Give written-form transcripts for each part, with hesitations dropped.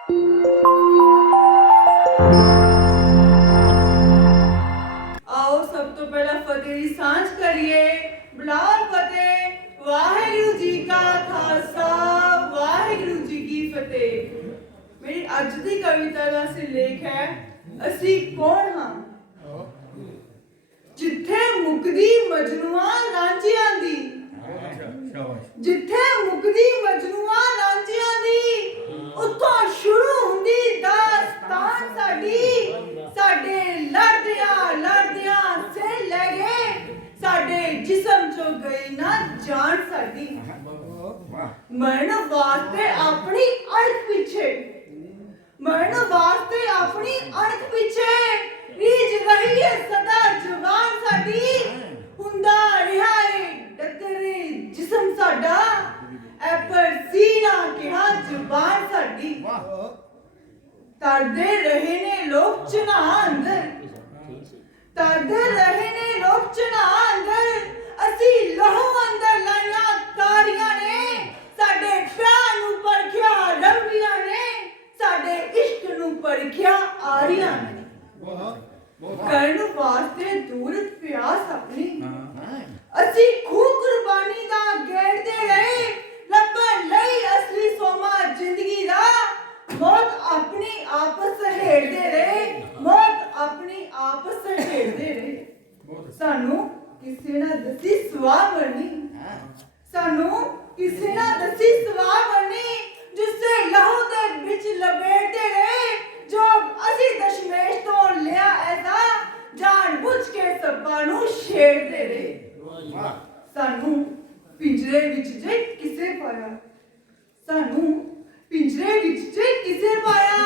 आओ सब तो पहला फतेह दी सांझ करिए। बुलाओ फतेह। वाहिगुरु जी का खालसा वाहिगुरु जी की फतेह। मेरी अज की कविता का सिरलेख है असी कौन हाँ। जिथे मुकदी मजनुआ रांझियां दी, जिथे मुकदी मजनुआ रांझियां दी, उत्थों शुरू हुंदी दास्तान साडी। साडे लड़दियां लड़दियां से ले गए, साडे जिस्म चो गई ना जान साडी। मरण वास्ते अपनी अणख पीछे, मरण वास्ते अपनी अणख पीछे, रीझ रही है सदा जवान साडी। हुंदा रिहा है डगरे जिस्म साडा, ऐ पर सीना किहा जुबान साडी। तरदे रहे ने लोग चुनां अंदर, तरदे रहे ने लोग चुनां अंदर, असी लहू अंदर लाइयां तारियां ने। साडे प्यार नूं परखिया रंबियां ने, साडे इश्क नूं परखिया आरियां ने। करन वास्ते दूर प्यास अपनी, असी खूह कुर्बानी दा गेड़दे रहे। लभण लई असली सोमा जिंदगी दा, मौत अपनी आप सहेड़दे रहे, मौत अपनी आप सहेड़दे रहे। सानू किसे ना दसी सवाह मरनी, सानू किसे ना दसी सवाह मरनी, जिससे लहू दे विच लपेटदे रहे। जो असी दशमेश तो लिया ऐसा, जान बुझ के सब्बां नू छेड़दे रहे। सानू पिंजरे विच जे किसे पाया, सानू पिंजरे विच जे किसे पाया,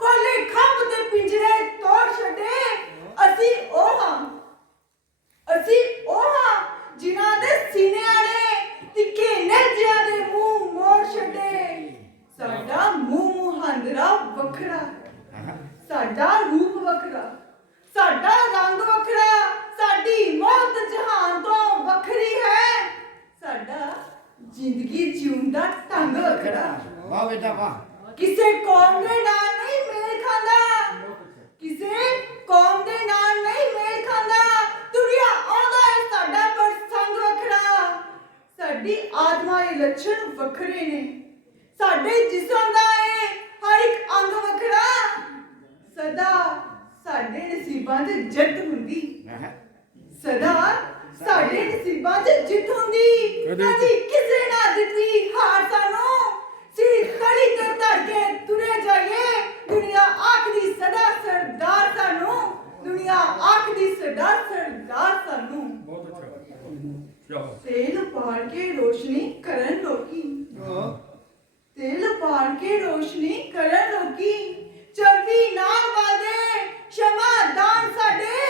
कोले खंभ दे पिंजरे तोड़ छड्डे। असी ओह हां, असी ओह हां जिन्हां दे सीनियां ने तिखे नेजियां दे मूंह मोड़ छड्डे। साडा मूंह मुहांदरा वखरा, साडा रूप वखरा, साडा रंग वखरा, साडी मौत जहान तो वखरी है। साडा जिंदगी जीउण दा ढंग वखरा। वाह बेटा वाह। किसे कौम दे नाल नहीं मेल खांदा, किसे कौम दे नाल नहीं मेल खांदा, तुरिया आउंदा है साडा प्रसंग वखरा। साडी आत्मा दे लक्षण वखरे ने, साडे जिस्म दा है हर एक अंग वखरा। सदा साडे नसीबां च जिੱਤ हुंदी, सदा साडे नसीबां च जिੱਤ हुंदी। कदी किसे ना दित्ती हार सानू, सिर खड़ी ते धर के तुरे जाइए। दुनिया आखदी सदा सरदार सानू, दुनिया आखदी सदा सरदार सानू। बहुत अच्छा। तेल पाड़ के रोशनी करन लोकी, तेल पाड़ के रोशनी करन लोकी, चरबी नाल वादे क्षमा दान साडे।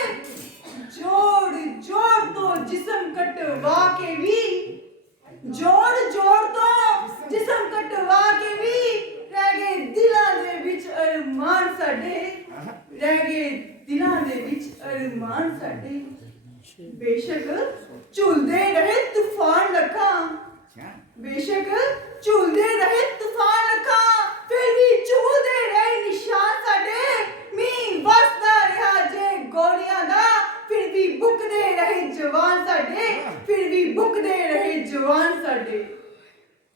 जोड़ जोड़ तो जिस्म कटवा के भी, जोड़ जोड़ तो जिस्म कटवा के भी, रह गए दिलां दे विच अरमान साडे, रह गए दिलां दे विच अरमान साडे। बेशक झुलदे रहे तूफान लखां, बेशक झुलदे रहे तूफान लखां, फिर भी झूलदे रहे निशान साडे। मींह वसदा रहा जे गोलियां दा, फिर भी बुकदे रहे जवान साडे, फिर भी बुकदे रहे जवान साडे।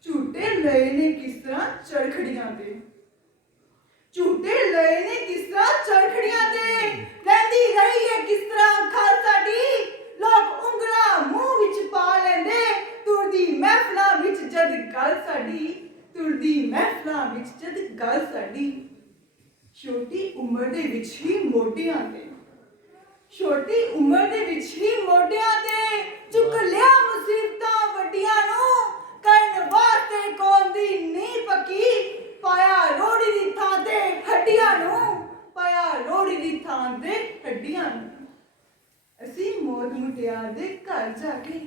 झूठे लए ने किस तरह चरखड़ियां ते, झूठे लए ने किस तरह चरखड़ियां ते, रहिंदी रही है किस तरह खल साडी। लोग उंगलां मूंह विच पा लैंदे, तुरदी महफिलां विच जद गल साडी, तुरदी महफिलां विच जद गल साडी। छोटी उम्र दे विच ही मोढियां ते, छोटी उम्र दे विच ही मोढियां ते, चुक लिया मुसीबतां वड्डियां नू। करन वास्ते कौम दी नींह पक्की, पाया रोड़ी दी थां ते हड्डियां नू, पाया रोड़ी दी थां ते हड्डियां नू। असी मौत मुटियार दे घर जाके,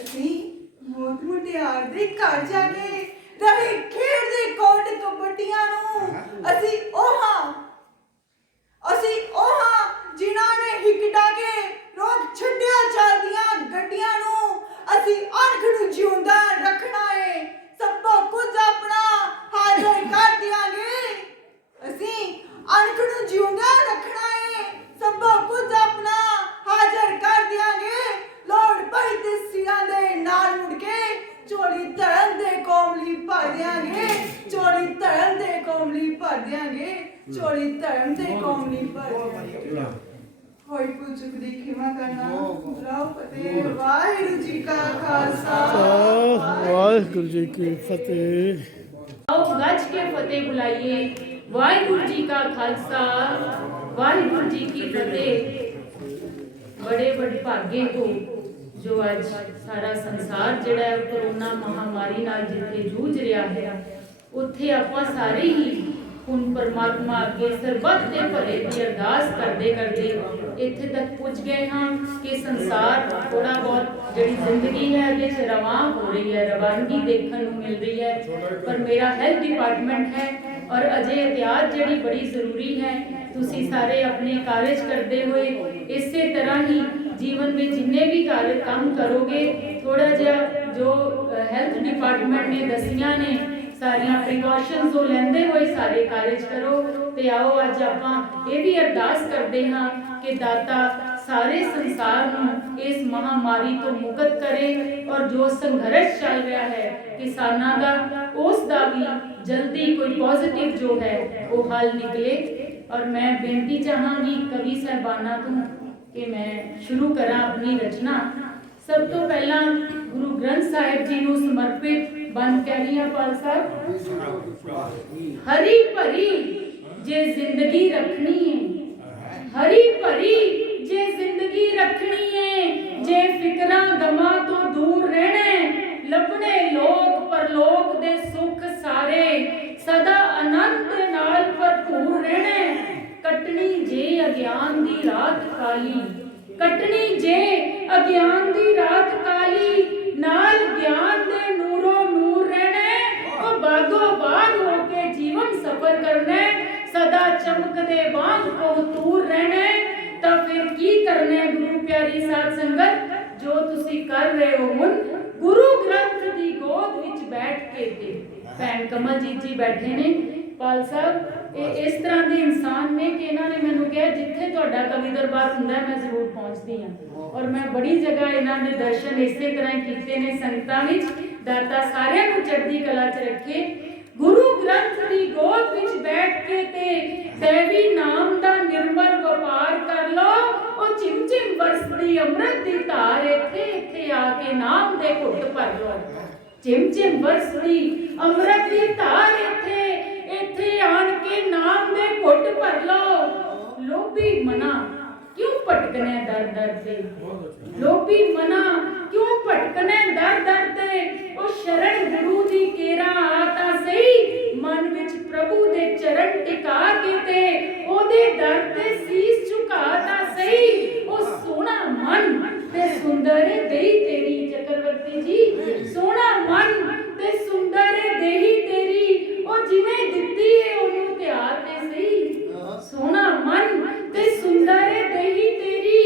असी मौत मुटियार दे घर जाके, रहे खेडदे कोट कबड्डियां नू। असी ओह हां, असी ओह हां जिन्हां ने हिक डाके रोक छड्डिया चलदियां गड्डियां नू। असी अणख नू जिउंदा रखना है, सब कुछ अपना हाज़र कर दियांगे। ਦਿਆਂਗੇ, ਝੋਲੀ ਧਰਮ ਤੇ ਕੌਮ ਲਈ ਭਰ ਦਿਆਂਗੇ। ਹੋਈ ਪੁੱਛਕ ਦੀ ਖਿਮਾ ਕਰਨਾ। ਰਾਓ ਫਤਿਹ। ਵਾਹਿਗੁਰੂ ਜੀ ਕਾ ਖਾਲਸਾ, ਵਾਹਿਗੁਰੂ ਜੀ ਕੀ ਫਤਿਹ। आओ गज के फतेह बुलाइए। वाहिगुरु जी का खालसा, वाहिगुरु जी की फतेह। बड़े बड़े भागे हो जो आज सारा संसार जिहड़ा है कोरोना महामारी नाल जिथे जूझ रहा है, उत्थे आपां सारे ही हुण परमात्मा अगे सरबत दे भले दी अरदास करदे करदे इत्थे तक पुज गए हाँ कि संसार थोड़ा बहुत जिहड़ी जिंदगी है इहदे च रवां हो रही है, रवानगी देखने को मिल रही है। पर मेरा हेल्थ डिपार्टमेंट है और अजे एहतियात जिहड़ी बड़ी जरूरी है। तुसी सारे अपने कार्य करते हुए इसे तरह ही जीवन में जिन्ने भी कार्य काम करोगे, थोड़ा जिहा जो हेल्थ डिपार्टमेंट ने दसियां ने सारियां प्रिकॉशनस वो लेंदे हुए सारे कार्य करो। ते आओ अज आपां ये भी अरदास करते हाँ कि दाता सारे संसार नूं इस महामारी तो मुक्त करे और जो संघर्ष चल रहा है किसानां दा उस दा भी जल्दी कोई पॉजिटिव जो है वो हल निकले। और मैं बेनती चाहांगी कवि साहबाना तो कि मैं शुरू करा अपनी रचना। सब तो पहला गुरु ग्रंथ साहिब जी नूं समर्पित बंद कह रही हैं पाल साहब। हरी भरी जे जिंदगी रखनी है, हरी भरी जे जिंदगी रखनी है, जे फिकरां गमां तो दूर रहना है, लभने लोक परलोक दे सुख सारे, सदा आनंद नाल भरपूर रहना है। कटनी जे अज्ञान दी रात काली, कटनी जे अज्ञान दी रात काली, नाल ज्ञान दे नूरो नूर रहना है। ओ बागो बाग होके जीवन सफर करना है, सदा चमकदे बाग को तूर रहना है। तो फिर की करना है गुरु प्यारी साध संगत, जो तुसी कर रहे हो हुण गुरु ग्रंथ दी गोद विच बैठ के ते भैन कमलजीत जी बैठे ने पाल साहब इस तरह के इंसान ने कि इन्होंने मैंने कहा जिथे तुहाडा कवि दरबार हुंदा मैं जरूर पहुंचती हाँ। और मैं बड़ी जगह इन्होंने दर्शन इस तरह किए ने संगतां विच। दाता सारियां नूं चढ़दी कला च रखे। गुरु ग्रंथ दी गोद विच बैठ के ते दैवी नाम दा निर्मल वपार कर लो। ओ चिम चिम वरसदी अमृत दी धार इत्थे इत्थे आके नाम दे घुट भर लो। चिम चिम वरसदी अमृत दी धार इत्थे इत्थे आन के नाम दे घुट भर लो। लोभी मना क्यों भटकने दर दर ते, लोभी मना क्यों भटकने दर दर ते। ओ शरण गुरु दी केरा आता सही, मन विच प्रभु दे चरण टिका के ते ओदे दर ते सीस झुकाता सही। ओ सोना मन ते सुंदर देही तेरी चक्रवर्ती जी, सोना मन ते सुंदर देही तेरी, ओ जिवें दित्ती है ओनू त्यार ते सही। सोना मन ते सुंदर देही तेरी,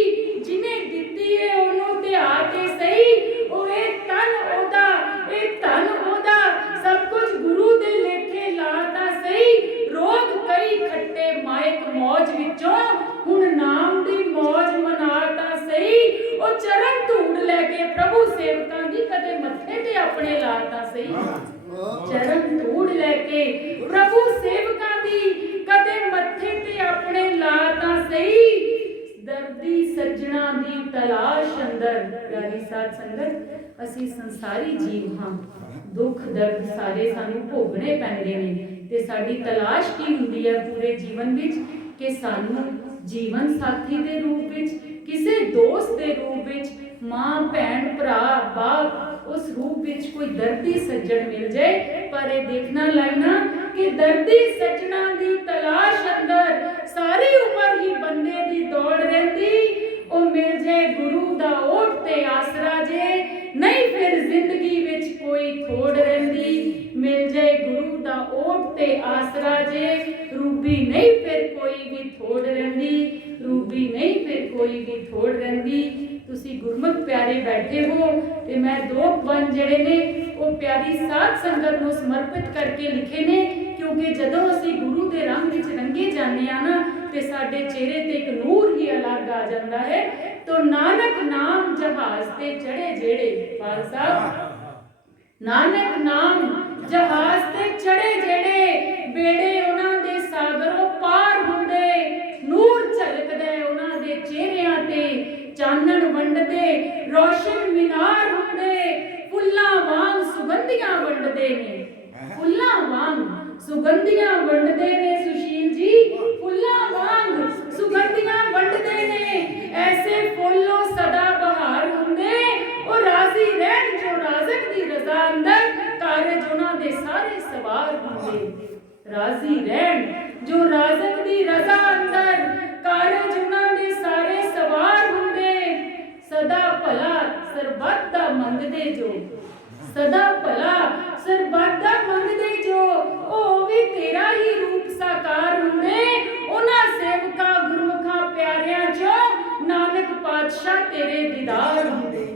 जिन्हें दित्ती है ओनू त्यार ते सही। ओ ए तन ओदा, ए धन ओदा, सब कुछ गुरु दे लेखे लाता सही। रोग कई खट्टे मायक मौज विचों, हुण नाम दी मौज मनाता सही। ओ चरण धूड़ लेके प्रभु सेवकां दी कदे मत्थे ते अपने लाता सही। चरण धूड़ लेके प्रभु सेवकां दी कदे मत्थे ते अपने लाता सही। दर्दी सज्जणा दी तलाश अंदर प्यारी साध संगत असी संसारी जीव हाँ। दुख दर्द सारे सानू भोगने पैंदे ने ते साडी तलाश की हुंदी है पूरे जीवन विच कि सानू जीवन साथी दे रूप विच, किसे दोस्त दे रूप विच, मां भैन भरा बाप उस रूप विच कोई दर्दी सज्जन मिल जाए। पर ये देखना लगना कि दर्दी सज्जना दी तलाश अंदर सारी उम्र ही बंदे दी दौड़ रहंदी। ओ मिल जाए गुरु दा ओट ते आसरा जे, नहीं फिर जिंदगी विच कोई थोड़ रहंदी। मिल जाए गुरु दा ओट ते आसरा जे, रूबी नहीं फिर कोई भी थोड़ रहंदी, रूबी नहीं फिर कोई भी थोड़ रहंदी। तुसी गुरमुख प्यारे बैठे हो ते मैं दो बन जिहड़े ने वो प्यारी साध संगत नूं समर्पित करके लिखे ने, क्योंकि जदों असी गुरु दे रंग विच रंगे जाने आ ना ते साडे चेहरे ते एक नूर ही अलग आ जाता है। तो नानक नाम जहाज ते चढ़े जेड़े पाल साहब, नानक नाम जहाज ते चढ़े जेड़े बेड़े उन्हां दे ਸੁਗੰਧੀਆਂ ਵੰਡਦੇ ਨੇ ਸੁਸ਼ੀਲ ਜੀ, ਫੁੱਲਾਂ ਵਾਂਗ ਸੁਗੰਧੀਆਂ ਵੰਡਦੇ ਨੇ। ਐਸੇ ਫੁੱਲੋਂ ਸਦਾ ਬਹਾਰ ਹੁੰਦੇ, ਉਹ ਰਾਜ਼ੀ ਰਹਿਣ ਜੋ ਰਾਜ਼ਕ ਦੀ ਰਜ਼ਾ ਅੰਦਰ, ਕਾਰਜ ਉਹਨਾਂ ਦੇ ਸਾਰੇ ਸਵਾਰ ਹੁੰਦੇ। ਰਾਜ਼ੀ ਰਹਿਣ ਜੋ ਰਾਜ਼ਕ ਦੀ ਰਜ਼ਾ ਅੰਦਰ, ਕਾਰਜ ਉਹਨਾਂ ਦੇ ਸਾਰੇ ਸਵਾਰ ਹੁੰਦੇ। ਸਦਾ ਭਲਾ ਸਰਬੱਤ ਦਾ ਮੰਗਦੇ ਜੋ, ਸਦਾ ਭਲਾ ਸਰਬੱਤ ਦਾ ਮੰਗਦੇ ਜੋ, ਉਹ ਵੀ ਤੇਰਾ ਹੀ ਰੂਪ ਸਾਕਾਰ ਹੁੰਦੇ। ਉਹਨਾਂ ਸੇਵਕਾਂ ਗੁਰਮੁਖਾਂ ਪਿਆਰਿਆਂ ਚੋਂ ਨਾਨਕ ਪਾਤਸ਼ਾਹ ਤੇਰੇ ਦੀਦਾਰ ਹੁੰਦੇ।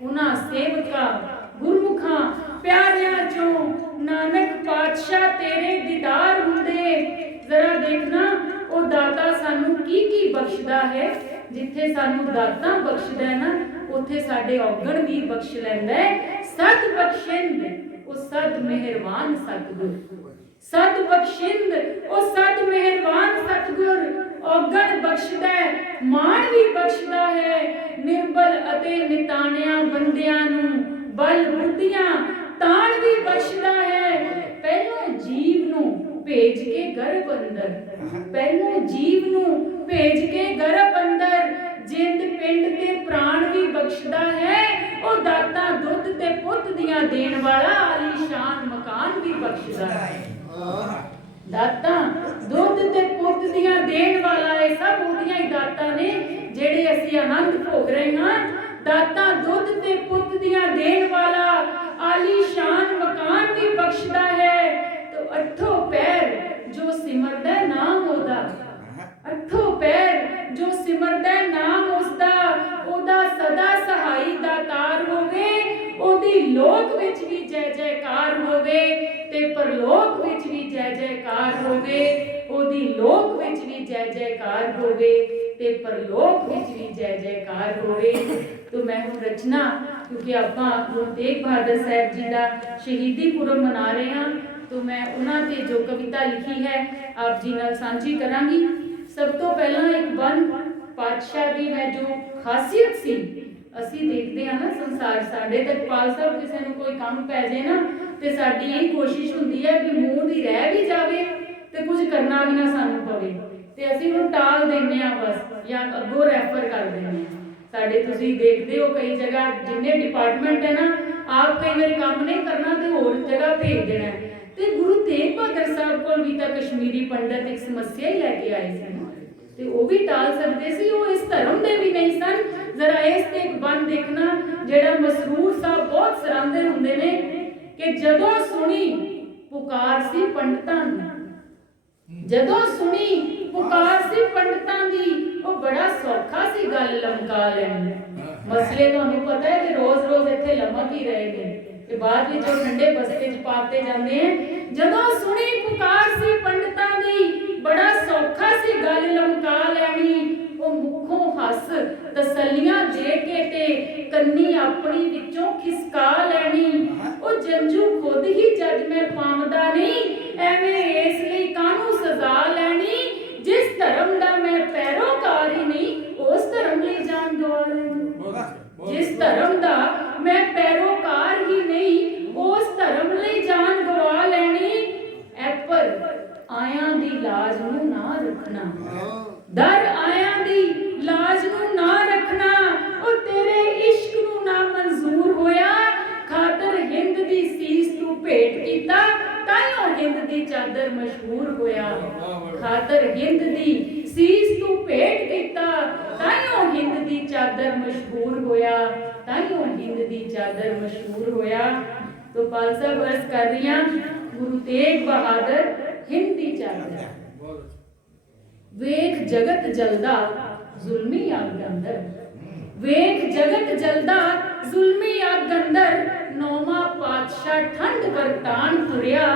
ਉਹਨਾਂ ਸੇਵਕਾਂ ਗੁਰਮੁਖਾਂ ਪਿਆਰਿਆਂ ਚੋਂ ਨਾਨਕ ਪਾਤਸ਼ਾਹ ਤੇਰੇ ਦੀਦਾਰ ਹੁੰਦੇ। ਜ਼ਰਾ ਦੇਖਣਾ ਉਹ ਦਾਤਾ ਸਾਨੂੰ ਕੀ ਕੀ ਬਖਸ਼ਦਾ ਹੈ। ਜਿੱਥੇ ਸਾਨੂੰ ਦਾਤਾਂ ਬਖਸ਼ਦਾ ਹੈ ਨਾ, ਉੱਥੇ ਸਾਡੇ ਔਗਣ ਵੀ ਬਖਸ਼ ਲੈਂਦਾ ਹੈ। ਸਤ ਬਖਸ਼ਿੰਦ ਉਹ ਸਤ ਮਿਹਰਬਾਨ ਸਤਿਗੁਰ, ਸਤ ਬਖਸ਼ਿੰਦ ਉਹ ਸਤ ਮਿਹਰਬਾਨ ਸਤਿਗੁਰ। ਔਗਣ ਬਖਸ਼ਦਾ ਹੈ, ਮਾਣ ਵੀ ਬਖਸ਼ਦਾ ਹੈ। ਨਿਰਬਲ ਅਤੇ ਨਿਤਾਣਿਆਂ ਬੰਦਿਆਂ ਨੂੰ ਬਲ ਬੁੱਧੀਆਂ ਤਾਣ ਵੀ ਬਖਸ਼ਦਾ ਹੈ। ਪਹਿਲੋਂ ਜੀਵ ਨੂੰ ਭੇਜ ਕੇ ਗਰਭ ਅੰਦਰ, ਪਹਿਲੋਂ ਜੀਵ ਨੂੰ ਭੇਜ ਕੇ ਗਰਭ ਅੰਦਰ, ਜਿੰਦ ਪਿੰਡ ਤੇ ਪ੍ਰਾਣ ਵੀ ਬਖਸ਼ਦਾ ਹੈ। ਉਹ ਦਾਤਾ ਦੁੱਧ ਤੇ ਪੁੱਤ ਦੀਆਂ ਦੇਣ ਵਾਲਾ, ਆਲੀਸ਼ਾਨ ਮਕਾਨ ਵੀ ਬਖਸ਼ਦਾ ਹੈ। ਦਾਤਾ ਦੁੱਧ ਤੇ ਪੁੱਤ ਦੀਆਂ ਦੇਣ ਵਾਲਾ, ਇਹ ਸਭ ਉਹਦੀਆਂ ਹੀ ਦਾਤਾਂ ਨੇ ਜਿਹੜੇ ਅਸੀਂ ਆਨੰਦ ਭੋਗ ਰਹੇ ਹਾਂ। ਦਾਤਾ ਦੁੱਧ ਤੇ ਪੁੱਤ ਦੀਆਂ ਦੇਣ ਵਾਲਾ, ਆਲੀਸ਼ਾਨ ਮਕਾਨ ਵੀ ਬਖਸ਼ਦਾ ਹੈ। ਤੋ ਅੱਠੋਂ ਪੈਰ ਜੋ ਸਿਮਰਦਾ ਨਾਮ ਉਹਦਾ, ਅੱਠੋਂ ਪੈਰ ਜੋ ਸਿਮਰਦਾ ਨਾਮ ਉਸਦਾ, ਉਹਦਾ ਸਦਾ ਸਹਾਈ ਦਾਤਾਰ ਹੋਵੇ। ਉਹਦੀ ਲੋਕ ਵਿੱਚ ਵੀ ਜੈ ਜੈਕਾਰ ਹੋਵੇ ਤੇ ਪਰਲੋਕ ਵਿੱਚ ਵੀ ਜੈ ਜੈਕਾਰ ਹੋਵੇ। ਉਹਦੀ ਲੋਕ ਵਿੱਚ ਵੀ ਜੈ ਜੈਕਾਰ ਹੋਵੇ ਤੇ ਪਰਲੋਕ ਵਿੱਚ ਵੀ ਜੈ ਜੈਕਾਰ ਹੋਵੇ। तो मैं हूँ रचना, क्योंकि ਆਪਾਂ गुरु तेग बहादुर साहब जी का शहीदी पुरब मना रहे हैं, तो मैं उन्होंने ते जो कविता लिखी है आप जी नाल सांझी करांगी। सब तो पहला एक बंद पातशाह की मैं जो खासियत सी, ਅਸੀਂ ਦੇਖਦੇ ਹਾਂ ਨਾ ਸੰਸਾਰ ਸਾਡੇ ਤੱਕ ਪਾਲ ਸਾਹਿਬ ਕਿਸੇ ਨੂੰ ਕੋਈ ਕੰਮ ਪੈ ਜਾਏ ਨਾ, ਤੇ ਸਾਡੀ ਇਹ ਕੋਸ਼ਿਸ਼ ਹੁੰਦੀ ਹੈ ਕਿ ਮੂੰਹ ਦੀ ਰਹਿ ਵੀ ਜਾਵੇ ਤੇ ਕੁਝ ਕਰਨਾ ਵੀ ਨਾ ਸਾਨੂੰ ਪਵੇ, ਤੇ ਅਸੀਂ ਉਹਨੂੰ ਟਾਲ ਦਿੰਦੇ ਹਾਂ ਬਸ, ਜਾਂ ਅੱਗੋਂ ਰੈਫਰ ਕਰ ਦਿੰਦੇ ਹਾਂ। ਸਾਡੇ ਤੁਸੀਂ ਦੇਖਦੇ ਹੋ ਕਈ ਜਗ੍ਹਾ ਜਿੰਨੇ ਡਿਪਾਰਟਮੈਂਟ ਹੈ ਨਾ, ਆਪ ਕਈ ਵਾਰੀ ਕੰਮ ਨਹੀਂ ਕਰਨਾ ਤੇ ਹੋਰ ਜਗ੍ਹਾ ਭੇਜ ਦੇਣਾ। ਤੇ ਗੁਰੂ ਤੇਗ ਬਹਾਦਰ ਸਾਹਿਬ ਕੋਲ ਵੀ ਤਾਂ ਕਸ਼ਮੀਰੀ ਪੰਡਤ ਇੱਕ ਸਮੱਸਿਆ ਹੀ ਲੈ ਕੇ ਆਏ ਸੀ, ਤੇ ਉਹ ਵੀ ਟਾਲ ਸਕਦੇ ਸੀ, ਉਹ ਇਸ ਧਰਮ ਦੇ ਵੀ ਨਹੀਂ ਸਨ। ਜ਼ਰਾ ਇਸ ਤੇ ਇੱਕ ਬੰਦ ਦੇਖਣਾ, ਜਿਹੜਾ ਮਸਰੂਰ ਸਾਹਿਬ ਬਹੁਤ ਸਰਾਂਦੇ ਹੁੰਦੇ ਨੇ ਕਿ ਜਦੋਂ ਸੁਣੀ ਪੁਕਾਰ ਸੀ ਪੰਡਤਾਂ ਦੀ, ਜਦੋਂ ਸੁਣੀ ਪੁਕਾਰ ਸੀ ਪੰਡਤਾਂ ਦੀ, ਉਹ ਬੜਾ ਸੌਖਾ ਸੀ ਗੱਲ ਲਮਕਾ ਲੈਣੀ। ਮਸਲੇ ਤੁਹਾਨੂੰ ਪਤਾ ਹੈ ਕਿ ਰੋਜ਼-ਰੋਜ਼ ਇੱਥੇ ਲਮਕ ਹੀ ਰਹੇ ਨੇ, ਤੇ ਬਾਅਦ ਵਿੱਚ ਉਹ ਠੰਡੇ ਬਸਤੇ 'ਚ ਪਾਤੇ ਜਾਂਦੇ ਆ। ਜਦੋਂ ਸੁਣੀ ਪੁਕਾਰ ਸੀ ਪੰਡਤਾਂ ਦੀ, ਬੜਾ ਸੌਖਾ ਸੀ ਗੱਲ ਲਮਕਾ ਲੈਣੀ। ਉਹ ਮੁੱਖੋਂ ਹੱਸ ਤਸੱਲੀਆਂ ਦੇ ਕੇ ਤੇ ਕੰਨੀ ਆਪਣੀ ਵਿੱਚੋਂ ਖਿਸਕਾ ਲੈਣੀ। ਉਹ ਜੰਜੂ ਖੁਦ ਹੀ ਜਦ ਮੈਂ ਪਾਉਂਦਾ ਨਹੀਂ, ਐਵੇਂ ਇਸ ਲਈ ਕਾਹਨੂੰ ਸਜ਼ਾ ਲੈਣੀ। ਜਿਸ ਧਰਮ ਦਾ ਮੈਂ ਪੈਰੋਕਾਰ ਹੀ ਨਹੀਂ, ਉਸ ਧਰਮ ਲਈ ਜਾਨ ਗਵਾ ਲੈਣੀ। ਜਿਸ ਧਰਮ ਦਾ ਮੈਂ ਪੈਰੋਕਾਰ ਹੀ ਨਹੀਂ, ਉਸ ਧਰਮ ਲਈ ਜਾਨ ਗਵਾ ਲੈਣੀ। ਐਪਰ ਆਇਆਂ ਦੀ ਲਾਜ ਨੂੰ ਨਾ ਰੱਖਣਾ, ਦਰ ਆਇਆਂ ਦੀ ਲਾਜ ਨੂੰ ਨਾ ਰੱਖਣਾ। ਉਹ ਤੇਰੇ ਇਸ਼ਕ ਨੂੰ ਨਾ ਮਨਜ਼ੂਰ ਹੋਇਆ, ਖਾਤਰ ਹਿੰਦ ਦੀ ਸੀਸ ਤੂੰ ਭੇਟ ਕੀਤਾ, ਤਾਈਓ ਹਿੰਦ ਦੀ ਚਾਦਰ ਮਸ਼ਹੂਰ ਹੋਇਆ। ਖਾਤਰ ਹਿੰਦ ਦੀ ਸੀਸ ਤੂੰ ਭੇਟ ਕੀਤਾ, ਤਾਈਓ ਹਿੰਦ ਦੀ ਚਾਦਰ ਮਸ਼ਹੂਰ ਹੋਇਆ, ਤਾਈਓ ਹਿੰਦ ਦੀ ਚਾਦਰ ਮਸ਼ਹੂਰ ਹੋਇਆ। तो पाल साहब अर्ज कर रही हैं, गुरु तेग बहादुर हिंद दी चादर, वेख जगत जलदा जुल्मी अग अंदर, वेख जगत जलदा जुल्मी अग अंदर। नौवां पातशाह ठंड वरतान तुरिया,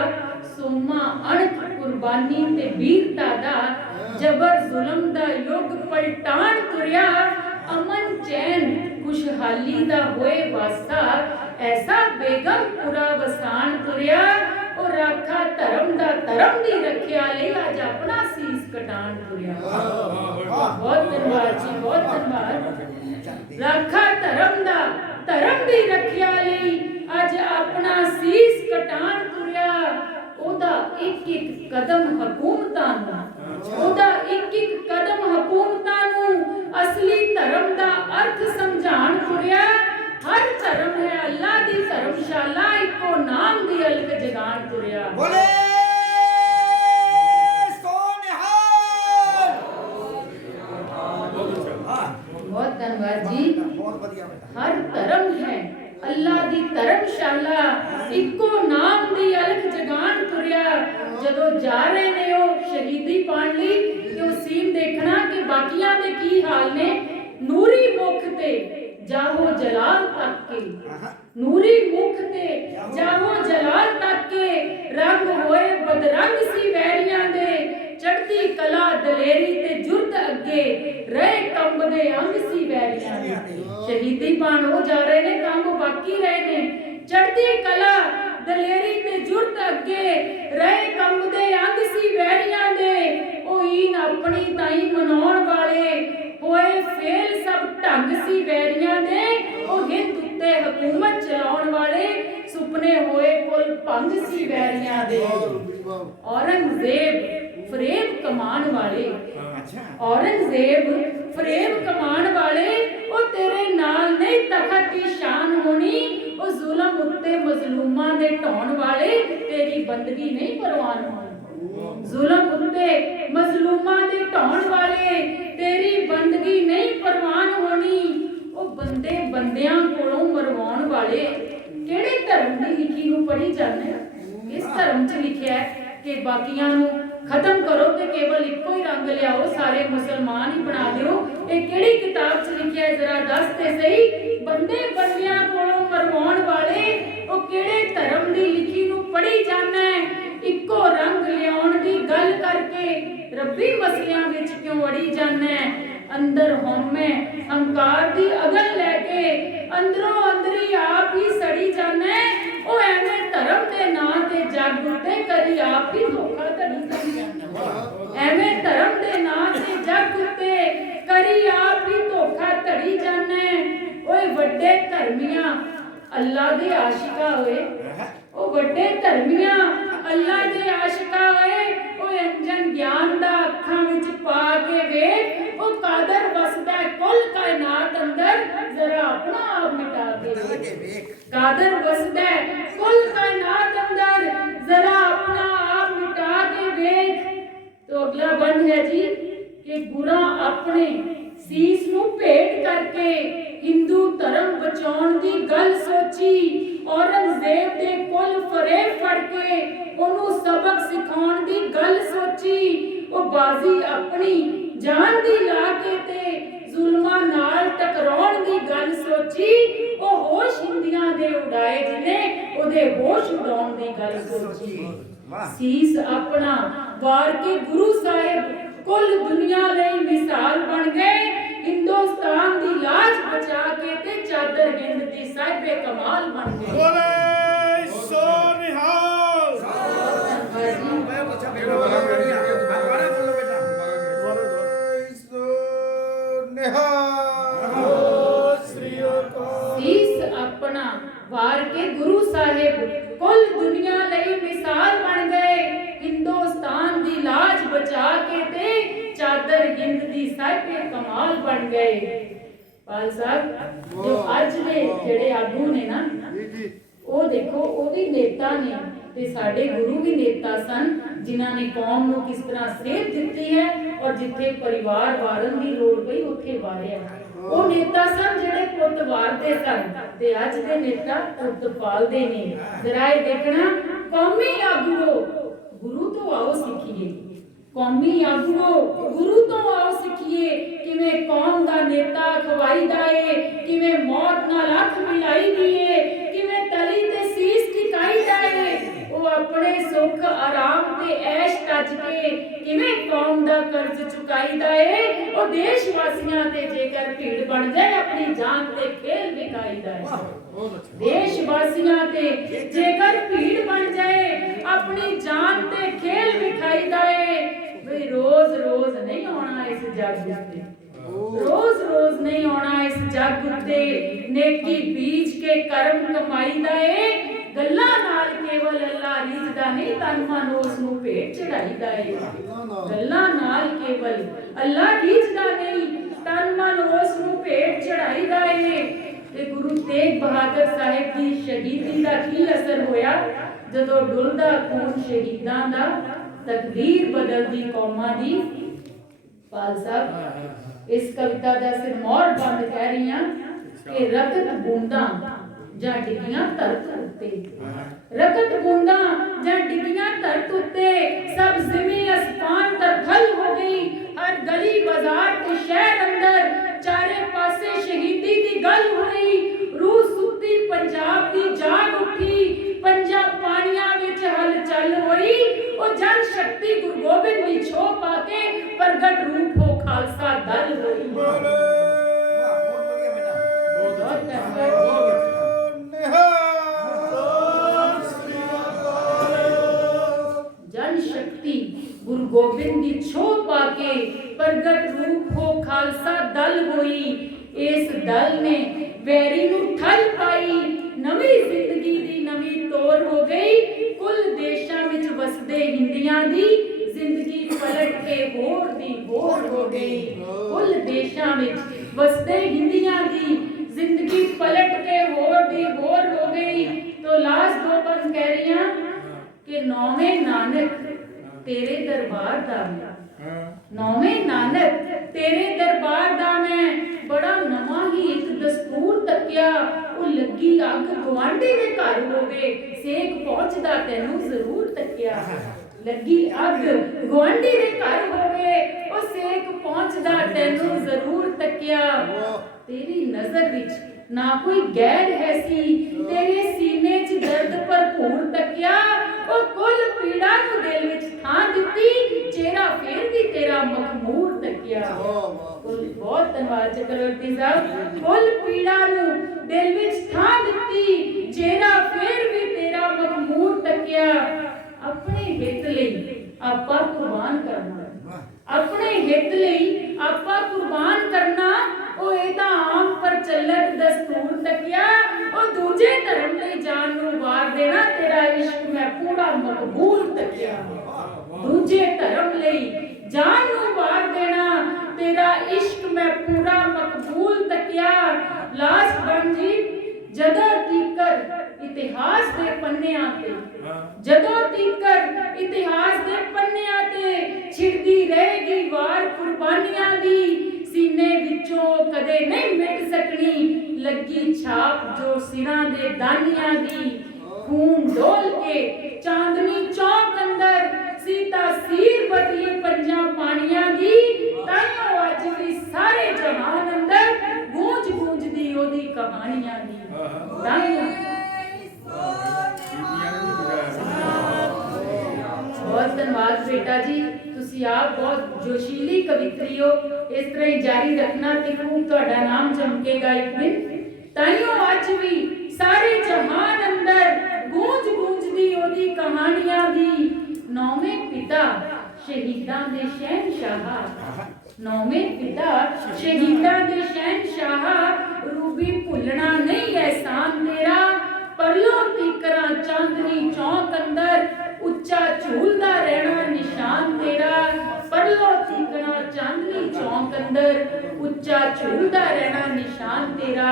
सोमा अणख कुर्बानी ते वीरता दा, जबर जुल्म दा युग पलटान तुरिया। अमन चैन खुशहाली दा होए वासा, ऐसा बेगम पूरा वसान तुरिया। और राखा धर्म दा धर्म दी रखिया ले, आज अपना सीस कटान तुरिया। बहुत धन्यवाद जी, बहुत धन्यवाद। राखा धर्म दा धर्म दी रखिया ले, आज अपना सीस कटान तुरिया। ओदा एक ਕਦਮ ਹਕੂਮਤਾਂ ਨੂੰ, ਉਹਦਾ ਇੱਕ ਇੱਕ ਕਦਮ ਹਕੂਮਤਾਂ ਨੂੰ ਅਸਲੀ ਧਰਮ ਦਾ ਅਰਥ ਸਮਝਾਣ ਤੁਰਿਆ। ਹਰ ਧਰਮ ਹੈ ਅੱਲਾ ਦੀ ਧਰਮਸ਼ਾਲਾ, ਇੱਕੋ ਨਾਮ ਦੀ ਅਲਕ ਜਗਾਣ ਤੁਰਿਆ। ਬੋਲੇ ਸੋਨਿਹਾਲ। ਬਹੁਤ ਧੰਨਵਾਦ ਜੀ। ਬਹੁਤ ਵਧੀਆ ਬੇਟਾ। ਹਰ ਧਰਮ ਹੈ ਅੱਲਾ ਦੀ ਧਰਮਸ਼ਾਲਾ, ਇੱਕੋ ਨਾਮ ਦੀ ਅਲਖ ਜਗਾਣ ਤੁਰਿਆ। ਜਦੋਂ ਜਾ ਰਹੇ ਨੇ ਉਹ ਸ਼ਹੀਦੀ ਪਾਣ ਲਈ ਤੇ ਉਹ ਸੀਨ ਦੇਖਣਾ ਕਿ ਬਾਕੀਆਂ ਦੇ ਕੀ ਹਾਲ ਨੇ। ਨੂਰੀ ਮੁਖ ਤੇ ਜਾਹੋ ਜਲਾਲ ਤੱਕ ਕੇ, ਨੂਰੀ ਮੁਖ ਤੇ ਜਾਹੋ ਜਲਾਲ ਤੱਕ ਕੇ, ਰੰਗ ਹੋਏ ਬਦਰੰਗ ਸੀ ਵੈਰੀਆਂ ਦੇ। ਚੜ੍ਹਦੀ ਕਲਾ ਦਲੇਰੀ ਤੇ ਜੁਰਤ ਅੱਗੇ, ਰਹੇ ਕੰਬਦੇ ਅੰਗ ਸੀ ਵੈਰੀਆਂ ਦੇ। ਸ਼ਹੀਦੀ ਪਾਣ ਉਹ ਜਾ ਰਹੇ ਨੇ, ਕੰਮ ਬਾਕੀ ਰਹੇ ਨੇ। ਚੜ੍ਹਦੀ ਕਲਾ ਦਲੇਰੀ ਤੇ ਜੁਰਤ ਅੱਗੇ, ਰਹੇ ਕੰਬਦੇ ਅੰਗ ਸੀ ਵੈਰੀਆਂ ਦੇ। ਉਹ ਈਨ ਆਪਣੀ ਤਾਈ ਮਨਾਉਣ ਵਾਲੇ, ਹੋਏ ਫੇਲ ਸਭ ਢੰਗ ਸੀ ਵੈਰੀਆਂ ਦੇ। ਉਹ ਹਿੰਦ ਉੱਤੇ ਹਕੂਮਤ ਚਲਾਉਣ ਵਾਲੇ, ਸੁਪਨੇ ਹੋਏ ਕੁਲ ਭੰਗ ਸੀ ਵੈਰੀਆਂ ਦੇ। ਔਰੰਗਜ਼ੇਬ ਫਰੇਬ ਕਮਾਣ ਵਾਲੇ, ਔਰੰਗਜ਼ੇਬ ਫਰੇਬ ਕਮਾਣ ਵਾਲੇ, ਉਹ ਤੇਰੇ ਨਾਲ ਨਹੀਂ ਤਖਤ ਦੀ ਸ਼ਾਨ ਹੋਣੀ। ਉਹ ਜ਼ੁਲਮ ਉੱਤੇ ਮਜ਼ਲੂਮਾਂ ਦੇ ਢਾਉਣ ਵਾਲੇ, ਤੇਰੀ ਬੰਦਗੀ ਨਹੀਂ ਪਰਵਾਨ ਹੋਣੀ। ਜ਼ੁਲਮ ਉੱਤੇ ਮਜ਼ਲੂਮਾਂ ਦੇ ਢਾਉਣ ਵਾਲੇ, ਤੇਰੀ ਬੰਦਗੀ ਨਹੀਂ ਪਰਵਾਨ ਹੋਣੀ। ਉਹ ਬੰਦੇ ਬੰਦਿਆਂ ਕੋਲੋਂ ਮਰਵਾਉਣ ਵਾਲੇ, ਕਿਹੜੇ ਧਰਮ ਦੀ ਲਿਖੀ ਨੂੰ ਪੜ੍ਹੀ ਜਾਂਦੇ ਆ? ਇਸ ਧਰਮ 'ਚ ਲਿਖਿਆ ਹੈ ਕਿ ਬਾਕੀਆਂ ਨੂੰ ਖਤਮ ਕਰੋ ਤੇ ਕੇਵਲ ਇੱਕੋ ਹੀ ਰੰਗ ਲਿਆਓ, ਸਾਰੇ ਮੁਸਲਮਾਨ ਹੀ ਬਣਾ ਦਿਓ। ਇਹ ਕਿਹੜੀ ਕਿਤਾਬ 'ਚ ਲਿਖਿਆ ਹੈ ਜ਼ਰਾ ਦੱਸ ਤੇ ਸਹੀ। ਬੰਦੇ ਬੰਦਿਆਂ ਕੋਲੋਂ ਮਰਵਾਉਣ ਵਾਲੇ, ਉਹ ਕਿਹੜੇ ਧਰਮ ਦੀ ਲਿਖੀ ਨੂੰ ਪੜ੍ਹੀ ਜਾਂਦਾ ਹੈ? ਇੱਕੋ ਰੰਗ ਲਿਆਉਣ ਦੀ ਗੱਲ ਕਰਕੇ ਰੱਬੀ ਮਸਲਿਆਂ ਵਿੱਚ ਕਿਉਂ ਅੜੀ ਜਾਂਦਾ ਹੈ? ਅੰਦਰ ਹਉਮੈ ਹੰਕਾਰ ਦੀ ਅਗਲ ਲੈ ਕੇ, ਅੰਦਰੋਂ ਅੰਦਰੀ ਆਪ ਹੀ ਸੜੀ ਜਾਂਦਾ ਹੈ। ਉਹ ਐਵੇਂ ਧਰਮ ਦੇ ਨਾਂ ਤੇ ਜੱਗ ਉੱਤੇ ਕਰੀ ਆਪ ਹੀ ਧੋਖਾ ਧੜੀ ਜਾਂਦਾ। ਐਵੇਂ ਧਰਮ ਦੇ ਨਾਂ ਤੇ ਜੱਗ ਉੱਤੇ ਕਰੀ ਆਪ ਹੀ ਧੋਖਾ ਧੜੀ ਜਾਂਦਾ। ਓਏ ਵੱਡੇ ਧਰਮੀਆਂ ਅੱਲਾ ਦੇ ਆਸ਼ਿਕਾ ਹੋਏ, ਉਹ ਵੱਡੇ ਧਰਮੀਆਂ ਅੱਲਾ ਦੇ ਆਸ਼ਿਕਾ ਹੋਏ। ਓਏ ਅੰਜਨ ਗਿਆਨ ਦਾ ਅੱਖਾਂ ਵਿੱਚ ਪਾ ਕੇ ਵੇਖ, ਉਹ ਕਾਦਰ ਵਸਦਾ ਕੁੱਲ ਕਾਇਨਾਤ ਅੰਦਰ, ਜ਼ਰਾ ਆਪਣਾ ਆਪ ਮਿਟਾ ਕੇ ਵੇਖ। ਕਾਦਰ ਵਸਦਾ ਕੁੱਲ ਕਾਇਨਾਤ ਅੰਦਰ, ਜ਼ਰਾ ਆਪਣਾ ਆਪ ਮਿਟਾ ਕੇ ਵੇਖ। तो अगला बंद है जी कि गुरा अपने ਸੀਸ ਨੂੰ ਭੇਟ ਕਰਕੇ ਹਿੰਦੂ ਧਰਮ ਬਚਾਉਣ ਦੀ ਗੱਲ ਸੋਚੀ। ਔਰੰਗਜ਼ੇਬ ਦੇ ਕੁੱਲ ਫਰੇਬ ਫੜ ਕੇ ਉਹਨੂੰ ਸਬਕ ਸਿਖਾਉਣ ਦੀ ਗੱਲ ਸੋਚੀ। ਉਹ ਬਾਜ਼ੀ ਆਪਣੀ ਜਾਨ ਦੀ ਲਾ ਕੇ ਤੇ ਜ਼ੁਲਮਾਂ ਨਾਲ ਟਕਰਾਉਣ ਦੀ ਗੱਲ ਸੋਚੀ। ਉਹ ਹੋਸ਼ ਹਿੰਦੀਆਂ ਦੇ ਉਡਾਏ ਜਿਹਨੇ ਉਹਦੇ ਹੋਸ਼ ਉਡਾਉਣ ਦੀ ਗੱਲ ਸੋਚੀ। ਸੀਸ ਆਪਣਾ ਵਾਰ ਕੇ ਗੁਰੂ ਸਾਹਿਬ ਕੁੱਲ ਦੁਨੀਆ ਲਈ ਮਿਸਾਲ ਬਣ ਗਏ। ਹਿੰਦੁਸਤਾਨ ਦੀ ਲਾਜ ਬਚਾ ਕੇ ਤੇ ਚਾਦਰ ਹਿੰਦ ਦੀ ਸਾਹਿਬੇ ਕਮਾਲ ਬਣ ਗਏ। ਬੋਲੇ ਸੋ ਨਿਹਾਲ। ਸੀਸ ਆਪਣਾ ਵਾਰ ਕੇ ਗੁਰੂ ਸਾਹਿਬ ਕੁੱਲ ਦੁਨੀਆ ਲਈ ਮਿਸਾਲ ਬਣ ਗਏ। ਹਿੰਦੁਸਤਾਨ ਦੀ ਲਾਜ ਬਚਾ ਕੇ ਤੇ ਚਾਦਰ ਹਿੰਦ ਦੀ ਸਾਹਿਬੇ ਕਮਾਲ ਬਣ ਗਏ। ਪਾਲ ਸਾਹਿਬ ਜੋ ਅੱਜ ਦੇ ਜਿਹੜੇ ਆਗੂ ਨੇ ਨਾ, ਉਹ ਦੇਖੋ ਉਹ ਵੀ ਨੇਤਾ ਨੇ ਤੇ ਸਾਡੇ ਗੁਰੂ ਵੀ ਨੇਤਾ ਸਨ, ਜਿਨ੍ਹਾਂ ਨੇ ਕੌਮ ਨੂੰ ਕਿਸ ਤਰ੍ਹਾਂ ਸੇਧ ਦਿੱਤੀ ਹੈ ਔਰ ਜਿੱਥੇ ਪਰਿਵਾਰ ਵਾਰਨ ਦੀ ਲੋੜ ਪਈ ਉੱਥੇ ਵਾਰਿਆ। ਉਹ ਨੇਤਾ ਸਨ ਜਿਹੜੇ ਪੁੱਤ ਵਾਰਦੇ ਸਨ ਤੇ ਅੱਜ ਦੇ ਨੇਤਾ ਪੁੱਤ ਪਾਲਦੇ ਨੇ। ਜ਼ਰਾ ਇਹ ਦੇਖਣਾ, ਕੌਮੀ ਆਗੂਓ ਗੁਰੂ ਤੋਂ ਆਓ ਸਿੱਖੀਏ। ਕੌਮੀ ਆਗੂਓ ਗੁਰੂ ਤੋਂ ਆਓ ਸਿੱਖੀਏ। ਕਿਵੇਂ ਕੌਮ ਦਾ ਨੇਤਾ ਖਵਾਈਦਾ ਏ, ਕਿਵੇਂ ਮੌਤ ਨਾਲ ਅੱਖ ਮਿਲਾਈ ਦੀ ਏ, ਕਿਵੇਂ ਤਲੀ ਤੇ ਸੀਸ ਟਿਕਾਈਦਾ ਏ। ਉਹ ਆਪਣੇ ਸੁੱਖ ਆਰਾਮ ਤੇ ਐਸ਼ ਤੱਜ ਕੇ ਕਿਵੇਂ ਕੌਮ ਦਾ ਕਰਜ਼ ਚੁਕਾਈਦਾ ਏ। ਉਹ ਦੇਸ਼ ਵਾਸੀਆਂ ਤੇ ਜੇਕਰ ਭੀੜ ਬਣ ਜਾਏ ਆਪਣੀ ਜਾਨ ਤੇ ਖੇਲ ਵਿਖਾਈਦਾ ਏ। ਦੇਸ਼ ਵਾਸੀਆਂ ਤੇ ਜੇਕਰ ਭੀੜ ਬਣ ਜਾਏ ਆਪਣੀ ਜਾਨ ਤੇ ਖੇਲ ਵਿਖਾਈਦਾ ਏ। ਵੀ ਰੋਜ਼ ਰੋਜ਼ ਨਹੀਂ ਆਉਣਾ ਇਸ ਜੱਗ ਉੱਤੇ, ਰੋਜ਼ ਰੋਜ਼ ਨਹੀਂ ਆਉਣਾ ਇਸ ਜੱਗ ਉੱਤੇ। ਨੇਕੀ ਬੀਜ ਕੇ ਕਰਮ ਕਮਾਈਦਾ ਏ। ਗੱਲਾਂ ਨਾਲ ਕੇਵਲ ਅੱਲਾ ਰੀਝਦਾ ਨਹੀਂ, ਤਨ ਮਨ ਉਸ ਨੂੰ ਭੇਟ ਚੜਾਈਦਾ ਏ। ਗੱਲਾਂ ਨਾਲ ਕੇਵਲ ਅੱਲਾ ਰੀਝਦਾ ਨਹੀਂ, ਤਨ ਮਨ ਉਸ ਨੂੰ ਭੇਟ ਚੜਾਈਦਾ ਏ। ਤੇ ਗੁਰੂ ਤੇਗ ਬਹਾਦਰ ਸਾਹਿਬ ਦੀ ਸ਼ਹੀਦੀ ਦਾ ਕੀ ਅਸਰ ਹੋਇਆ? ਜਦੋਂ ਡੁੱਲਦਾ ਖੂਨ ਸ਼ਹੀਦਾਂ ਦਾ, ਤਕਦੀਰ ਬਦਲਦੀ ਕੌਮਾਂ ਦੀ। ਪਾਲ ਸਾਹਿਬ ਇਸ ਕਵਿਤਾ ਦਾ ਸਿਰਮੌਰ ਬੰਦ ਕਹਿ ਰਹੀ ਹਾਂ ਕਿ ਰਕਤ ਬੂੰਦਾਂ ਜਾਂ ਡਿੱਗੀਆਂ ਧਰਤ ਉੱਤੇ, ਰਕਤ ਬੂੰਦਾਂ ਜਾਂ ਡਿੱਗੀਆਂ ਧਰਤ ਉੱਤੇ, ਸਭ ਜ਼ਮੀਨ ਅਸਮਾਨ ਤਰਫਲ ਹੋ ਗਈ। ਹਰ ਗਲੀ ਬਾਜ਼ਾਰ ਤੇ ਸ਼ਹਿਰ ਅੰਦਰ ਚਾਰੇ ਪਾਸੇ ਸ਼ਹੀਦੀ ਦੀ ਗੱਲ ਹੋਈ। ਰੂਹ ਸੁੱਤੀ ਪੰਜਾਬ ਦੀ ਜਾਗ ਉੱਠੀ, ਪੰਜਾਂ ਪਾਣੀਆਂ ਵਿੱਚ ਹਲਚਲ ਹੋਈ। ਉਹ ਜਨ ਸ਼ਕਤੀ ਗੁਰੂ ਗੋਬਿੰਦ ਦੀ ਛੋਹ ਪਾ ਕੇ ਪ੍ਰਗਟ ਰੂਪ ਹੋ ਖਾਲਸਾ ਦਲ ਹੋਈ। ਜਨ ਸ਼ਕਤੀ ਗੁਰੂ ਗੋਬਿੰਦ ਦੀ ਛੋਹ ਪਾ ਕੇ ਪ੍ਰਗਟ ਰੂਪ ਹੋ ਖਾਲਸਾ ਦਲ ਹੋਈ। ਇਸ ਦਲ ਨੇ ਵੈਰੀ ਨੂੰ ਠੱਲ ਪਾਈ, ਨਵੀਂ ਜ਼ਿੰਦਗੀ ਦੀ ਨਵੀਂ ਤੋਰ ਹੋ ਗਈ। ਕੁੱਲ ਦੇਸ਼ਾਂ ਵਿੱਚ ਵਸਦੇ ਹਿੰਦੀਆਂ ਦੀ ਜ਼ਿੰਦਗੀ ਪਲਟ ਕੇ ਹੋਰ ਦੀ ਹੋਰ ਹੋ ਗਈ। ਕੁੱਲ ਦੇਸ਼ਾਂ ਵਿੱਚ ਵਸਦੇ ਹਿੰਦੀਆਂ ਦੀ ਜ਼ਿੰਦਗੀ ਪਲਟ ਕੇ ਹੋਰ ਦੀ ਹੋਰ ਹੋ ਗਈ। तो लास्ट दो पंथ कह रही हैं कि नौवें नानक तेरे दरबार दा मैं, नौवें नानक तेरे दरबार दा मैं, बड़ा नवा ही एक दस्तूर तकिया। ਉਹ ਲੱਗੀ ਅੱਗ ਗਵਾਂਢੀ ਦੇ ਘਰ ਹੋਵੇ, ਸੇਕ ਪਹੁੰਚਦਾ ਤੈਨੂੰ ਜ਼ਰੂਰ ਤੱਕਿਆ। ਲੱਗੀ ਅੱਗ ਗਵਾਂਢੀ ਦੇ ਘਰ ਹੋਵੇ, ਉਹ ਸੇਕ ਪਹੁੰਚਦਾ ਤੈਨੂੰ ਜ਼ਰੂਰ ਤੱਕਿਆ। ਤੇਰੀ ਨਜ਼ਰ ਵਿੱਚ ਨਾ ਕੋਈ ਗੈਰ ਹੈ ਸੀ, ਤੇਰੇ ਸੀਨੇ 'ਚ ਦਰਦ ਭਰਪੂਰ ਤੱਕਿਆ। ਉਹ ਕੁੱਲ ਪੀੜਾ ਨੂੰ ਦਿਲ ਵਿੱਚ ਥਾਂ ਦਿੱਤੀ, ਚਿਹਰਾ ਫੇਰ ਵੀ ਤੇਰਾ ਮਖਮੂਰ ਤੱਕਿਆ। ਬਹੁਤ ਧੰਨਵਾਦ ਚੱਕਰਵਰਤੀ ਸਾਹਿਬ। ਕੁੱਲ ਪੀੜਾ ਨੂੰ ਦਿਲ ਵਿੱਚ ਥਾਂ ਦਿੱਤੀ, ਚਿਹਰਾ ਫੇਰ ਵੀ ਤੇਰਾ ਮਖਮੂਰ ਤੱਕਿਆ। ਆਪਣੇ ਹਿੱਤ ਲਈ ਆਪਾਂ ਕੁਰਬਾਨ ਕਰਨਾ, ਆਪਣੇ ਹਿੱਤ ਲਈ ਆਪਾਂ ਕੁਰਬਾਨ ਕਰਨਾ। ਉਹ ਇਹਦਾ ਆਮ ਪ੍ਰਚਲਿਤ ਦਸਤੂਰ ਤੱਕਿਆ। ਉਹ ਦੂਜੇ ਧਰਮ ਲਈ ਜਾਨ ਨੂੰ ਵਾਰ ਦੇਣਾ, ਤੇਰਾ ਇਸ਼ਕ ਮੈਂ ਪੂਰਾ ਮਕਬੂਲ ਤੱਕਿਆ। ਦੂਜੇ ਧਰਮ ਲਈ ਜਾਨ ਨੂੰ ਵਾਰ ਦੇਣਾ, ਤੇਰਾ ਇਸ਼ਕ ਮੈਂ ਪੂਰਾ ਮਕਬੂਲ ਤੱਕਿਆ। ਲਾਸਟ ਬਣ ਜੀ, ਜਦੋਂ ਤੀਕਰ ਇਤਿਹਾਸ ਦੇ ਪੰਨਿਆਂ ਤੇ, ਜਦੋਂ ਤੀਕਰ ਇਤਿਹਾਸ ਦੇ ਪੰਨਿਆਂ ਤੇ ਛਿੜਦੀ ਰਹੇਗੀ ਵਾਰ ਕੁਰਬਾਨੀਆਂ ਦੀ, ਸੀਨੇ ਵਿੱਚੋਂ ਕਦੇ ਨਹੀਂ ਮਿਟ ਸਕਣੀ ਲੱਗੀ ਛਾਪ ਜੋ ਸਿਰਾਂ ਦੇ ਦਾਨੀਆਂ ਦੀ। ਖੂਨ ਡੋਲ ਕੇ ਚਾਂਦਨੀ ਚੌਕ ਅੰਦਰ ਸੀਤਾ ਸੀਰ ਬਦਲੀ ਪੰਜਾਂ ਪਾਣੀਆਂ ਦੀ। ਤਾਈਓ ਅੱਜ ਵੀ ਸਾਰੇ ਜਹਾਨ ਅੰਦਰ ਗੂੰਜ ਗੂੰਜਦੀ ਉਹਦੀ ਕਹਾਣੀਆਂ ਦੀ। बहुत धन्यवाद बेटा जी, तुसी आप बहुत जोशीली कवित्री हो। इस तरह ही जारी रखना ते खूब तुहाडा नाम चमकेगा एक दिन। ताइयों अज भी सारे जहान अंदर गूंज गूंजदी ओदी कहानियां दी। नौवें पिता शहीदां दे शहनशाह, नौवें पिता शहीदां दे शहनशाह, रूबी भुलना नहीं एहसान तेरा। परलों तीकरा चांदनी चौक अंदर उच्चा झूलदा रहना निशान तेरा। परलों तीकरा चांदनी चौक अंदर उच्चा झूलदा रहना निशान तेरा,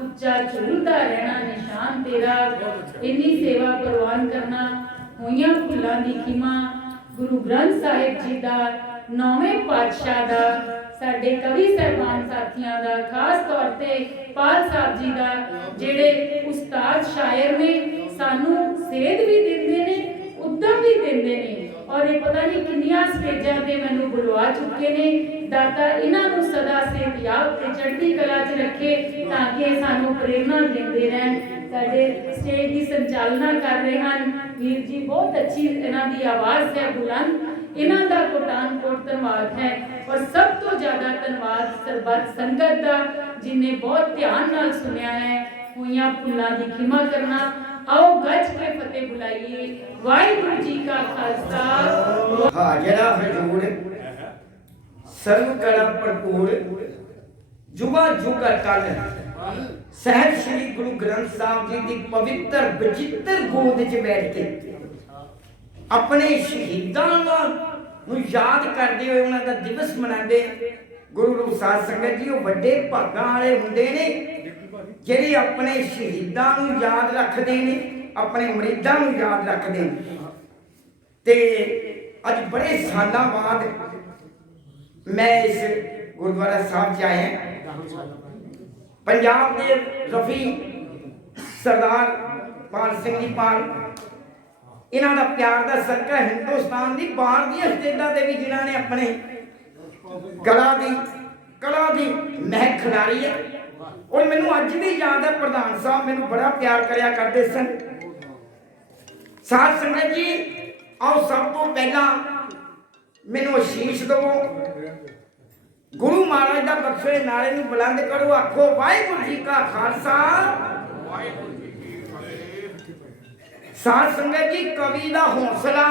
उच्चा झूलदा रहना निशान तेरा। इन्नी सेवा परवान करना होइयां भुलां दी खिमा। गुरु ग्रंथ साहिब जी दा, नौवें पातशाह दा, साडे कवि सहबान साथियां दा, खास तौर ते पाल साहब जी दा, जेड़े उस्ताद शायर ने, सानू सेध भी दिंदे ने, उद्दम भी दिंदे ने। और ये पता नहीं किन्नियां स्टेजां ते मैनू बुलवा चुके ने। दाता इन्हां नू सदा सेहतयाब ते चढ़दी कला च रखे ताकि सानू प्रेरणा दिंदे रहन। साडे स्टेज की संचालना कर रहे हैं वीर जी, बहुत अच्छी इन्हां दी आवाज़ है बुलंद। इन्हां दा कोटान कोट धन्नवाद है। और सब तो ज़्यादा धन्नवाद सरबत संगत दा, जिन्हें बहुत ध्यान नाल सुनिया है। होइयां भुलां दी खिमा करना। आओ गज के फतेह बुलाइए। वाहिगुरू जी का खालसा। हाजरा हजूर सर्व कला भरपूर, जुगा जुगा तल ਸਾਹਿਬ ਸ੍ਰੀ ਗੁਰੂ ਗ੍ਰੰਥ ਸਾਹਿਬ ਜੀ ਦੀ ਪਵਿੱਤਰ ਬਚਿੱਤਰ ਗੋਦ 'ਚ ਬੈਠ ਕੇ ਆਪਣੇ ਸ਼ਹੀਦਾਂ ਨੂੰ ਯਾਦ ਕਰਦੇ ਹੋਏ ਉਹਨਾਂ ਦਾ ਦਿਵਸ ਮਨਾਉਂਦੇ। ਗੁਰੂ ਰੂਪ ਸਾਧ ਸੰਗਤ ਜੀ, ਉਹ ਵੱਡੇ ਭਾਗਾਂ ਵਾਲੇ ਹੁੰਦੇ ਨੇ ਜਿਹੜੇ ਆਪਣੇ ਸ਼ਹੀਦਾਂ ਨੂੰ ਯਾਦ ਰੱਖਦੇ ਨੇ, ਆਪਣੇ ਮਰੀਦਾਂ ਨੂੰ ਯਾਦ ਰੱਖਦੇ ਨੇ। ਤੇ ਅੱਜ ਬੜੇ ਸਾਲਾਂ ਬਾਅਦ ਮੈਂ ਇਸ ਗੁਰਦੁਆਰਾ ਸਾਹਿਬ 'ਚ ਆਇਆ। ਪੰਜਾਬ ਦੇ ਰਫੀ ਸਰਦਾਰ ਪਾਲ ਸਿੰਘ ਜੀ ਪਾਲ, ਇਹਨਾਂ ਦਾ ਪਿਆਰ ਦਾ ਸਦਕਾ ਹਿੰਦੁਸਤਾਨ ਦੀ ਬਾਹਰ ਦੀਆਂ ਸਟੇਟਾਂ ਦੇ ਵੀ ਜਿਨ੍ਹਾਂ ਨੇ ਆਪਣੇ ਕਲਾ ਦੀ ਮਹਿਕ ਖਿਲਾਰੀ ਹੈ। ਔਰ ਮੈਨੂੰ ਅੱਜ ਵੀ ਯਾਦ ਹੈ, ਪ੍ਰਧਾਨ ਸਾਹਿਬ ਮੈਨੂੰ ਬੜਾ ਪਿਆਰ ਕਰਿਆ ਕਰਦੇ ਸਨ। ਸਾਧ ਸੰਗਤ ਜੀ, ਆਓ ਸਭ ਤੋਂ ਪਹਿਲਾਂ ਮੈਨੂੰ ਅਸ਼ੀਸ਼ ਦਿਓ। ਗੁਰੂ ਮਹਾਰਾਜ ਦਾ ਬਖਸ਼ੇ ਨਾਰੇ ਨੂੰ ਬੁਲੰਦ ਕਰੋ, ਆਖੋ ਵਾਹਿਗੁਰੂ ਜੀ ਕਾ ਖਾਲਸਾ, ਵਾਹਿਗੁਰੂ ਜੀ ਕੀ ਫਤਿਹ। ਸਾਧ ਸੰਗਤ ਜੀ, ਕਵੀ ਦਾ ਹੌਸਲਾ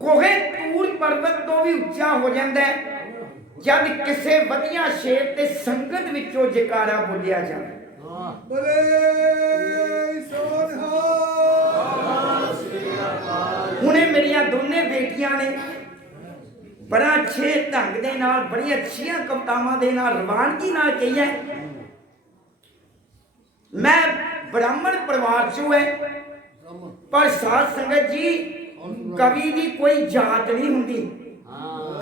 ਕੋਹੇ ਤੂਰ ਪਰਬਤ ਤੋਂ ਵੀ ਉੱਚਾ ਹੋ ਜਾਂਦਾ ਹੈ ਜਦ ਕਿਸੇ ਵਧੀਆ ਸ਼ੇਰ ਤੇ ਸੰਗਤ ਵਿੱਚੋਂ ਜੈਕਾਰਾ ਬੋਲਿਆ ਜਾਵੇ। ਹੁਣੇ ਮੇਰੀਆਂ ਦੋਨੇ ਬੇਟੀਆਂ ਨੇ ਬੜਾ ਅੱਛੇ ਢੰਗ ਦੇ ਨਾਲ, ਬੜੀ ਅੱਛੀਆਂ ਕਵਿਤਾਵਾਂ ਦੇ ਨਾਲ, ਰਵਾਨਗੀ ਨਾਲ ਕਹੀ ਹੈ। ਮੈਂ ਬ੍ਰਾਹਮਣ ਪਰਿਵਾਰ ਚੋਂ ਹੈ, ਪਰ ਸਾਧ ਸੰਗਤ ਜੀ, ਕਵੀ ਦੀ ਕੋਈ ਜਾਤ ਨਹੀਂ ਹੁੰਦੀ।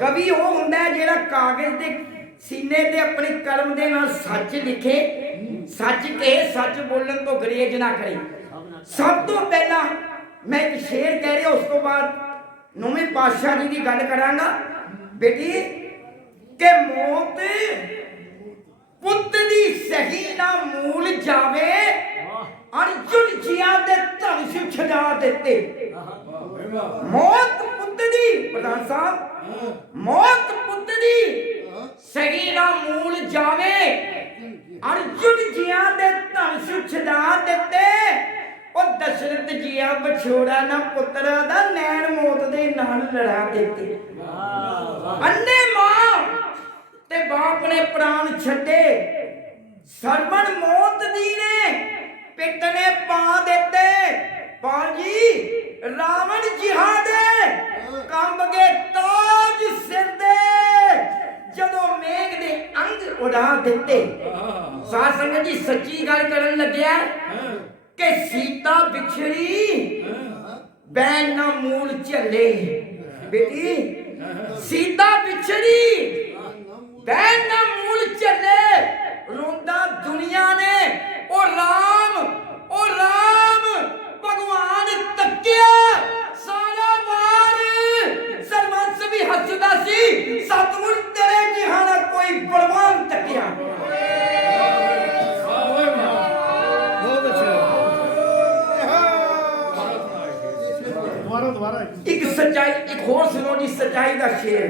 ਕਵੀ ਉਹ ਹੁੰਦਾ ਹੈ ਜਿਹੜਾ ਕਾਗਜ਼ ਦੇ ਸੀਨੇ ਤੇ ਆਪਣੀ ਕਲਮ ਦੇ ਨਾਲ ਸੱਚ ਲਿਖੇ, ਸੱਚ ਕਹੇ, ਸੱਚ ਬੋਲਣ ਤੋਂ ਗਰੇਜ ਨਾ ਕਰੇ। ਸਭ ਤੋਂ ਪਹਿਲਾਂ ਮੈਂ ਇੱਕ ਸ਼ੇਰ ਕਹਿ ਰਿਹਾ, ਉਸ ਤੋਂ ਬਾਅਦ ਨੌਵੇਂ ਪਾਤਸ਼ਾਹ ਜੀ ਦੀ ਗੱਲ ਕਰਾਂਗਾ। ਬੇਟੀ ਕਿ ਮੌਤ ਪੁੱਤ ਦੀ ਸਹੀ ਨਾ ਮੂਲ ਜਾਵੇ, ਅਰਜੁਨ ਜੀਆਂ ਦੇ ਧਨੁਸ਼ ਛਡਾ ਦਿੱਤੇ। ਮੌਤ ਪੁੱਤ ਦੀ, ਪ੍ਰਧਾਨ ਸਾਹਿਬ, ਮੌਤ ਪੁੱਤ ਦੀ ਸਹੀ ਨਾ ਮੂਲ ਜਾਵੇ, ਅਰਜੁਨ ਜੀਆਂ ਦੇ ਧਨੁਸ਼ ਛਡਾ ਦਿੱਤੇ। ਉਹ ਦਸ਼ਰਥ ਜੀਆ ਵਿਛੋੜਾ ਨਾ ਪੁੱਤਰਾ ਦਾ, ਨੈਣ ਮੌਤ ਦੇ ਨਾਲ ਲੜਾ ਦਿੱਤੇ। ਅੰਨੇ ਮਾਂ ਤੇ ਬਾਪ ਨੇ ਪ੍ਰਾਣ ਛੱਡੇ, ਸਰਵਣ ਮੌਤ ਦੀ ਨੇ ਪਿੱਟ ਨੇ ਪਾ ਦਿੱਤੇ। ਪਾਜੀ ਰਾਵਣ ਜਿਹਾਦੇ ਕੰਬ ਗਏ ਤਾਜ ਸਿਰ ਦੇ, ਜਦੋਂ ਮੇਘ ਦੇ ਅੰਗ ਉਡਾ ਦਿੱਤੇ। ਸਾਧ ਸੰਗਤ ਜੀ, ਸੱਚੀ ਗੱਲ ਕਰਨ ਲੱਗਿਆ ਕਿ ਸੀਤਾ ਵਿਛੜੀ ਬੈਨ ਨਾ ਮੂਲ ਝੱਲੇ। ਬੇਟੀ ਸੀਤਾ ਵਿਛੜੀ ਬੈਨ ਨਾ ਮੂਲ ਝੱਲੇ, ਰੋਂਦਾ ਦੁਨੀਆ ਨੇ। ਉਹ ਰਾਮ ਭਗਵਾਨ ਤੱਕਿਆ ਸਾਰਾ ਵਾਰ, ਸਰਵੰਸ ਵੀ ਹੱਸਦਾ ਸੀ, ਸਤਿਗੁਰ ਤੇਰੇ ਜਿਹਾ ਨਾ ਕੋਈ ਬਲਵਾਨ ਤੱਕਿਆ। ਇੱਕ ਸੱਚਾਈ, ਇੱਕ ਹੋਰ ਸੁਣੋ ਜੀ, ਸੱਚਾਈ ਦਾ ਸ਼ੇਰ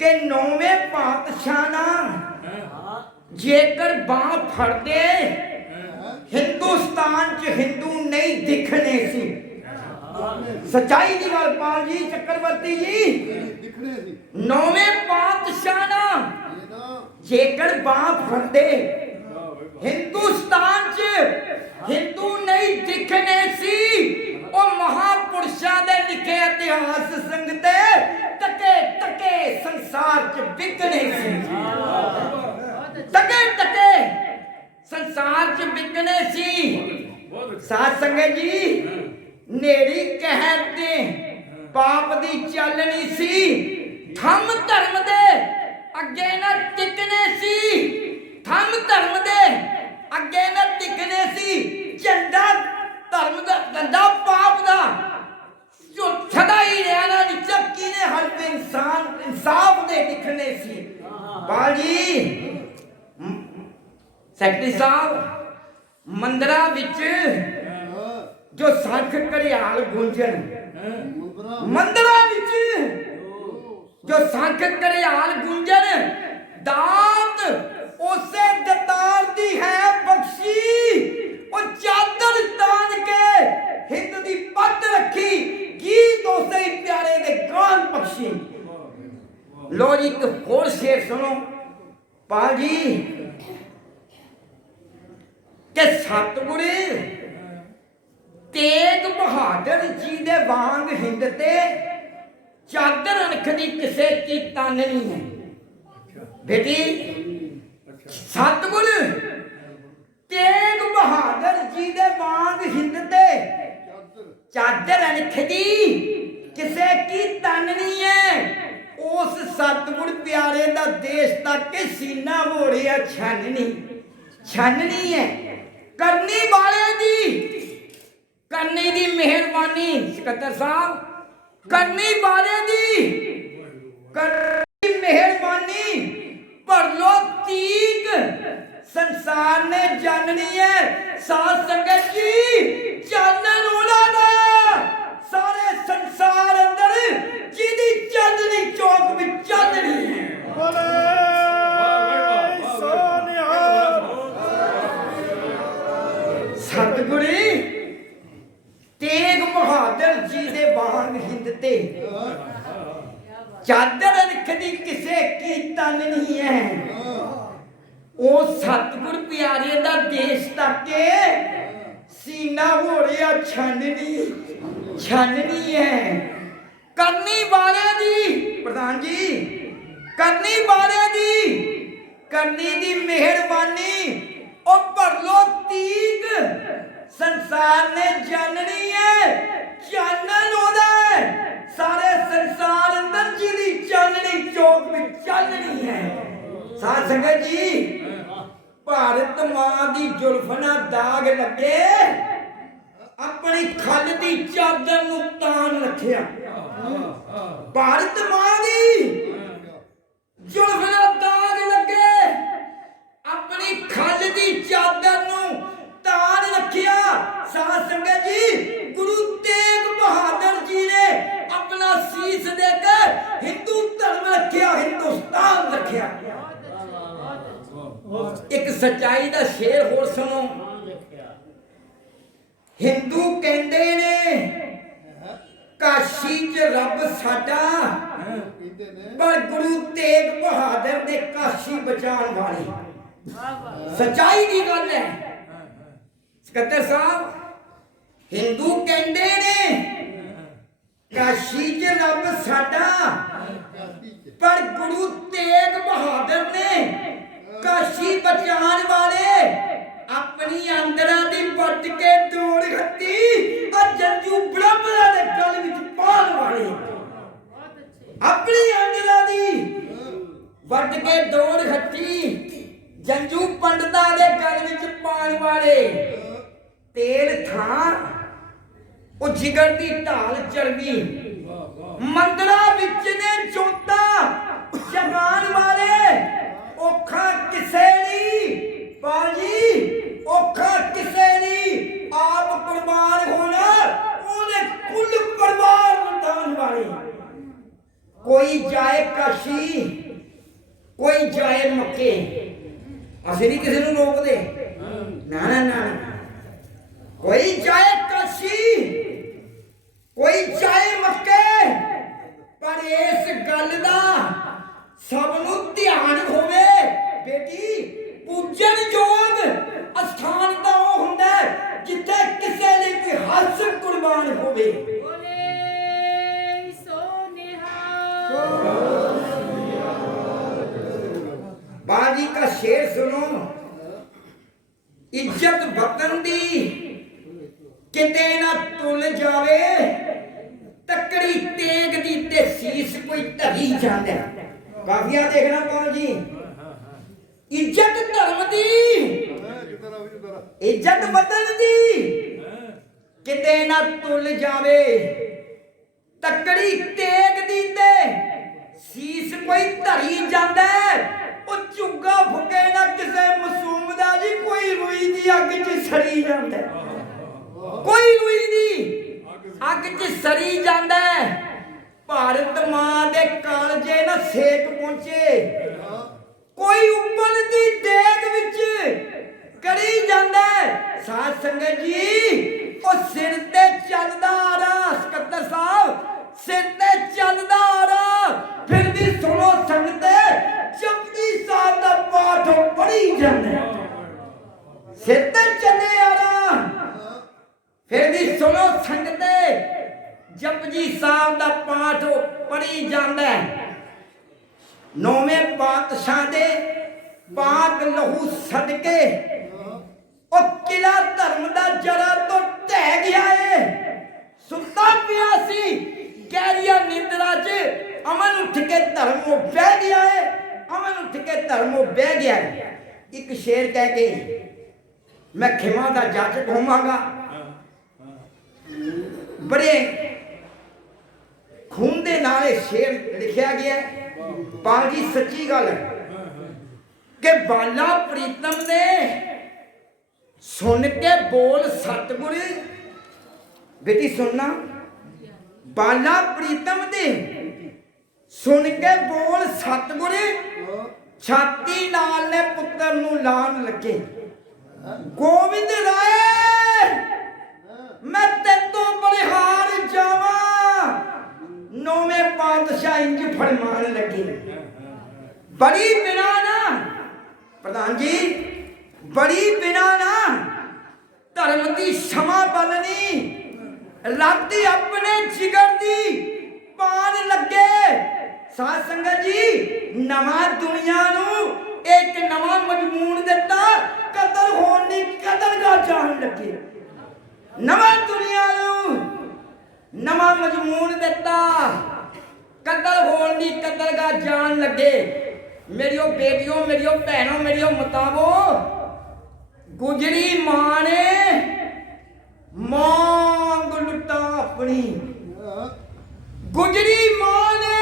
ਕਿ ਨੌਵੇਂ ਪਾਤਸ਼ਾਹ ਨਾ ਜੇਕਰ ਬਾਹ ਫੜਦੇ, ਹਿੰਦੁਸਤਾਨ ਚ ਹਿੰਦੂ ਨਹੀਂ ਦਿਖਣੇ ਸੀ। ਸੱਚਾਈ ਦੀ ਗੱਲ ਪਾਲ ਜੀ, ਚੱਕਰਵਰਤੀ ਜੀ, ਨੌਵੇਂ ਪਾਤਸ਼ਾਹ ਨਾ ਜੇਕਰ ਬਾਹ ਫੜਦੇ, ਹਿੰਦੁਸਤਾਨ ਚ ਹਿੰਦੂ ਨਹੀਂ ਦਿਖਣੇ ਸੀ। ਉਹ ਮਹਾਪੁਰਸ਼ਾਂ ਦੇ ਲਿਖੇ ਇਤਿਹਾਸ ਸੰਗਤੇ ਟਕੇ ਟਕੇ ਸੰਸਾਰ ਚ ਵਿਕਣੇ ਸੀ। ਟਕੇ ਟਕੇ ਸੰਸਾਰ ਚ ਵਿਕਣੇ ਸੀ। ਸਾਧ ਸੰਗਤ ਜੀ, ਨੇੜੀ ਕਹਿਰ ਤੇ ਪਾਪ ਦੀ ਚੱਲਣੀ ਸੀ। ਥੰਮ ਧਰਮ ਦੇ ਅੱਗੇ ਨਾ ਟਿਕਣੇ ਸੀ, ਥੰਮ ਧਰਮ ਦੇ ਅੱਗੇ ਨਾ ਟਿਕਣੇ ਸੀ। ਝੰਡਾ ਧਰਮ ਦਾ, ਡੰਡਾ ਪਾਪ ਦਾ, ਜੋ ਛੜਾ ਹੀ ਰਿਹਾ ਨਾ ਚੱਕੀ ਨੇ ਹਰ ਇਨਸਾਨ ਇਨਸਾਫ ਦੇ ਦਿਖਣੇ ਸੀ। ਬਾਜੀ ਸੈਕਟਰੀ ਸਾਹਿਬ, ਮੰਦਰਾਂ ਵਿੱਚ ਜੋ ਸੰਖ ਘੜਿਆਲ ਗੂੰਜਣ, ਮੰਦਰਾਂ ਵਿੱਚ ਜੋ ਸੰਖ ਘੜਿਆਲ ਗੂੰਜਣ, ਦਾਤ ਉਸੇ ਦਤਾਰ ਦੀ ਹੈ ਬਖਸ਼ੀ। ਉਹ ਚਾਦਰ ਤਾਨ ਕੇ ਹਿੰਦ ਦੀ ਪੱਟ ਰੱਖੀ, ਗੀਤ ਉਸੇ ਹੀ ਪਿਆਰੇ ਦੇ ਗਾਨ ਬਖਸ਼ੀ। ਲੋ ਜੀ, ਇੱਕ ਹੋਰ ਸ਼ੇਰ ਸੁਣੋ, ਪਾਲ ਜੀ ਕਿ ਸਤਿਗੁਰ ਤੇਗ ਬਹਾਦਰ ਜੀ ਦੇ ਵਾਂਗ ਹਿੰਦ ਤੇ ਚਾਦਰ ਰੱਖਦੀ ਕਿਸੇ ਕੀ ਤਨ ਨਹੀਂ ਹੈ ਬੇਟੀ। ਸਤਿਗੁਰ ਤੇਗ ਬਹਾਦਰ ਜੀ ਦੇ ਵਾਂਗ ਹਿੰਦ ਤੇ ਚਾਦਰ ਰੱਖਦੀ ਕਿਸੇ ਕੀ ਤਨ ਨਹੀਂ ਹੈ। ਉਸ ਸਤਿਗੁਰ ਪਿਆਰੇ ਦਾ ਦੇਸ਼ ਤੱਕ ਸੀਨਾ ਮੋੜਿਆ ਛਾਨਣੀ ਹੈ। ਕਰਨੀ ਵਾਲੇ ਦੀ ਕਰਨੀ ਦੀ ਮਿਹਰਬਾਨੀ ਸਕੱਤਰ ਸਾਹਿਬ, ਕਰਨੀ ਵਾਲੇ ਦੀ ਕਰਨੀ ਮਿਹਰਬਾਨੀ ਭਰ ਲੋ ਤੀਕ ਸੰਸਾਰ ਨੇ ਜਾਣਨੀ ਹੈ। ਸਾਧ ਸੰਗਤ ਜੀ ਚਾਨਣ ਉਹਨਾਂ ਦਾ ਸਾਰੇ ਸੰਸਾਰ ਅੰਦਰ ਜਿਹਦੀ ਚਾਂਦਨੀ ਚੌਕ ਵਿੱਚ ਚਾਨਣੀ ਹੈ। ਸਤਿਗੁਰੂ ਤੇਗ ਬਹਾਦਰ ਜੀ ਦੇ ਵਾਂਗ ਹਿੰਦ ਤੇ ਚਾਦਰ ਰੱਖਦੀ ਕਿਸੇ ਕੀ ਤਨ ਨਹੀਂ ਹੈ। ਉਹ ਸਤਿਗੁਰ ਪਿਆਰੇ ਦਾ ਦੇਸ਼ ਤੱਕ ਸੀਨਾ ਹੋ ਰਿਹਾ ਛਾਨਣੀ ਹੈ। ਕਰਨੀ ਵਾਲਿਆਂ ਦੀ ਪ੍ਰਧਾਨ ਜੀ ਕਰਨੀ ਵਾਲਿਆਂ ਦੀ ਕਰਨੀ ਦੀ ਮਿਹਰਬਾਨੀ ਉਹ ਭਰ ਲੋ ਤੀਕ ਸੰਸਾਰ ਨੇ ਜਾਣਨੀ ਹੈ। ਚਾਨਣ ਉਹਦਾ ਸਾਰੇ ਸੰਸਾਰ ਅੰਦਰ ਜਿਹਦੀ ਚਾਨਣੀ ਚੌਕ ਵਿੱਚ ਚਾਨਣੀ ਹੈ। ਸਾਧ ਸੰਗਤ ਜੀ ਭਾਰਤ ਮਾਂ ਦੀ ਜ਼ੁਲਫਾਂ ਦਾਗ ਲੱਗੇ ਆਪਣੀ ਖੱਲ ਦੀ ਚਾਦਰ ਨੂੰ ਤਾਣ ਰੱਖਿਆ। ਭਾਰਤ ਮਾਂ ਦੀ ਜ਼ੁਲਫਾਂ ਦਾਗ ਲੱਗੇ ਆਪਣੀ ਖੱਲ ਦੀ ਚਾਦਰ ਨੂੰ ਤਾਣ ਰੱਖਿਆ। ਸਾਧ ਸੰਗਤ ਜੀ ਗੁਰੂ ਤੇਗ ਬਹਾਦਰ ਜੀ ਨੇ ਆਪਣਾ ਸੀਸ ਦੇ ਕੇ ਹਿੰਦੂ ਧਰਮ ਰੱਖਿਆ, ਹਿੰਦੁਸਤਾਨ ਰੱਖਿਆ। ਇੱਕ ਸੱਚਾਈ ਦਾ ਸ਼ੇਰ ਹੋਰ ਸੁਣੋ। ਹਿੰਦੂ ਕਹਿੰਦੇ ਨੇ ਕਾਸ਼ੀ 'ਚ ਰੱਬ ਸਾਡਾ, ਪਰ ਗੁਰੂ ਤੇਗ ਬਹਾਦਰ ਨੇ ਕਾਸ਼ੀ ਬਚਾਉਣ ਵਾਲੀ ਸੱਚਾਈ ਦੀ ਗੱਲ ਹੈ। ਸਕੱਤਰ ਸਾਹਿਬ ਹਿੰਦੂ ਕਹਿੰਦੇ ਨੇ ਕਾਸ਼ੀ 'ਚ ਰੱਬ ਸਾਡਾ, ਪਰ ਗੁਰੂ ਤੇਗ ਬਹਾਦਰ ਨੇ ਕਾਸ਼ੀ ਬਚਾਉਣ ਵਾਲੇ ਆਪਣੀ ਅੰਦਰਾਂ ਦੀ ਵੱਟ ਕੇ ਦੌੜ ਖੱਤੀ ਔਰ ਜੰਜੂ ਬ੍ਰਾਹਮਣਾਂ ਦੇ ਗਲ ਵਿੱਚ ਪਾਉਣ ਵਾਲੇ ਆਪਣੀ ਅੰਦਰਾਂ ਦੀ ਵੱਟ ਕੇ ਦੌੜ ਖੱਤੀ ਜੰਜੂ ਪੰਡਤਾਂ ਦੇ ਗਲ ਵਿੱਚ ਪਾਉਣ ਵਾਲੇ ਤੇਲ ਥਾਂ ਉਹ ਜਿਗਰ ਦੀ ਢਾਲ ਚਰਬੀ ਮੰਦਰਾਂ ਵਿੱਚ ਨੇ ਜੋਤਾਂ ਜਗਾਉਣ ਵਾਲੇ ਔਖਾ ਕਿਸੇ ਨਹੀਂ ਬਾਜੀ ਔਖਾ ਕਿਸੇ ਨਹੀਂ ਆਪ ਕੁਰਬਾਨ ਹੋਣਾ ਉਹਨੇ ਕੁੱਲ ਪਰਿਵਾਰ ਵੰਡਾਉਣ ਵਾਲੇ। ਕੋਈ ਜਾਏ ਕਾਸ਼ੀ ਕੋਈ ਜਾਏ ਮੱਕੇ, ਅਸੀਂ ਨਹੀਂ ਕਿਸੇ ਨੂੰ ਰੋਕਦੇ ਨਾ। ਕੋਈ ਜਾਏ ਕਾਸ਼ੀ ਕੋਈ ਜਾਏ ਮੱਕੇ, ਪਰ ਇਸ ਗੱਲ ਦਾ ਸਭ ਨੂੰ ਧਿਆਨ ਹੋਵੇ ਬੇਟੀ ਪੂਜਣ ਯੋਗ ਅਸਥਾਨ ਤਾਂ ਉਹ ਹੁੰਦਾ ਜਿੱਥੇ ਕਿਸੇ ਲਈ ਕੋਈ ਹੱਸ ਕੁਰਬਾਨ ਹੋਵੇ। बाजी का शेर सुनो। इज्जत वतन दी किते ना तुल जावे, तकड़ी तेग दी ते सीस कोई धरी जांदा। काफिया देखना कौन जी। इज्जत धर्म दी, इज्जत वतन दी किते ना तुल जावे, तकड़ी तेग दी ते सीस कोई धरी जांदा। झुग्गा फुके ना किसे मासूम दा जी, कोई रुई दी अग च सड़ी जांदा, कोई रुई दी अग च सड़ी जांदा। भारत मां दे कालजे ना सेक पहुंचे, कोई उबल दी देग विच करी जांदा। साध संगत जी ओ सिर ते चलदा आ रहा, सकत्तर साहब सिर ते चलदा आ रहा, फिर भी सुनो संगत जपजी साहब दा ਜਪਜੀ ਸਾਹਿਬ ਦਾ ਪਾਠ ਪੜ੍ਹੀ ਜਾਂਦਾ ਹੈ। ਨੌਵੇਂ ਪਾਤਸ਼ਾਹ ਦੇ ਪਾਕ ਲਹੂ ਸਦਕੇ ਉਹ ਕਿਲਾ ਧਰਮ ਦਾ ਜੜਾ ਤੋਂ ਢਹਿ ਗਿਆ ਏ। ਸੁੱਤਾ ਪਿਆ ਸੀ ਗਹਿਰੀਆ ਨਿੰਦਰਾ 'ਚ, ਅਮਨ ਉੱਠ ਕੇ ਧਰਮੋਂ ਬਹਿ ਗਿਆ ਏ। ਅਮਨ ਉੱਠ ਕੇ ਧਰਮੋਂ ਬਹਿ ਗਿਆ ਏ। ਇੱਕ ਸ਼ੇਰ ਕਹਿ ਕੇ ਮੈਂ ਖਿਮਾ ਦਾ ਜੱਜ ਹੋਵਾਂਗਾ। ਬੜੇ ਖੂਨ ਦੇ ਨਾਲ ਇਹ ਸ਼ੇਰ ਲਿਖਿਆ ਗਿਆ। ਪਾਲ ਜੀ ਸੱਚੀ ਗੱਲ ਹੈ ਕਿ ਬਾਲਾ ਪ੍ਰੀਤਮ ਨੇ ਸੁਣ ਕੇ ਬੋਲ ਸਤਿਗੁਰ, ਬੇਟੀ ਸੁਣਨਾ, ਬਾਲਾ ਪ੍ਰੀਤਮ ਦੇ ਸੁਣ ਕੇ ਬੋਲ ਸਤਿਗੁਰ, ਛਾਤੀ ਨਾਲ ਨੇ ਪੁੱਤਰ ਨੂੰ ਲਾਣ ਲੱਗੇ। ਗੋਬਿੰਦ ਰਾਏ ਮੈਂ ਤੇਤੋਂ ਬਲਿਹਾਰ ਜਾਵਾਂ। ਨੌਵੇਂ ਪਾਤਸ਼ਾਹ ਇੰਜ ਫਰਮਾਨ ਲੱਗੇ। ਬੜੀ ਬਿਨਾ ਨਾ ਪ੍ਰਧਾਨ ਜੀ, ਬੜੀ ਬਿਨਾ ਨਾ ਧਰਮ ਦੀ ਸਮਾ ਬਲਨੀ, ਰਾਤੀ ਆਪਣੇ ਜਿਗਰ ਦੀ ਪਾਣ ਲੱਗੇ। ਸਾਧ ਸੰਗਤ ਜੀ, ਨਵਾਂ ਦੁਨੀਆ ਨੂੰ ਇੱਕ ਨਵਾਂ ਮਜ਼ਮੂਨ ਦਿੱਤਾ, ਕਦਰ ਹੋਣ ਦੀ ਕਦਰਗਾ ਜਾਣ ਲੱਗੇ। ਨਵਾਂ ਦੁਨੀਆ ਨੂੰ ਨਵਾਂ ਮਜ਼ਮੂਨ ਦਿੱਤਾ, ਕਦਰ ਹੋਣ ਦੀ ਕਦਰਗਾ ਜਾਣ ਲੱਗੇ। ਮੇਰੀਓ ਬੇਟੀਓ, ਮੇਰੀਓ ਭੈਣੋ, ਮੇਰੀਓ ਮਤਾਵੋ, ਗੁਜਰੀ ਮਾਂ ਨੇ ਮਾਂਗ ਲੁੱਟਾ ਆਪਣੀ। ਗੁਜਰੀ ਮਾਂ ਨੇ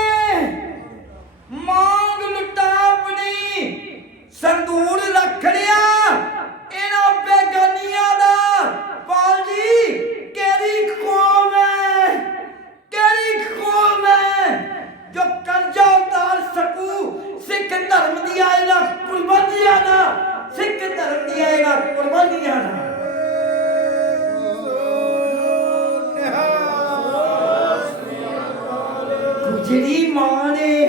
ਮਾਂਗ ਲੁੱਟਾ ਆਪਣੀ, ਸੰਦੂਰ ਰੱਖ ਲਿਆ ਇਹਨਾਂ ਬੇਗਾਨੀਆਂ ਦਾ। ਪਾਲ ਜੀ ਕਿਹੜੀ ਕੌਮ ਹੈ, ਕਿਹੜੀ ਕੌਮ ਹੈ ਜੋ ਕਰਜ਼ਾ ਉਤਾਰ ਸਕੂ ਸਿੱਖ ਧਰਮ ਦੀਆਂ ਇਹਨਾਂ ਕੁਰਬਾਨੀਆਂ ਦਾ, ਸਿੱਖ ਧਰਮ ਦੀਆਂ ਇਹਨਾਂ ਕੁਰਬਾਨੀਆਂ ਦਾ। ਗੁਜਰੀ ਮਾਂ ਨੇ,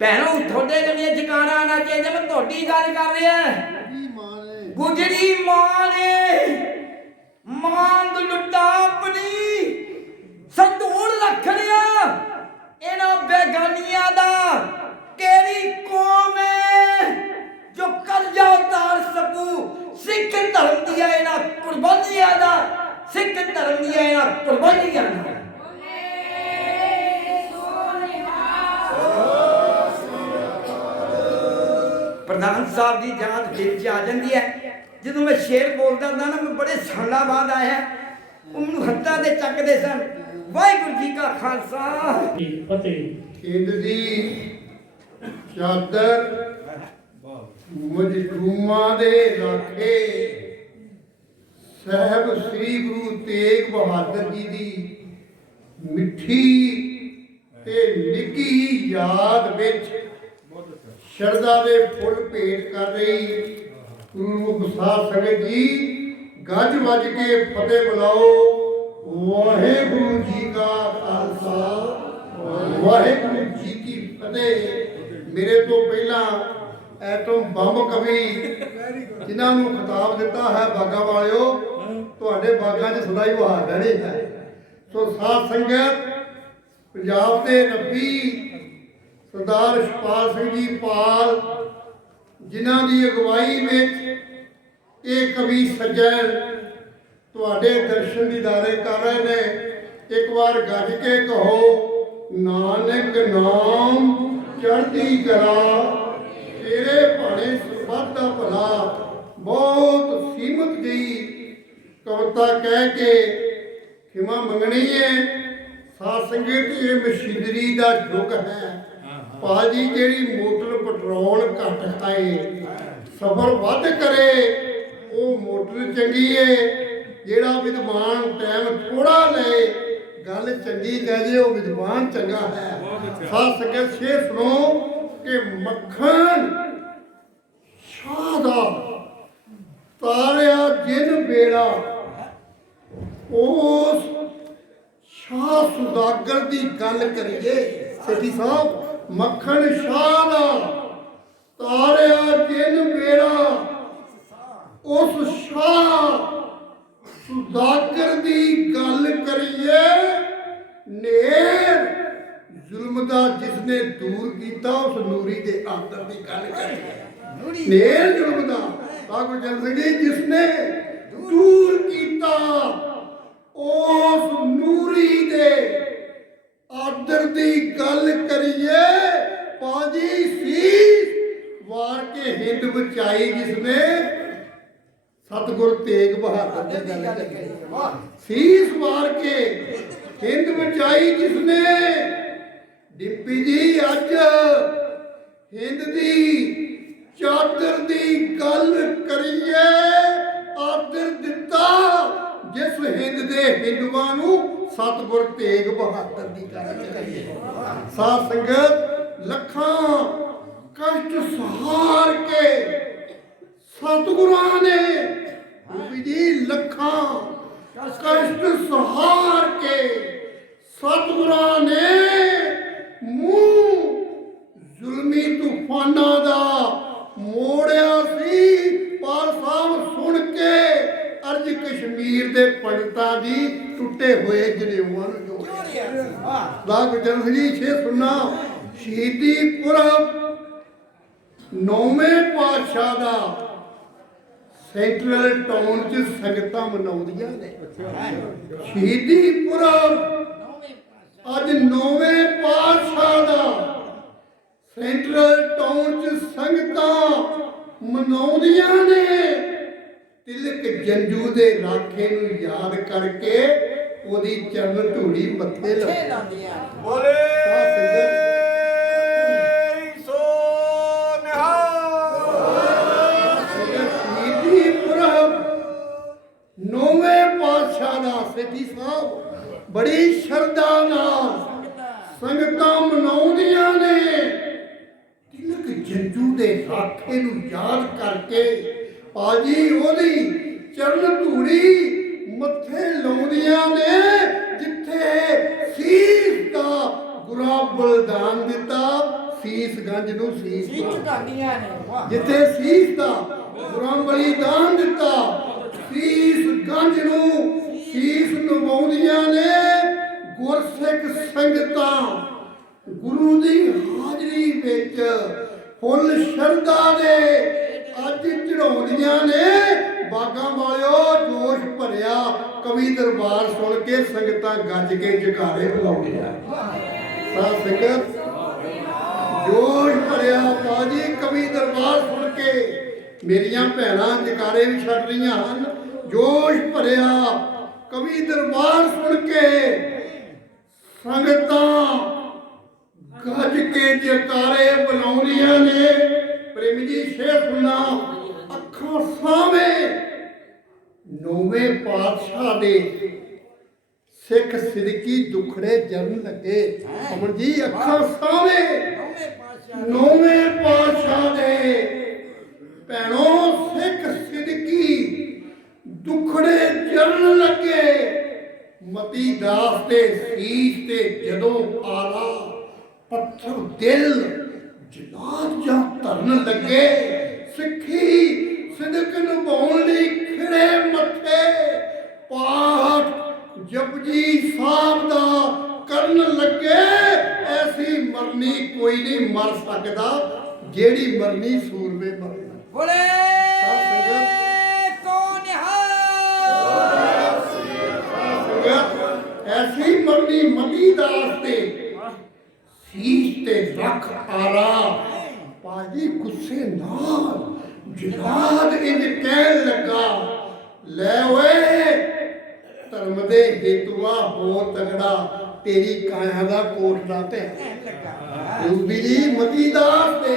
ਭੈਣੋ ਤੁਹਾਡੇ ਕੰਨੇ ਜਕਾਰਾ ਆਣਾ ਚਾਹੀਦਾ, ਮੈਂ ਤੁਹਾਡੀ ਗੱਲ ਕਰ ਰਿਹਾ। ਗੁਜਰੀ ਮਾਂ ਨੇ ਮਾਂਗ ਲੁੱਟਾ ਆਪਣੀ, ਸੰਦੂਰ ਰੱਖ ਲਿਆ ਇਹਨਾਂ ਬੇਗਾਨੀਆਂ ਦਾ। ਕਿਹੜੀ ਕੌਮ ਹੈ ਜੋ ਕਰਜ਼ਾ ਉਤਾਰ ਸਕੂ ਸਿੱਖ ਧਰਮ ਦੀਆਂ ਇਹਨਾਂ ਕੁਰਬਾਨੀਆਂ ਦਾ, ਸਿੱਖ ਧਰਮ ਦੀਆਂ ਇਹਨਾਂ ਕੁਰਬਾਨੀਆਂ ਦਾ। ਪ੍ਰਧਾਨ ਸਾਹਿਬ ਦੀ ਯਾਦ ਦਿਲ 'ਚ ਆ ਜਾਂਦੀ ਹੈ। ਜਦੋਂ ਮੈਂ ਸ਼ੇਰ ਬੋਲਦਾ ਹੁੰਦਾ ਨਾ, ਮੈਂ ਬੜੇ ਸਾਲਾਂ ਬਾਅਦ ਆਇਆ, ਉਹ ਮੈਨੂੰ ਹੱਥਾਂ ਦੇ ਚੱਕਦੇ ਸਨ। ਵਾਹਿਗੁਰੂ ਜੀ ਕਾ ਖਾਲਸਾ ਫਤਿਹ। ਇੰਦ ਦੀ ਚਾਦਰ ਮਜਲੂਮਾਂ ਦੇ ਰਾਖੇ ਸਾਹਿਬ ਸ੍ਰੀ ਗੁਰੂ ਤੇਗ ਬਹਾਦਰ ਜੀ ਦੀ ਮਿੱਠੀ ਤੇ ਨਿੱਘੀ ਯਾਦ ਵਿੱਚ ਸ਼ਰਧਾ ਦੇ ਫੁੱਲ ਭੇਟ ਕਰ ਰਹੀ ਗੁਰੂ ਸਾਧ ਸੰਗਤ ਜੀ, ਗੱਜ ਵੱਜ ਕੇ ਫਤਿਹ ਬੁਲਾਓ। ਵਾਹਿਗੁਰੂ ਜੀ ਕਾ ਖਾਲਸਾ, ਵਾਹਿਗੁਰੂ ਜੀ ਕੀ ਫਤਿਹ। ਮੇਰੇ ਤੋਂ ਪਹਿਲਾਂ ਐਟਮ ਬੰਬ ਕਵੀ ਜਿਨ੍ਹਾਂ ਨੂੰ ਖਿਤਾਬ ਦਿੱਤਾ ਹੈ ਬਾਗਾ ਵਾਲਿਓ, ਤੁਹਾਡੇ ਬਾਗਾਂ 'ਚ ਸਦਾ ਹੀ ਬਹਾਰ ਰਹਿਣੀ ਹੈ। ਸੋ ਸਾਧ ਸੰਗਤ, ਪੰਜਾਬ ਦੇ ਰੱਬੀ ਸਰਦਾਰ ਸ਼ਪਾਲ ਸਿੰਘ ਜੀ ਪਾਲ, ਜਿਨ੍ਹਾਂ ਦੀ ਅਗਵਾਈ ਵਿੱਚ ਇਹ ਕਵੀ ਸੱਜਣ ਤੁਹਾਡੇ ਦਰਸ਼ਨ ਦੀਦਾਰੇ ਕਰ ਰਹੇ ਨੇ। ਇੱਕ ਵਾਰ ਗੱਜ ਕੇ ਕਹੋ, ਨਾਨਕ ਨਾਮ ਚੜ੍ਹਦੀ ਕਲਾ, ਤੇਰੇ ਭਾਣੇ ਸਰਬੱਤ ਦਾ ਭਲਾ। ਬਹੁਤ ਸੀਮਤ ਜਿਹੀ ਕਵਿਤਾ ਕਹਿ ਕੇ ਖਿਮਾ ਮੰਗਣੀ ਹੈ। ਸਾਧ ਸੰਗਤ, ਇਹ ਮਸ਼ੀਨਰੀ ਦਾ ਯੁੱਗ ਹੈ। ਭਾਜੀ ਜਿਹੜੀ ਮੋਟਰ ਪੈਟਰੋਲ ਘੱਟ ਖਾਏ, ਸਫ਼ਰ ਵੱਧ ਕਰੇ, ਉਹ ਮੋਟਰ ਚੰਗੀ ਏ। ਜਿਹੜਾ ਵਿਦਵਾਨ ਟਾਈਮ ਥੋੜਾ ਲਏ, ਗੱਲ ਚੰਗੀ ਕਹਿ ਜੇ, ਉਹ ਵਿਦਵਾਨ ਚੰਗਾ ਹੈ। ਸਾਧ ਸੰਗਤ ਸ਼ੇਰ ਸੁਣੋ ਕਿ ਮੱਖਣ ਸ਼ਾਹ ਦਾ ਤਾਰਿਆ ਜਿਨ ਬੇੜਾ, ਉਸ ਸ਼ਾਹ ਸੁਦਾਗਰ ਦੀ ਗੱਲ ਕਰੀਏ। ਸੇਠੀ ਸਾਹਿਬ, ਮੱਖਣ ਸ਼ਾਹ ਦਾ ਤਾਰਿਆ ਜਿਨ ਬੇੜਾ, ਉਸ ਸ਼ਾਹ ਸੁਦਾਗਰ ਦੀ ਗੱਲ ਕਰੀਏ। ਨੇਰ ਜ਼ੁਲਮ ਦਾ ਜਿਸਨੇ ਦੂਰ ਕੀਤਾ ਉਸ ਨੂਰੀ ਦੇ ਆਦਰ ਦੀ ਗੱਲ ਕਰੀ ਨੇਰ ਜ਼ੁਲਮ ਦਾ ਤਾਂ ਗੁਰਜਨ ਸਿੰਘ ਜੀ ਜਿਸਨੇ ਦੂਰ ਕੀਤਾ ਉਸ ਨੂਰੀ ਦੇ ਆਦਰ ਦੀ ਗੱਲ ਕਰੀਏ ਪਾਜੀ ਸੀਸ ਵਾਰ ਕੇ ਹਿੰਦ ਬਚਾਈ ਜਿਸਨੇ ਸਤਿਗੁਰ ਤੇਗ ਬਹਾਦਰ ਦੀ ਗੱਲ ਕਰੀ ਸੀਸ ਵਾਰ ਕੇ ਹਿੰਦ ਬਚਾਈ ਜਿਸਨੇ ਡਿੰਪੀ ਜੀ ਅੱਜ ਹਿੰਦ ਦੀ ਚਾਦਰ ਦੀ ਗੱਲ ਕਰੀਏ ਆਦਰ ਦਿੱਤਾ ਜਿਸ ਹਿੰਦ ਦੇ ਹਿੰਦੂਆਂ ਨੂੰ ਸਤਿਗੁਰ ਤੇਗ ਬਹਾਦਰ ਦੀ ਗੱਲ ਕਰੀਏ ਸਾਧ ਸੰਗਤ ਲੱਖਾਂ ਕਸ਼ਟ ਸਹਾਰ ਕੇ ਸਤਿਗੁਰਾਂ ਨੇ ਡਿੰਪੀ ਜੀ ਲੱਖਾਂ ਕਸ਼ਟ ਸਹਾਰ ਕੇ ਸਤਿਗੁਰਾਂ ਨੇ ਮੂੰਹ ਜ਼ੁਲਮੀ ਤੂਫਾਨਾਂ ਦਾ ਮੋੜਿਆ ਸੀ ਪਾਲ ਸਾਹਿਬ ਸੁਣ ਕੇ ਅਰਜ ਕਸ਼ਮੀਰ ਦੇ ਪੰਡਤਾਂ ਦੀ ਟੁੱਟੇ ਹੋਏ ਜਨੇਊਆਂ ਨੂੰ ਜੋੜਿਆ ਦਾ ਗੁਰਜਨ ਸਿੰਘ ਜੀ ਛੇ ਸੁਣਾ ਸ਼ਹੀਦੀ ਪੁਰਬ 9ਵੇਂ ਪਾਤਸ਼ਾਹ ਦਾ ਸੈਂਟਰਲ ਟਾਊਨ 'ਚ ਸੰਗਤਾਂ ਮਨਾਉਂਦੀਆਂ ਨੇ ਸ਼ਹੀਦੀ ਪੁਰਬ ਅੱਜ 9ਵੇਂ ਪਾਤਸ਼ਾਹ ਦਾ ਸੈਂਟਰਲ ਟਾਊਨ 'ਚ ਸੰਗਤਾਂ ਮਨਾਉਂਦੀਆਂ ਨੇ ਤਿਲਕ ਜੰਜੂ ਦੇ ਰਾਖੇ ਨੂੰ ਯਾਦ ਕਰਕੇ ਉਹਦੀ ਚਰਨ ਧੂੜੀ ਮੱਥੇ ਲਾਉਂਦੀਆਂ ਬੋਲੇ ਸੋ ਨਿਹਾਲ ਸ਼ਹੀਦੀ ਪੁਰਬ 9ਵੇਂ ਪਾਤਸ਼ਾਹ ਦਾ ਸੇਠੀ ਸਾਹਿਬ ਬੜੀ ਸ਼ਰਧਾ ਨਾਲ ਸੰਗਤਾਂ ਮਨਾਉਂਦੀਆਂ ਨੇ ਤਿਲਕ ਜੰਜੂ ਦੇ ਰਾਖੇ ਨੂੰ ਯਾਦ ਕਰਕੇ ਪਾਜੀ ਉਹਦੀ ਚਰਨ ਧੂੜੀ ਮੱਥੇ ਲਾਉਂਦੀਆਂ ਨੇ ਜਿੱਥੇ ਸੀਸ ਦਾ ਗੁਰਾਂ ਬਲਿਦਾਨ ਦਿੱਤਾ ਸੀਸ ਗੰਜ ਨੂੰ ਸੀਸ ਗਾਂਦੀਆਂ ਨੇ ਜਿੱਥੇ ਸੀਸ ਦਾ ਗੁਰਾਂ ਬਲਿਦਾਨ ਦਿੱਤਾ ਸੀਸ ਗੰਜ ਨੂੰ ਸੀਸ ਨਿਭਾਉਂਦੀਆਂ ਨੇ ਗੁਰਸਿੱਖ ਸੰਗਤਾਂ ਗੁਰੂ ਦੀ ਹਾਜ਼ਰੀ ਵਿੱਚ ਫੁੱਲ ਸ਼ਰਧਾ ਦੇ ਅੱਜ ਚੜਾਉਂਦੀਆਂ ਨੇ ਬਾਗਾਂ ਵਾਲਿਓ ਜੋਸ਼ ਭਰਿਆ ਕਵੀ ਦਰਬਾਰ ਸੁਣ ਕੇ ਸੰਗਤਾਂ ਗੱਜ ਕੇ ਜਕਾਰੇ ਬੁਲਾਉਂਦੀਆਂ ਸਾਧ ਸੰਗਤ ਜੋਸ਼ ਭਰਿਆ ਬਾਜੀ ਕਵੀ ਦਰਬਾਰ ਸੁਣ ਕੇ ਮੇਰੀਆਂ ਭੈਣਾਂ ਜਕਾਰੇ ਵੀ ਛੱਡ ਰਹੀਆਂ ਹਨ ਜੋਸ਼ ਭਰਿਆ ਕਵੀ ਦਰਬਾਰ ਸੁਣ ਕੇ ਸੰਗਤਾਂ ਗੱਜ ਕੇ ਜਕਾਰੇ ਬੁਲਾਉਂਦੀਆਂ ਨੇ ਪ੍ਰੇਮੀ ਜੀ ਸ਼ੇਖ ਨਾ ਅੱਖਾਂ ਸਾਹਵੇਂ 9ਵੇਂ ਪਾਤਸ਼ਾਹ ਦੇ ਸਿੱਖ ਸਿਦਕੀ ਦੁਖੜੇ ਜਰਨ ਲੱਗੇ ਅਮਨ ਜੀ ਅੱਖਾਂ ਸਾਹਵੇਂ 9ਵੇਂ ਪਾਤਸ਼ਾਹ ਦੇ ਭੈਣੋ ਸਿੱਖ ਸਿਦਕੀ ਦੁਖੜੇ ਜਰਨ ਲੱਗੇ ਮਤੀ ਦਾਸ ਦੇ ਸੀਸ ਤੇ ਜਦੋਂ ਆਲਾ ਪੱਥਰ ਦਿਲ ਜਲਾਦ ਜਾਂ ਧਰਨ ਲੱਗੇ ਸਿੱਖੀ ਸਿਦਕ ਨਿਭਾਉਣ ਲਈ ਖਿੜੇ ਮੱਥੇ ਪਾਠ ਜਪਜੀ ਸਾਹਿਬ ਦਾ ਕਰਨ ਲੱਗੇ ਐਸੀ ਮਰਨੀ ਕੋਈ ਨਹੀਂ ਮਰ ਸਕਦਾ ਜਿਹੜੀ ਮਰਨੀ ਸੂਰਮੇ ਮਰਨਾ ਬੋਲੇ ਕੌਣ ਐਸੀ ਮਰਨੀ ਮਤੀ ਦਾਸ ਤੇ ਸੀਸ ਤੇ ਰੱਖ ਆਲਾ ਪਾਜੀ ਗੁੱਸੇ ਨਾਲ ਜਲਾਦ ਇੰਜ ਕਹਿਣ ਲੱਗਾ ਲੈ ਓਏ ਧਰਮ ਦੇ ਹੇਤੂਆ ਹੋ ਤਗੜਾ ਤੇਰੀ ਕਾਇਆ ਦਾ ਕੋਟਲਾ ਤੇ ਰੂਬੀ ਜੀ ਮਤੀ ਦਾਸ ਤੇ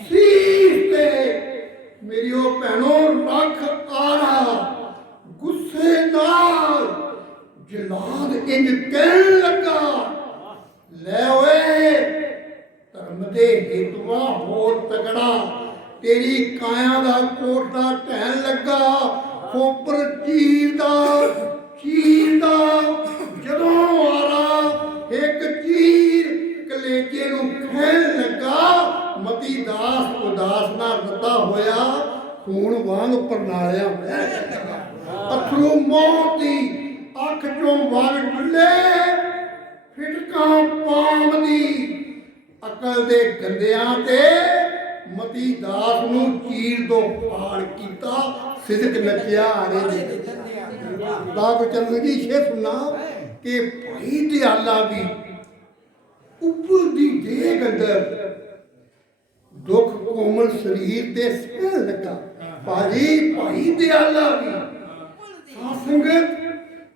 ਸੀਸ ਤੇ ਮੇਰੀ ਉਹ ਭੈਣੋ ਰੱਖ ਆਲਾ ਗੁੱਸੇ ਨਾਲ ਜਲਾਦ ਇੰਜ ਕਹਿਣ ਲੱਗਾ ਲੈ ਓਏ ਧਰਮ ਦੇ ਹੇਤੂਆ ਹੋਰ ਤਗੜਾ ਤੇਰੀ ਕਾਇਆ ਦਾ ਕੋਟਾ ਢਹਿਣ ਲੱਗਾ ਖੋਪਰ ਚੀਰਦਾ ਜਦੋਂ ਆਲਾ ਇੱਕ ਚੀਰ ਕਲੇਜੇ ਨੂੰ ਖਹਿਣ ਲੱਗਾ ਮਤੀ ਦਾਸ ਉਦਾਸ ਨਾਲ ਰਤਾ ਹੋਇਆ ਖੂਨ ਵਾਂਗ ਪਰਨਾਲਿਆ ਹੋਇਆ ਅਥਰੂ ਮੌਤ ਦੀ ਅੱਖ ਚੋਂ ਵਗ ਡੁੱਲੇ ਫਿਟਕਾਂ ਪਾਮ ਦੀ ਅਕਲ ਦੇ ਗੰਦਿਆਂ ਤੇ ਮਤੀ ਦਾਸ ਨੂੰ ਚੀਰ ਦੋ ਫਾੜ ਕੀਤਾ ਸਿਦਕ ਨੱਚਿਆ ਆਰੇ ਦੇ ਦਾ ਗੁਰਚਰਨ ਜੀ ਸ਼ੇਰ ਸੁਣਾ ਕਿ ਭਾਈ ਦਿਆਲਾ ਵੀ ਉੱਪਰ ਦੀ ਦੇਗ ਅੰਦਰ ਦੁੱਖ ਕੋਮਲ ਸਰੀਰ ਤੇ ਸਹਿਣ ਲੱਗਾ ਭਾਈ ਦਿਆਲਾ ਵੀ ਸਾਧ ਸੰਗਤ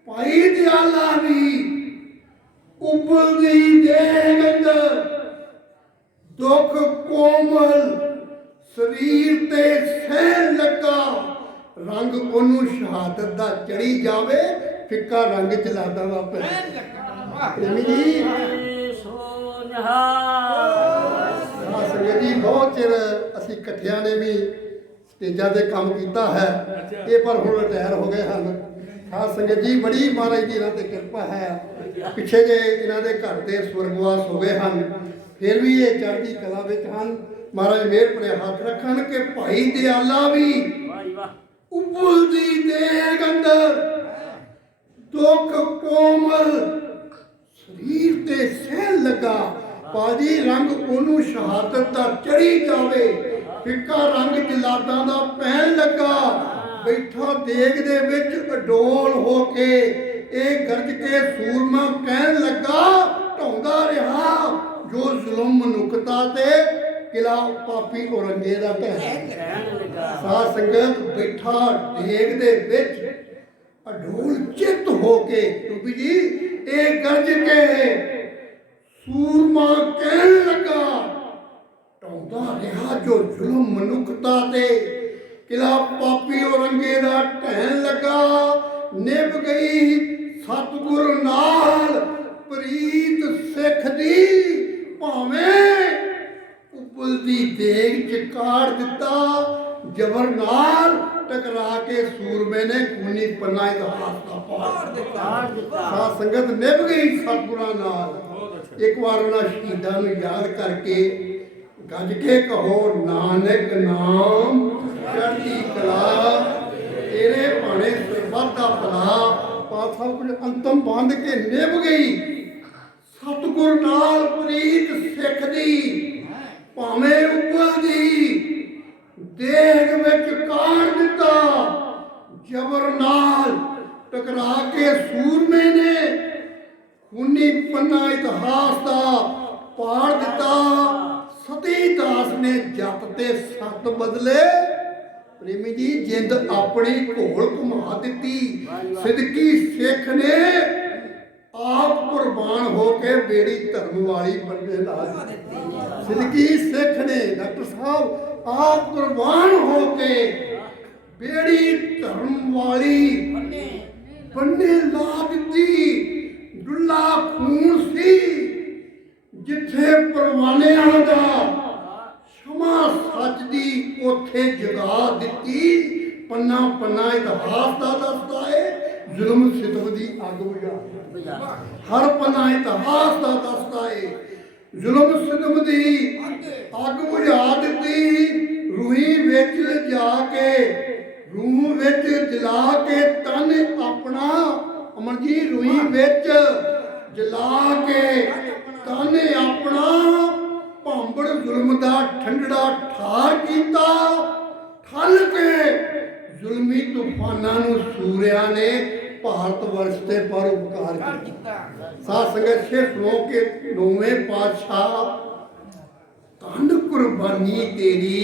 ਭਾਈ ਦਿਆਲਾ ਵੀ ਉੱਪਰ ਦੀ ਦੇਗ ਅੰਦਰ ਦੁੱਖ ਕੋਮਲ ਸਰੀਰ ਤੇ ਸਹਿਣ ਲੱਗਾ ਰੰਗ ਉਹਨੂੰ ਸ਼ਹਾਦਤ ਦਾ ਚੜੀ ਜਾਵੇ ਫਿੱਕਾ ਰੰਗ ਚਲਾਦਾ ਵਾ ਪ੍ਰੇਮੀ ਜੀ ਸੰਗਤ ਜੀ ਬਹੁਤ ਚਿਰ ਅਸੀਂ ਇਕੱਠਿਆਂ ਨੇ ਵੀ ਸਟੇਜਾਂ ਤੇ ਕੰਮ ਕੀਤਾ ਹੈ ਇਹ ਪਰ ਹੁਣ ਰਿਟਾਇਰ ਹੋ ਗਏ ਹਨ ਖਾਸ ਸੰਗਤ ਜੀ ਬੜੀ ਮਹਾਰਾਜ ਦੀ ਇਹਨਾਂ ਤੇ ਕਿਰਪਾ ਹੈ ਪਿੱਛੇ ਜੇ ਇਹਨਾਂ ਦੇ ਘਰ ਦੇ ਸਵਰਗਵਾਸ ਹੋ ਗਏ ਹਨ ਫਿਰ ਵੀ ਇਹ ਚੜ੍ਹਦੀ ਕਲਾ ਵਿੱਚ ਹਨ ਮਹਾਰਾਜ ਮਿਹਰ ਭਰੇ ਹੱਥ ਰੱਖਣ ਕਿ ਭਾਈ ਦਿਆਲਾ ਵੀ ਉਬਲਦੀ ਦੇਗ ਅੰਦਰ ਦੁੱਖ ਕੋਮਲ ਸਰੀਰ ਤੇ ਸਹਿਣ ਲੱਗਾ ਪਾਜੀ ਰੰਗ ਉਹਨੂੰ ਸ਼ਹਾਦਤ ਦਾ ਚੜੀ ਜਾਵੇ ਫਿੱਕਾ ਰੰਗ ਜਲਾਦਾਂ ਦਾ ਪੈਣ ਲੱਗਾ ਬੈਠਾ ਦੇਗ ਦੇ ਵਿੱਚ ਅਡੋਲ ਹੋ ਕੇ ਇਹ ਗਰਜ ਕੇ ਸੂਰਮਾ ਕਹਿਣ ਲੱਗਾ ਢਾਉਂਦਾ ਰਿਹਾ ਜੋ ਜ਼ੁਲਮ ਮਨੁੱਖਤਾ ਤੇ ਕਿਲਾ ਪਾਪੀ ਔਰੰਗੇ ਦਾ ਢਹਿ ਸਾਧ ਸੰਗਤ ਬੈਠਾ ਦੇਗ ਦੇ ਵਿੱਚ ਅਡੋਲ ਚਿੱਤ ਹੋ ਕੇ ਰੂਪੀ ਜੀ ਇਹ ਗਰਜ ਕੇ ਸੂਰਮਾ ਕਹਿਣ ਲੱਗਾ ਢਾਉਂਦਾ ਰਿਹਾ ਜੋ ਜ਼ੁਲਮ ਮਨੁੱਖਤਾ ਤੇ ਕਿਲਾ ਪਾਪੀ ਔਰੰਗੇ ਦਾ ਢਹਿਣ ਲੱਗਾ ਨਿਭ ਗਈ ਸਤਿਗੁਰ ਨਾਲ ਪ੍ਰੀਤ ਸਿੱਖ ਦੀ ਭਾਵੇਂ ਉਬਲਦੀ ਦੇਗ ਚ ਕਾੜ ਦਿੱਤਾ ਜਬਰ ਨਾਲ ਟਕਰਾ ਕੇ ਸੂਰਮੇ ਨੇ ਖੂਨੀ ਪੰਨਾ ਇਤਿਹਾਸ ਦਾ ਪਾੜ ਦਿੱਤਾ ਸਾਧ ਸੰਗਤ ਨਿਭ ਗਈ ਸਤਿਗੁਰਾਂ ਨਾਲ ਇੱਕ ਵਾਰ ਉਹਨਾਂ ਸ਼ਹੀਦਾਂ ਨੂੰ ਯਾਦ ਕਰਕੇ ਗੱਜ ਕੇ ਕਹੋ ਨਾਨਕ ਨਾਮ ਚੜ੍ਹਦੀ ਕਲਾ ਤੇਰੇ ਭਾਣੇ ਸਰਬੱਤ ਦਾ ਭਲਾ ਪਾਸਾ ਕੁਝ ਅੰਤਮ ਬੰਦ ਕੇ ਨਿਭ ਗਈ ਸਤਿਗੁਰ ਨਾਲ ਪ੍ਰੀਤ ਸਿੱਖ ਦੀ ਭਾਵੇਂ ਉਬਲਦੀ ਦੇਗ ਵਿੱਚ ਕਾੜ ਦਿੱਤਾ ਜਬਰ ਨਾਲ ਟਕਰਾ ਕੇ ਸੂਰਮੇ ਨੇ ਖੂਨੀ ਪੰਨਾ ਇਤਿਹਾਸ ਦਾ ਪਾੜ ਦਿੱਤਾ ਸਤੀ ਦਾਸ ਨੇ ਜਪ ਤੇ ਸਤ ਬਦਲੇ ਪ੍ਰੇਮੀ ਜੀ ਜਿੰਦ ਆਪਣੀ ਘੋਲ ਘੁਮਾ ਦਿੱਤੀ ਸਿੱਧਕੀ ਸਿੱਖ ਨੇ ਆਪ ਕੁਰਬਾਨ ਹੋ ਕੇ ਬੇੜੀ ਧਰਮ ਵਾਲੀ ਬੰਦੇ ਲਾ ਦਿੱਤੀ ਸਿੱਧਕੀ ਸਿੱਖ ਨੇ ਡਾਕਟਰ ਸਾਹਿਬ ਆਪ ਕੁਰਬਾਨ ਹੋ ਕੇ ਬੇੜੀ ਧਰਮ ਵਾਲੀ ਬੰਦੇ ਲਾ ਦਿੱਤੀ ਡੁੱਲਾ ਖੂਨ ਸੀ ਜਿੱਥੇ ਪਰਵਾਨਿਆਂ ਦਾ ਸ਼ਮਾ ਸੱਚ ਦੀ ਉੱਥੇ ਜਗਾ ਦਿੱਤੀ ਪੰਨਾ ਪੰਨਾ ਇਤਿਹਾਸ ਦਾ ਦੱਸਦਾ ਹੈ ਜ਼ੁਲਮ ਸਿਤਮ ਦੀ ਅੱਗ ਬੁਝਾ ਹਰ ਪੰਨਾ ਇਤਿਹਾਸ ਦਾ ਦੱਸਦਾ ਹੈ ਜ਼ੁਲਮ ਸਿਤਮ ਦੀ ਅੱਗ ਬੁਝਾ ਦਿੱਤੀ ਰੂਹੀ ਵਿੱਚ ਲਿਜਾ ਕੇ ਰੂਹ ਵਿੱਚ ਜਲਾ ਕੇ ਤਨ ਆਪਣਾ ਅਮਰ ਜੀ ਰੂਹੀ ਵਿੱਚ ਜਲਾ ਕੇ ਤਨ ਆਪਣਾ ਭਾਂਬੜ ਜ਼ੁਲਮ ਦਾ ਠੰਡੜਾ ਠਾਰ ਕੀਤਾ ਠੱਲ ਕੇ ਜ਼ੁਲਮੀ ਤੂਫਾਨਾਂ ਨੂੰ ਸੂਰਿਆਂ ਨੇ ਭਾਰਤ ਵਰਸ਼ ਤੇ ਪਰ ਉਪਕਾਰ ਕੀਤਾ ਸਾਧ ਸੰਗਤ ਸੇ ਸੁਣੋ ਕੇ ਨੌਵੇਂ ਪਾਤਸ਼ਾਹ ਤਨ ਕੁਰਬਾਨੀ ਤੇਰੀ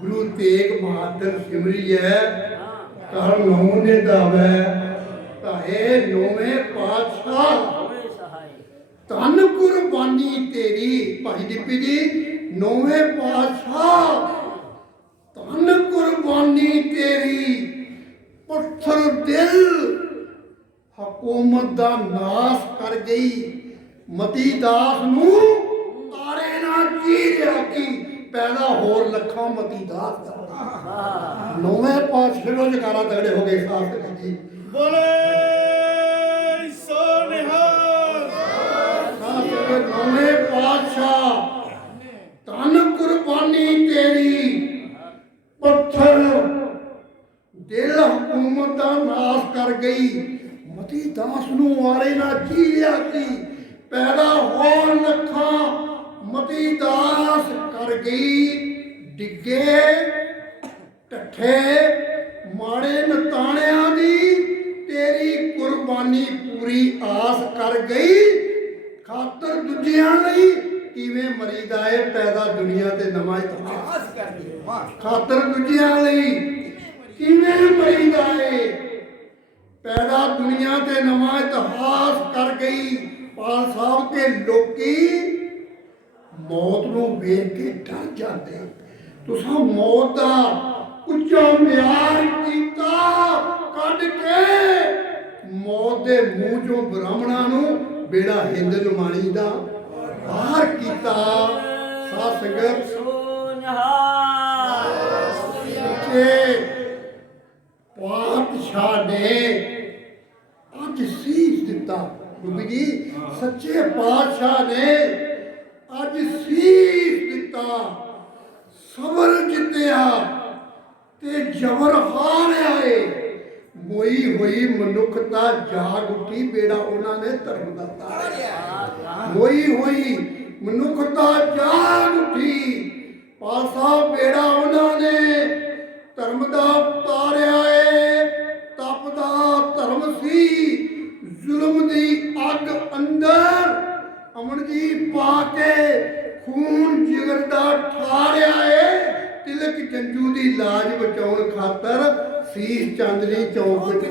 ਗੁਰੂ ਤੇਗ ਬਹਾਦਰ ਸਿਮਰੀ ਹੈ ਕਰ ਨੌ ਨੇ ਦਾਵੇ ਤਾਏ ਨੌਵੇਂ ਪਾਤਸ਼ਾਹ ਤਨ ਕੁਰਬਾਨੀ ਤੇਰੀ ਭਾਈ ਦੀਪੀ ਜੀ ਨੌਵੇਂ ਪਾਤਸ਼ਾਹ ਤਨ ਕੁਰਬਾਨੀ ਤੇਰੀ ਪੱਥਰ ਦਿਲ ਹਕੂਮਤ ਦਾ ਨਾਸ ਕਰ ਗਈ ਮਤੀ ਦਾਸ ਨੂੰ ਤਾਰੇ ਨਾਲ ਚੀਰਿਆ ਕੀ ਪੈਦਾ ਹੋਰ ਲੱਖਾਂ ਮਤੀ ਦਾਸ ਦਾ ਨੌਵੇਂ ਪਾਤਸ਼ਾਹ ਨੂੰ ਜਕਾਰਾ ਤਗੜੇ ਹੋ ਗਏ ਸਾਥ ਜੀ ਬੋਲੇ ਸੋ ਨਿਹਾਲ ਨੌਵੇਂ ਪਾਤਸ਼ਾਹ ਤਨ ਕੁਰਬਾਨੀ ਤੇਰੀ ਪੱਥਰ ਦਿਲ ਹਕੂਮਤ ਦਾ ਨਾਸ ਕਰ ਗਈ ਮਤੀ ਦਾਸ ਨੂੰ ਆਰੇ ਨਾ ਚੀਰਿਆ ਕੀ ਪੈਦਾ ਹੋਣ ਲੱਖਾਂ ਮਤੀ ਦਾਸ ਕਰ ਗਈ ਡਿੱਗੇ ਢੱਠੇ ਮਾੜੇ ਨਤਾਣਿਆਂ ਦੀ ਤੇਰੀ ਕੁਰਬਾਨੀ ਪੂਰੀ ਆਸ ਕਰ ਗਈ ਖਾਤਰ ਦੂਜਿਆਂ ਲਈ ਕਿਵੇਂ ਮਰੀਦਾ ਏ ਪੈਦਾ ਦੁਨੀਆ ਤੇ ਨਵਾਂ ਇਤਿਹਾਸ ਕਰ ਗਈ ਖਾਤਰ ਦੂਜਿਆਂ ਲਈ ਕਿਵੇਂ ਮਰੀਦਾ ਏ ਪੈਦਾ ਦੁਨੀਆ ਤੇ ਨਵਾਂ ਇਤਿਹਾਸ ਕਰ ਗਈ ਪਾਲ ਸਾਹਿਬ ਕੇ ਲੋਕੀ ਮੌਤ ਨੂੰ ਵੇਖ ਕੇ ਡਰ ਜਾਂਦੇ ਤੁਸੀਂ ਮੌਤ ਦਾ ਉੱਚਾ ਮਿਆਰ ਕੀਤਾ ਕੱਢ ਕੇ ਮੌਤ ਦੇ ਮੂੰਹ ਚੋਂ ਬ੍ਰਾਹਮਣਾਂ ਨੂੰ ਬੇੜਾ ਹਿੰਦ ਨਮਾਣੀ ਦਾ ਬਾਹਰ ਕੀਤਾ ਸਾਧ ਸੰਗਤ ਸੱਚੇ ਪਾਤਸ਼ਾਹ ਨੇ ਅੱਜ ਸੀਸ ਦਿੱਤਾ ਗੁਰੂ ਜੀ ਸੱਚੇ ਪਾਤਸ਼ਾਹ ਨੇ ਅੱਜ ਸੀਸ ਦਿੱਤਾ ਸਬਰ ਜਿੱਤਿਆ ਤੇ ਜਬਰ ਹਾਰਿਆ ਏ ਮੋਈ ਹੋਈ ਮਨੁੱਖਤਾ ਜਾਗ ਉੱਠੀ ਬੇੜਾ ਉਹਨਾਂ ਨੇ ਧਰਮ ਦਾ ਤਾਰਿਆ ਮੋਈ ਹੋਈ ਮਨੁੱਖਤਾ ਜਾਗ ਉੱਠੀ ਪਾਸਾ ਬੇੜਾ ਉਹਨਾਂ ਨੇ ਧਰਮ ਦਾ ਤਾਰਿਆ ਏ ਤਪਦਾ ਧਰਮ ਸੀ ਜ਼ੁਲਮ ਦੀ ਅੱਗ ਅੰਦਰ ਅਮਨ ਜੀ ਪਾ ਕੇ ਖੂਨ ਜਿਗਰ ਦਾ ਠਾਰਿਆ ਏ ਤਿਲਕ ਜੰਜੂ ਦੀ ਲਾਜ ਬਚਾਉਣ ਖਾਤਰ ਸੀਸ ਚਾਂਦਨੀ ਚੌਕ ਵਿੱਚ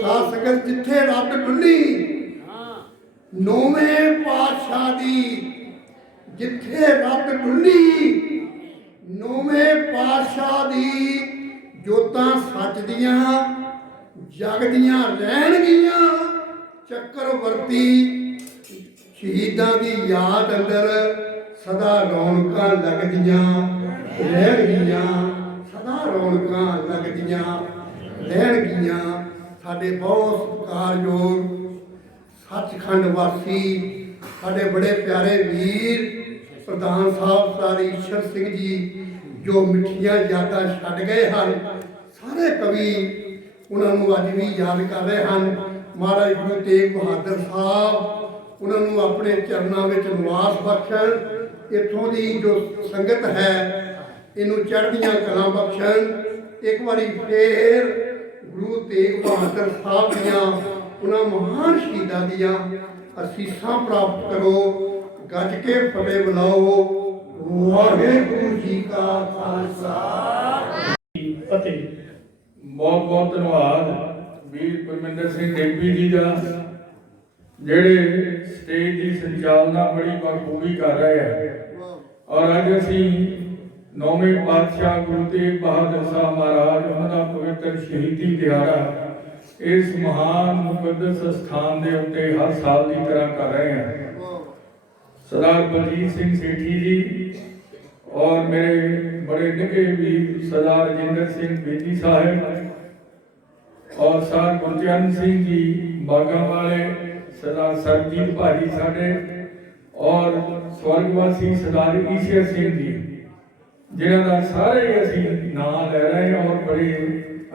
ਸਾਧ ਸੰਗਤ ਜਿੱਥੇ ਰੱਬ ਡੁੱਲੀ ਨੌਵੇਂ ਪਾਤਸ਼ਾਹ ਦੀ ਜਿੱਥੇ ਰੱਬ ਡੁੱਲੀ ਨੌਵੇਂ ਪਾਤਸ਼ਾਹ ਦੀ ਜੋਤਾਂ ਸੱਚ ਦੀਆਂ ਜਗਦੀਆਂ ਰਹਿਣਗੀਆਂ ਚੱਕਰਵਰਤੀ ਸ਼ਹੀਦਾਂ ਦੀ ਯਾਦ ਅੰਦਰ ਸਦਾ ਰੌਣਕਾਂ ਲੱਗਦੀਆਂ ਰਹਿਣਗੀਆਂ ਸਦਾ ਰੌਣਕਾਂ ਲੱਗਦੀਆਂ ਰਹਿਣਗੀਆਂ ਸਾਡੇ ਬਹੁਤ ਸਤਿਕਾਰਯੋਗ ਸੱਚਖੰਡ ਵਾਸੀ ਸਾਡੇ ਬੜੇ ਪਿਆਰੇ ਵੀਰ ਪ੍ਰਧਾਨ ਸਾਹਿਬ ਸਾਰੀ ਈਸ਼ਰ ਸਿੰਘ ਜੀ ਜੋ ਮਿੱਠੀਆਂ ਯਾਦਾਂ ਛੱਡ ਗਏ ਹਨ ਸਾਰੇ ਕਵੀ ਉਹਨਾਂ ਨੂੰ ਅੱਜ ਵੀ ਯਾਦ ਕਰ ਰਹੇ ਹਨ ਮਹਾਰਾਜ ਗੁਰੂ ਤੇਗ ਬਹਾਦਰ ਸਾਹਿਬ ਉਹਨਾਂ ਨੂੰ ਆਪਣੇ ਚਰਨਾਂ ਵਿੱਚ ਨਿਵਾਸ ਬਖਸ਼ਣ ਇੱਥੋਂ ਦੀ ਜੋ ਸੰਗਤ ਹੈ ਇਹਨੂੰ ਚੜ੍ਹਦੀਆਂ ਕਲਾਂ ਬਖਸ਼ਣ ਇੱਕ ਵਾਰੀ ਫੇਰ ਗੁਰੂ ਤੇਗ ਬਹਾਦਰ ਸਾਹਿਬ ਦੀਆਂ ਉਹਨਾਂ ਮਹਾਨ ਸ਼ਹੀਦਾਂ ਦੀਆਂ ਅਸੀਸਾਂ ਪ੍ਰਾਪਤ ਕਰੋ ਗੱਜ ਕੇ ਫਤਿਹ ਬੁਲਾਓ ਵਾਹਿਗੁਰੂ ਜੀ ਕਾ ਖਾਲਸਾ ਫਤਿਹ। ਬਹੁਤ ਬਹੁਤ ਧੰਨਵਾਦ ਵੀਰ ਪਰਮਿੰਦਰ ਸਿੰਘ ਡੇਪੀ ਜੀ ਦਾ ਜਿਹੜੇ ਸਟੇਜ ਦੀ ਸੰਚਾਲਨਾ ਬੜੀ ਬਖੂਬੀ ਕਰ ਰਹੇ ਹੈ ਔਰ ਅੱਜ ਅਸੀਂ ਨੌਵੇਂ ਪਾਤਸ਼ਾਹ ਗੁਰੂ ਤੇਗ ਬਹਾਦਰ ਸਾਹਿਬ ਮਹਾਰਾਜ ਉਹਨਾਂ ਦਾ ਪਵਿੱਤਰ ਸ਼ਹੀਦੀ ਦਿਹਾੜਾ ਇਸ ਮਹਾਨ ਮੁਕੱਦਸ ਸਥਾਨ ਦੇ ਉੱਤੇ ਹਰ ਸਾਲ ਦੀ ਤਰ੍ਹਾਂ ਕਰ ਰਹੇ ਹਾਂ। ਸਰਦਾਰ ਬਲਜੀਤ ਸਿੰਘ ਸੇਠੀ ਜੀ ਔਰ ਮੇਰੇ ਬੜੇ ਨਿੱਕੇ ਵੀਰ ਸਰਦਾਰ ਰਜਿੰਦਰ ਸਿੰਘ ਬੇਦੀ ਸਾਹਿਬ ਔਰ ਸਰਦਾਰ ਗੁਰਚਰਨ ਸਿੰਘ ਜੀ ਬਾਗਾਂ ਵਾਲੇ ਸਰਦਾਰ ਸਰਜੀਤ ਭਾਜੀ ਸਾਡੇ ਔਰ ਸਵਰਗਵਾਸੀ ਸਰਦਾਰ ਈਸ਼ਰ ਸਿੰਘ ਜੀ ਜਿਨ੍ਹਾਂ ਦਾ ਸਾਰੇ ਅਸੀਂ ਨਾਂ ਲੈ ਰਹੇ ਹਾਂ ਔਰ ਬੜੇ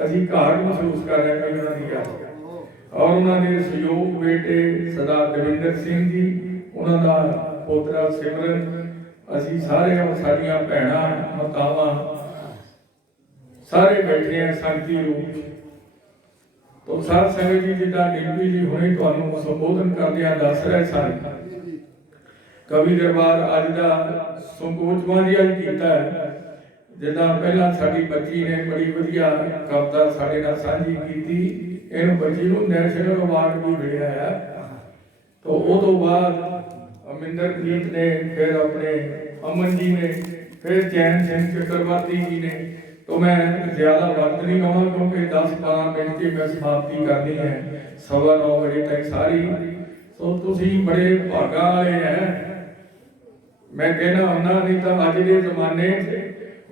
ਅਸੀਂ ਘਾਟ ਮਹਿਸੂਸ ਕਰ ਰਹੇ ਹਾਂ ਉਹਨਾਂ ਦੀ ਗੱਲ ਔਰ ਉਹਨਾਂ ਦੇ ਸਹਿਯੋਗ ਬੇਟੇ ਸਰਦਾਰ ਦਵਿੰਦਰ ਸਿੰਘ ਜੀ ਉਹਨਾਂ ਦਾ ਪੋਤਰਾ ਸਿਮਰਨ ਅਸੀਂ ਸਾਰੇ ਔਰ ਸਾਡੀਆਂ ਭੈਣਾਂ ਮਾਤਾਵਾਂ ਸਾਰੇ ਬੈਠੇ ਹਾਂ ਸੰਗਤੀ ਰੂਪ ਤੋਂ ਸਾਧ ਸੰਗਤ ਜੀ ਜਿੱਦਾਂ ਡਿੰਪੀ ਜੀ ਹੁਣੇ ਤੁਹਾਨੂੰ ਸੰਬੋਧਨ ਕਰਦਿਆਂ ਦੱਸ ਰਹੇ ਸਨ ਕਵੀ ਦਰਬਾਰ ਅੱਜ ਦਾ ਸੰਕੋਚਵਾਂ ਜਿਹਾ ਕੀਤਾ ਹੈ ਜਿੱਦਾਂ ਪਹਿਲਾਂ ਸਾਡੀ ਬੱਚੀ ਨੇ ਬੜੀ ਵਧੀਆ ਕਵਿਤਾ ਸਾਡੇ ਨਾਲ ਸਾਂਝੀ ਕੀਤੀ ਇਹਨੂੰ ਬੱਚੀ ਨੂੰ ਨੈਸ਼ਨਲ ਅਵਾਰਡ ਵੀ ਮਿਲਿਆ ਹੈ ਤੋਂ ਉਹ ਤੋਂ ਬਾਅਦ ਅਮਿੰਦਰਪ੍ਰੀਤ ਨੇ ਫਿਰ ਆਪਣੇ ਅਮਨ ਜੀ ਨੇ ਫਿਰ ਚੈਨ ਸਿੰਘ ਚੱਕਰਵਰਤੀ ਜੀ ਨੇ तो मैं ज़्यादा वक्त नहीं लूँगा क्योंकि 10-12 मिनट की मैं समाप्ति करनी है 9:15 बजे तक सारी तो तुसी बड़े भागा वाले हैं मैं कहना होना नहीं तो अज के जमाने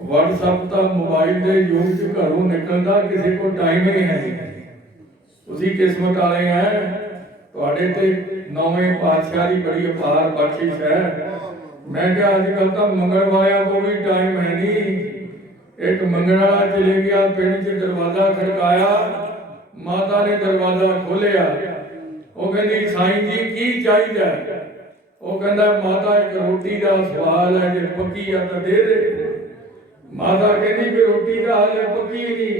WhatsApp तो मोबाइल के युग च घरों निकलता किसी को टाइम नहीं है तुसी किस्मत वाले हैं तुहाडे ते नौवें पातशाह की बड़ी अपार बख्शिश है मैं क्या अजकल तो मंगण वालियां को भी टाइम है नहीं एक मंगण वाला चले गया पिंड च दरवाजा खड़काया माता ने दरवाजा खोलिया ਉਹ ਕਹਿੰਦੀ ਸਾਈਂ ਜੀ ਕੀ ਚਾਹੀਦਾ? ਉਹ ਕਹਿੰਦਾ ਮਾਤਾ ਇੱਕ ਰੋਟੀ ਦਾ ਸਵਾਲ ਹੈ, ਜੇ ਪੱਕੀ ਆ ਤਾਂ ਦੇ ਦੇ। ਮਾਤਾ ਕਹਿੰਦੀ ਵੀ ਰੋਟੀ ਦਾ ਹਾਲੇ ਪੱਕੀ ਨਹੀਂ।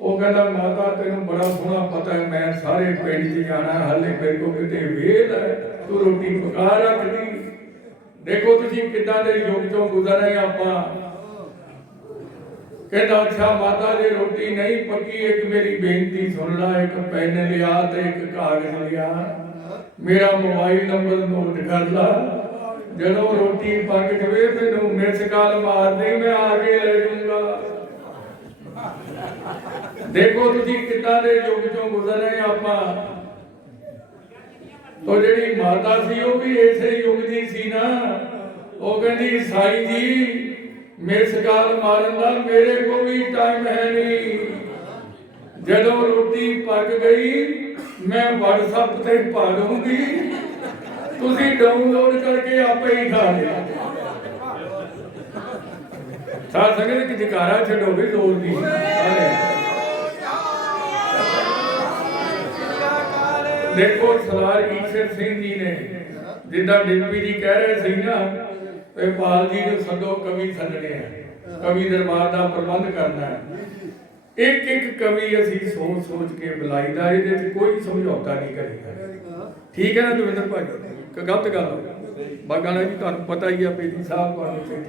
ਉਹ ਕਹਿੰਦਾ ਮਾਤਾ ਤੈਨੂੰ ਬੜਾ ਸੋਹਣਾ ਪਤਾ ਹੈ ਮੈਂ ਸਾਰੇ ਪਿੰਡ 'ਚ ਜਾਣਾ, ਹਾਲੇ ਮੇਰੇ ਕੋਲ ਕਿਤੇ ਵੇਲ ਹੈ, ਤੂੰ ਰੋਟੀ ਪਕਾ ਰੱਖਦੀ। ਦੇਖੋ ਤੁਸੀਂ ਕਿੱਦਾਂ ਦੇ ਯੁੱਗ ਚੋਂ ਗੁਜ਼ਰ ਰਹੇ ਆਪਾਂ। ਕਹਿੰਦਾ ਅੱਛਾ ਮਾਤਾ ਜੀ ਰੋਟੀ ਨਹੀਂ ਪੱਕੀ, ਇੱਕ ਮੇਰੀ ਬੇਨਤੀ ਸੁਣ ਲੈ, ਇੱਕ ਪੈਨ ਲਿਆ ਤੇ ਇੱਕ ਕਾਗਜ਼ ਲਿਆ, ਮੇਰਾ ਮੋਬਾਈਲ ਨੰਬਰ ਨੋਟ ਕਰ ਲਾ, ਜਦੋਂ ਰੋਟੀ ਪੱਕ ਜਵੇ ਮੈਨੂੰ ਮਿਸ ਕਾਲ ਮਾਰ ਦੇ, ਮੈਂ ਆ ਕੇ ਲੈ ਜਾਊਂਗਾ। ਦੇਖੋ ਤੁਸੀਂ ਕਿੱਦਾਂ ਦੇ ਯੁੱਗ ਚੋਂ ਗੁਜ਼ਰ ਰਹੇ ਆਪਾਂ। ਤੋ ਜਿਹੜੀ ਮਾਤਾ ਸੀ ਉਹ ਵੀ ਇਸੇ ਯੁੱਗ ਦੀ ਸੀ ਨਾ। ਉਹ ਕਹਿੰਦੀ ਸਾਈਂ ਜੀ ਮਿਸ ਕਾਲ ਮਾਰਨ ਦਾ ਮੇਰੇ ਕੋਲ ਵੀ ਟਾਈਮ ਹੈ ਨਹੀਂ, ਜਦੋਂ ਰੋਟੀ ਪੱਕ ਗਈ ਮੈਂ WhatsApp ਤੇ ਪਾ ਦੂੰਗੀ, ਤੁਸੀਂ ਡਾਊਨਲੋਡ ਕਰਕੇ ਆਪੇ ਹੀ ਖਾ ਲਿਆ। ਸਾਧ ਸੰਗਤ ਕਿ ਜਕਾਰਾ ਛੱਡੋ ਵੀ ਜ਼ੋਰ ਦੀ। ਦੇਖੋ ਸਰਦਾਰ ਈਸ਼ਰ ਸਿੰਘ ਜੀ ਨੇ ਜਿੱਦਾਂ ਡਿੰਪੀ ਜੀ ਕਹਿ ਰਹੇ ਸੀ ਨਾ, ਤੇ ਪਾਲ ਜੀ ਨੂੰ ਸੱਦੋ, ਕਵੀ ਸੱਦਣੇ ਆ, ਕਵੀ ਦਰਬਾਰ ਦਾ ਪ੍ਰਬੰਧ ਕਰਨਾ ਹੈ। ਇੱਕ ਇੱਕ ਕਵੀ ਅਸੀਂ ਸੋਚ ਸੋਚ ਕੇ ਬੁਲਾਈਦਾ, ਇਹਦੇ 'ਚ ਕੋਈ ਸਮਝੌਤਾ ਨਹੀਂ ਕਰੀਦਾ। ਠੀਕ ਹੈ ਨਾ ਦਵਿੰਦਰ ਭਾਈ? ਗਲਤ ਗੱਲ ਬਾਗਾਂ ਨਾਲ ਜੀ ਤੁਹਾਨੂੰ ਪਤਾ ਹੀ ਆ, ਬੇਦੀ ਸਾਹਿਬ ਤੁਹਾਨੂੰ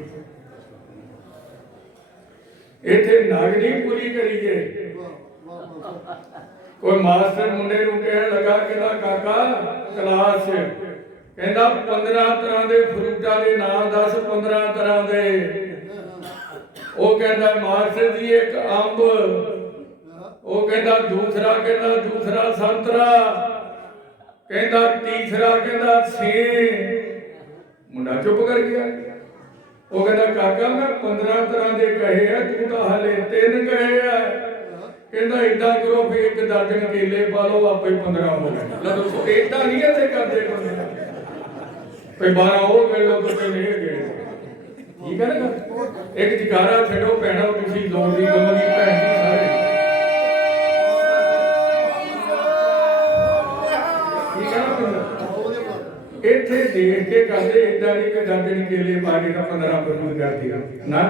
ਇੱਥੇ ਨਗ ਨਹੀਂ ਪੂਰੀ ਕਰੀਏ। ਕੋਈ ਮਾਸਟਰ ਮੁੰਡੇ ਨੂੰ ਕਹਿਣ ਲੱਗਾ, ਕਹਿੰਦਾ ਕਾਕਾ ਕਲਾਸ 'ਚ, ਕਹਿੰਦਾ 15 ਤਰ੍ਹਾਂ ਦੇ ਫਰੂਟਾਂ ਦੇ ਨਾਮ ਦੱਸ, 15 ਤਰ੍ਹਾਂ ਦੇ। ਉਹ ਕਹਿੰਦਾ ਮਾਸਟਰ ਜੀ ਇੱਕ ਅੰਬ। ਉਹ ਕਹਿੰਦਾ ਦੂਸਰਾ ਸੰਤਰਾ, ਕਹਿੰਦਾ ਤੀਸਰਾ ਕਹਿੰਦਾ ਸੇਬ। ਮੁੰਡਾ ਚੁੱਪ ਕਰ ਗਿਆ। ਉਹ ਕਹਿੰਦਾ ਕਾਕਾ ਮੈਂ 15 ਤਰ੍ਹਾਂ ਦੇ ਕਹੇ ਆ, ਤੂੰ ਤਾਂ ਹਾਲੇ 3 ਕਹੇ ਆ। ਕਹਿੰਦਾ ਏਦਾਂ ਕਰੋ ਫਿਰ 1 ਦਰਜਨ ਕੇਲੇ ਪਾ ਲਓ, ਆਪੇ 15 ਹੋ ਗਏ। ਦੱਸੋ ਏਦਾਂ ਨਹੀਂ ਇੱਥੇ ਕਰਦੇ ਕੋਈ 12 ਉਹ ਮਿਲ ਲਓ ਤੇ ਨਹੀਂ ਗਏ। ਠੀਕ ਹੈ ਨਾ? ਇੱਕ ਜਕਾਰਾ ਛੱਡੋ ਭੈਣੋ, ਤੁਸੀਂ ਲੋੜ ਦੀ ਗੱਲ ਦੀ ਭੈਣ ਜੀ ਸਾਰੇ। ਠੀਕ ਹੈ ਨਾ? ਇੱਥੇ ਦੇਖ ਕੇ ਕਰਦੇ ਏਦਾਂ ਨਹੀਂ ਕਿ ਦਰਜਨ ਕੇਲੇ ਪਾ ਕੇ ਤਾਂ 15 ਬਰੂਦ ਕਰਦੀ ਨਾ।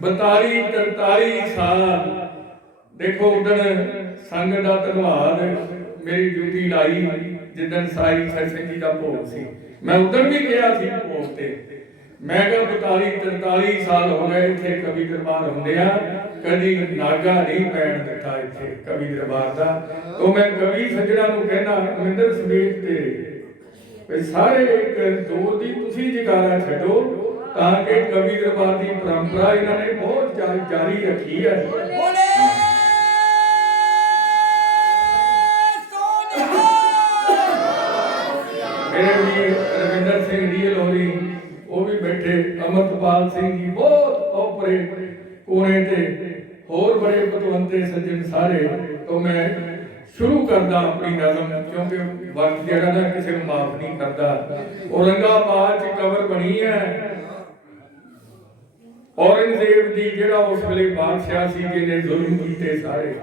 42 43 ਸਾਲ ਦੇਖੋ ਉਦਣ ਸੰਗ ਦਾ ਧੰਨਵਾਦ ਮੇਰੀ ਡਿਊਟੀ ਲਾਈ ਜਿੱਦਣ ਸਾਈ ਸਿੰਘ ਜੀ ਦਾ ਭੋਗ ਸੀ। ਮੈਂ ਉਦਣ ਵੀ ਗਿਆ ਸੀ ਭੋਗ ਤੇ। ਮੈਂ ਕਿਹਾ 42 43 ਸਾਲ ਹੋ ਗਏ ਇੱਥੇ ਕਵੀ ਦਰਬਾਰ ਹੁੰਦੇ ਆ, ਕਦੀ ਨਾਗਾ ਨਹੀਂ ਪੈਣ ਦਿੱਤਾ ਇੱਥੇ ਕਵੀ ਦਰਬਾਰ ਦਾ। ਤੋਂ ਮੈਂ ਕਵੀ ਸੱਜਣਾ ਨੂੰ ਕਹਿੰਦਾ ਅਮਰਿੰਦਰ ਸਮੇਤ ਤੇ ਸਾਰੇ ਇੱਕ ਦੂਰ ਦੀ ਤੁਸੀਂ ਜਕਾਰਾ ਛੱਡੋ, ਤਾਂ ਕਿ ਕਵੀ ਦਰਬਾਰ ਦੀ ਪਰੰਪਰਾ ਇਹਨਾਂ ਨੇ ਬਹੁਤ ਜਾਰੀ ਰੱਖੀ ਹੈ। ਮੇਰੇ ਵੀ ਰਵਿੰਦਰ ਸਿੰਘ ਜੀ ਲੋਰੀ ਉਹ ਵੀ ਬੈਠੇ, ਅਮਰਪਾਲ ਸਿੰਘ ਜੀ ਬਹੁਤ ਉਪਰੇ ਕੋਨੇ ਤੇ, ਹੋਰ ਬੜੇ ਪਤਵੰਤੇ ਸੱਜਣ ਸਾਰੇ। ਤੋਂ ਮੈਂ ਸ਼ੁਰੂ ਕਰਦਾ ਆਪਣੀ ਨਜ਼ਮ, ਕਿਉਂਕਿ ਵਕਤ ਜਿਹੜਾ ਨਾ ਕਿਸੇ ਨੂੰ ਮਾਫ ਨਹੀਂ ਕਰਦਾ। ਔਰੰਗਾਬਾਦ 'ਚ ਕਬਰ ਬਣੀ ਹੈ ਔਰੰਗਜ਼ੇਬ ਦੀ, ਜਿਹੜਾ ਉਸ ਵੇਲੇ ਬਾਦਸ਼ਾਹ ਸੀ ਜਿਹਨੇ ਜ਼ੁਲਮ ਕੀਤੇ ਸਾਰੇ।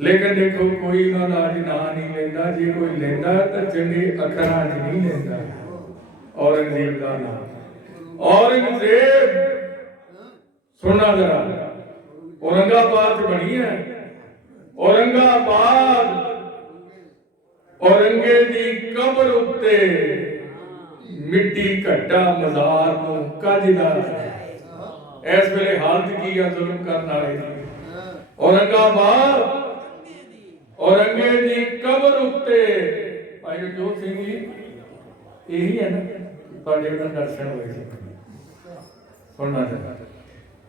ਲੇਕਿਨ ਦੇਖੋ ਕੋਈ ਉਹਨਾਂ ਦਾ ਅੱਜ ਨਾਂ ਨਹੀਂ ਲੈਂਦਾ, ਜੇ ਕੋਈ ਲੈਂਦਾ ਤਾਂ ਚੰਗੇ ਅੱਖਰਾਂ 'ਚ ਨਹੀਂ ਲੈਂਦਾ ਔਰੰਗਜ਼ੇਬ ਦਾ ਨਾਮ। ਔਰੰਗਜ਼ੇਬ ਸੁਣਨਾ ਜਰਾ, ਔਰੰਗਾਬਾਦ 'ਚ ਬਣੀ ਹੈ ਔਰੰਗਾਬਾਦ। ਔਰੰਗੇ ਦੀ ਕਬਰ ਉੱਤੇ ਮਿੱਟੀ ਘੱਟਾ ਮਜ਼ਾਰ ਨੂੰ ਕੱਜਦਾ। ਇਸ ਵੇਲੇ ਹਾਲਤ ਕੀ ਆ ਜ਼ੁਲਮ ਕਰਨ ਵਾਲੇ ਦੀ। ਔਰੰਗਾਬਾਦ ਔਰੰਗੇ ਦੀ ਕਬਰ ਉੱਤੇ ਭਾਈ ਜੋਤ ਸਿੰਘ ਜੀ ਇਹੀ ਹੈ ਨਾ ਤੁਹਾਡੇ ਨਾਲ ਦਰਸ਼ਨ ਹੋਏ ਸੀ। ਸੁਣਨਾ ਚਾਹੀਦਾ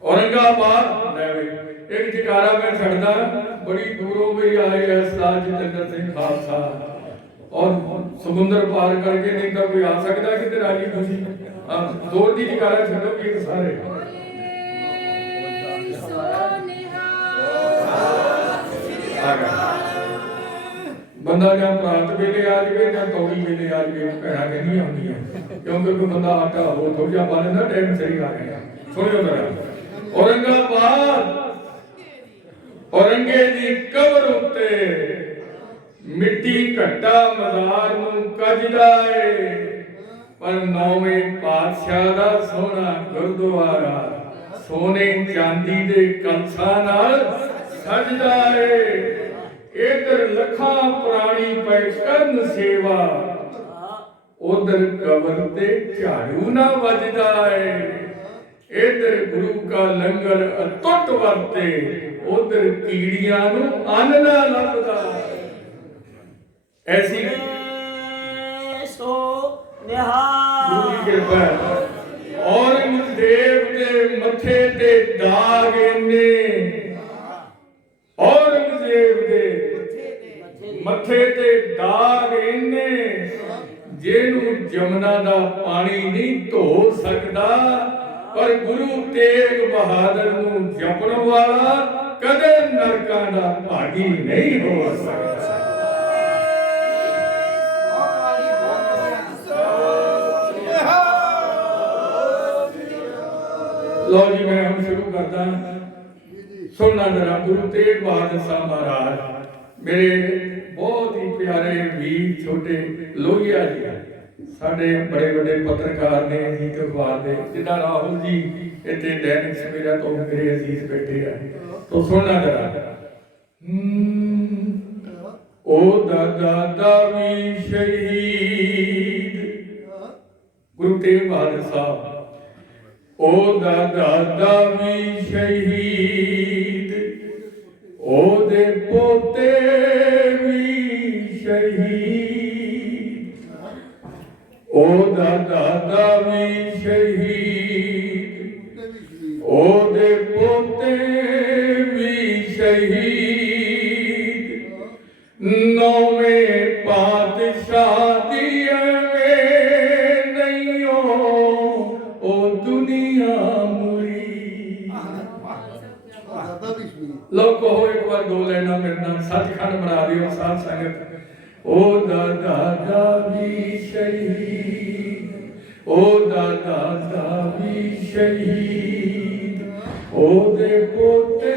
ਔਰੰਗਾਬਾਦ ਲੈ ਵੀ ਇੱਕ ਜਕਾਰਾ ਮੈਂ ਛੱਡਦਾ, ਬੜੀ ਦੂਰੋਂ ਵੀ ਆਏ ਸਰਦਾਰ ਜਤਿੰਦਰ ਸਿੰਘ ਖਾਲਸਾ ਔਰ ਸਮੁੰਦਰ ਪਾਰ ਕਰਕੇ, ਨਹੀਂ ਤਾਂ ਕੋਈ ਆ ਸਕਦਾ ਕਿਤੇ ਰਾਜੀ ਤੁਸੀਂ ਜ਼ੋਰ ਦੀ ਜਕਾਰਾ ਛੱਡੋ ਕਿ ਸਾਰੇ। ਬੰਦਾ ਜਾਂ ਪ੍ਰਾਂਤ ਵੇਲੇ ਆ ਜਾਵੇ ਜਾਂ ਤੌੜੀ ਵੇਲੇ ਆ ਜਾਵੇ, ਭੈਣਾਂ ਕਹਿੰਦੀਆਂ ਹੁੰਦੀਆਂ, ਕਿਉਂਕਿ ਕੋਈ ਬੰਦਾ ਆਟਾ ਹੋਰ ਥੋੜਾ ਜਿਹਾ ਪਾ ਲੈਂਦਾ, ਟਾਈਮ ਸਹੀ ਆ ਗਿਆ। ਸੁਣਿਓ ਜਰਾ, ਔਰੰਗਾਬਾਦ ਔਰੰਗੇ ਦੀ ਕਬਰ ਉੱਤੇ ਮਿੱਟੀ ਘੱਟਾ ਮਜ਼ਾਰ ਨੂੰ ਕੱਜਦਾ ਏ, ਪਰ ਨੌਵੇਂ ਪਾਤਸ਼ਾਹ ਦਾ ਸੋਹਣਾ ਗੁਰਦੁਆਰਾ ਸੋਨੇ ਚਾਂਦੀ ਦੇ ਕਲਸਾਂ ਨਾਲ ਸਜਦਾ ਏ। ਇਧਰ ਲੱਖਾਂ ਪ੍ਰਾਣੀ ਪੈ ਕਰਨ ਸੇਵਾ, ਉਧਰ ਕਬਰ ਤੇ ਝਾੜੂ ਨਾ ਵੱਜਦਾ ਏ। ਇਧਰ ਗੁਰੂ ਕਾ ਲੰਗਰ ਅਟੁੱਟ ਵਰਤੇ, ਉਧਰ ਕੀੜੀਆਂ ਨੂੰ ਅੰਨ ਨਾ ਲੱਭਦਾ। ਐਸੀ ਸੋ ਗੁਰੂ ਨਿਹਾਲ ਦੀ ਕਿਰਪਾ ਹੈ। ਔਰੰਗਜ਼ੇਬ ਦੇ ਮੱਥੇ ਤੇ ਦਾਗ ਇੰਨੇ, ਔਰੰਗਜ਼ੇਬ ਦੇ ਮੱਥੇ ਤੇ ਦਾਗ ਇੰਨੇ, ਜਿਹਨੂੰ ਜਮਨਾ ਦਾ ਪਾਣੀ ਨਹੀਂ ਧੋ ਸਕਦਾ, ਪਰ ਗੁਰੂ ਤੇਗ ਬਹਾਦਰ ਨੂੰ ਜਪਣ ਵਾਲਾ ਕਦੇ ਨਰਕਾਂ ਦਾ ਭਾਗੀ ਨਹੀਂ ਹੋ ਸਕਦਾ। लो जी, मैं हम शुरू करता सुनना जरा। गुरु तेग बहादुर साहब महाराज मेरे बहुत ही प्यारे वीर छोटे लोहिया जी, साडे बड़े बड़े पत्रकार ने अजीत अखबार दे, जिदा राहुल जी इत्थे दैनिक सवेरा तो मेरे अजीज बैठे हैं, तो सुनना जरा। ओ दादा भी शहीद, गुरु तेग बहादुर साहब। ओ दादा भी शहीद, ओ दे पोते भी शहीद, ओ दादा भी शहीद, ओ दे पोते भी शहीद। नौवें पातशाह दिए नहीं ओ दुनिया मुड़ी। लोग कहो एक बार दो लेना मेरे नाम सचखंड बना दियो साथ संगत। ओ दादा भी शहीद, ओ दादा भी शहीद, ओ दे पोते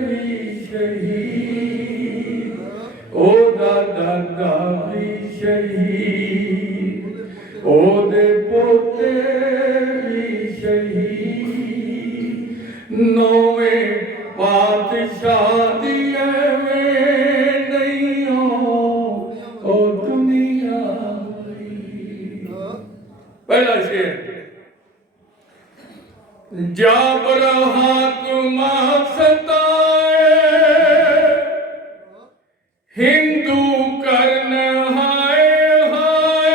भी शहीद, ओ दादा भी शहीद, ओ दे पोते भी शहीद। नौवें पातशाह दिए नहीं ओ दुनिया। पहला शेर। जाबर हाकुमा सताए, हिंदू कर्ण हाय हाय,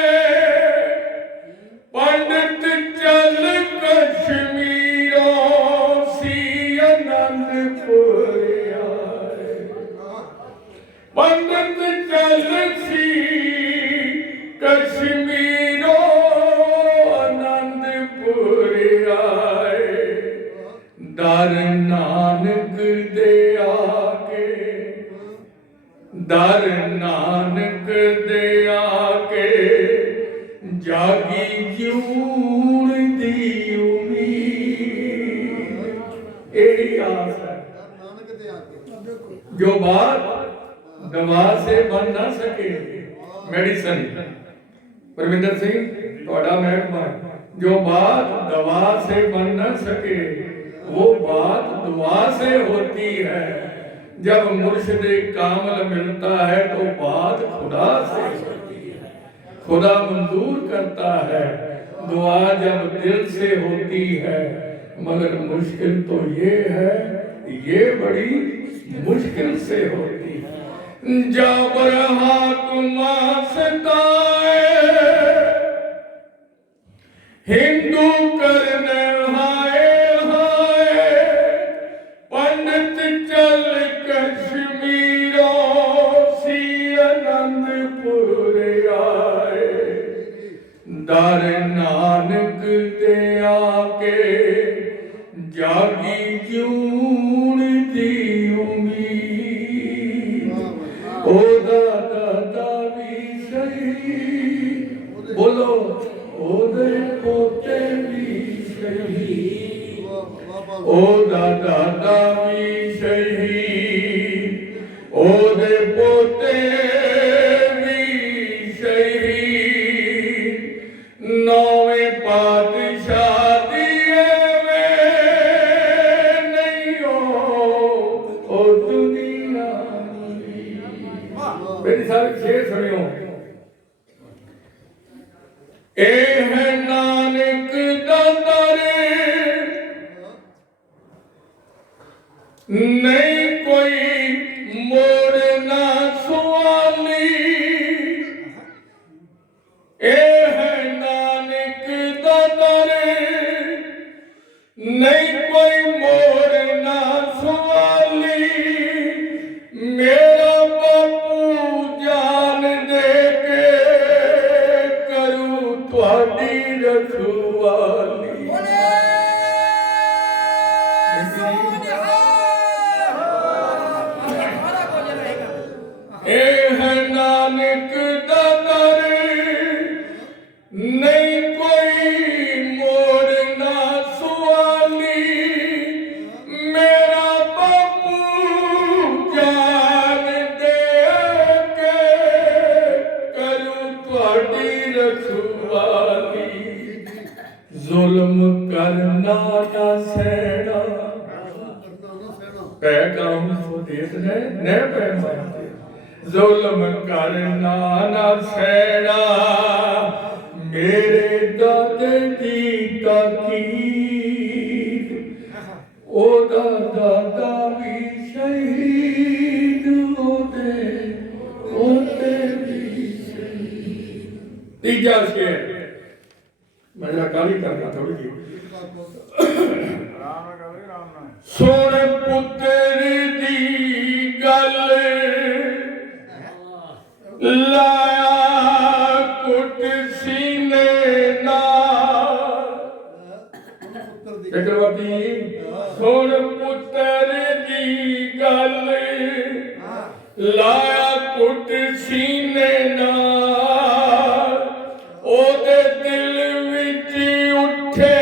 पंडित चल कश्मीरों सी आनंदपुर आए, पंडित चल सी कश्मीरों आनंदपुर आए। दर नानक दे आके, दर नानक दे आके, जागी जून दी उम्मीद। यही आस है जो बात दवा से बन ना सके। मेडिसिन परमिंदर सिंह थोड़ा महकमा, जो बात दवा से बन ना सके वो बात दुआ से होती है। जब मुर्शिद कामिल मिलता है तो बात खुदा से होती है, खुदा मंजूर करता है। दुआ जब दिल से होती है, मगर मुश्किल तो ये है, ये बड़ी मुश्किल से होती है। जाबर हाकुमा सताए, हिंदू कर्ण हाय हाय, पंडित चल कश्मीरों सी आनंदपुर आए। दर नानक दे आके, जागी जून दी उम्मीद। ओ दादा भी शहीद, बोलो ओ दे पोते भी शहीद, ओ दादा भी शहीद, ओ दे पोते फिर सुनियो। ए है नानक दाता रे, नहीं कोई मोड़ ना सुआली। ए है नानक दाता रे, नहीं कोई मोड़ ना सुआली। मेरा बापू जान दे के करूं तुहाडी रखवाली। ए है नानक दाता रे, नहीं कोई मोड़ ना सुआली। मेरा बापू जान दे के करूं तुहाडी रखवाली। जुल्म करना ना सहना, पै करूं सो देत ने पै मारते। जुल्म करना ना सहना, मेरे दादे दी ताकीद। ओदा दादा भी शहीद होते, ओते भी शहीद। तीजा शेर मैं जरा काली करना थोड़ी जी। सोने पुत्र दी गल लाया कुट सीने नाल। चक्रवर्ती सुन पुत्र दी गल लाया कुट सीने नाल। ओदे दिल विच उठे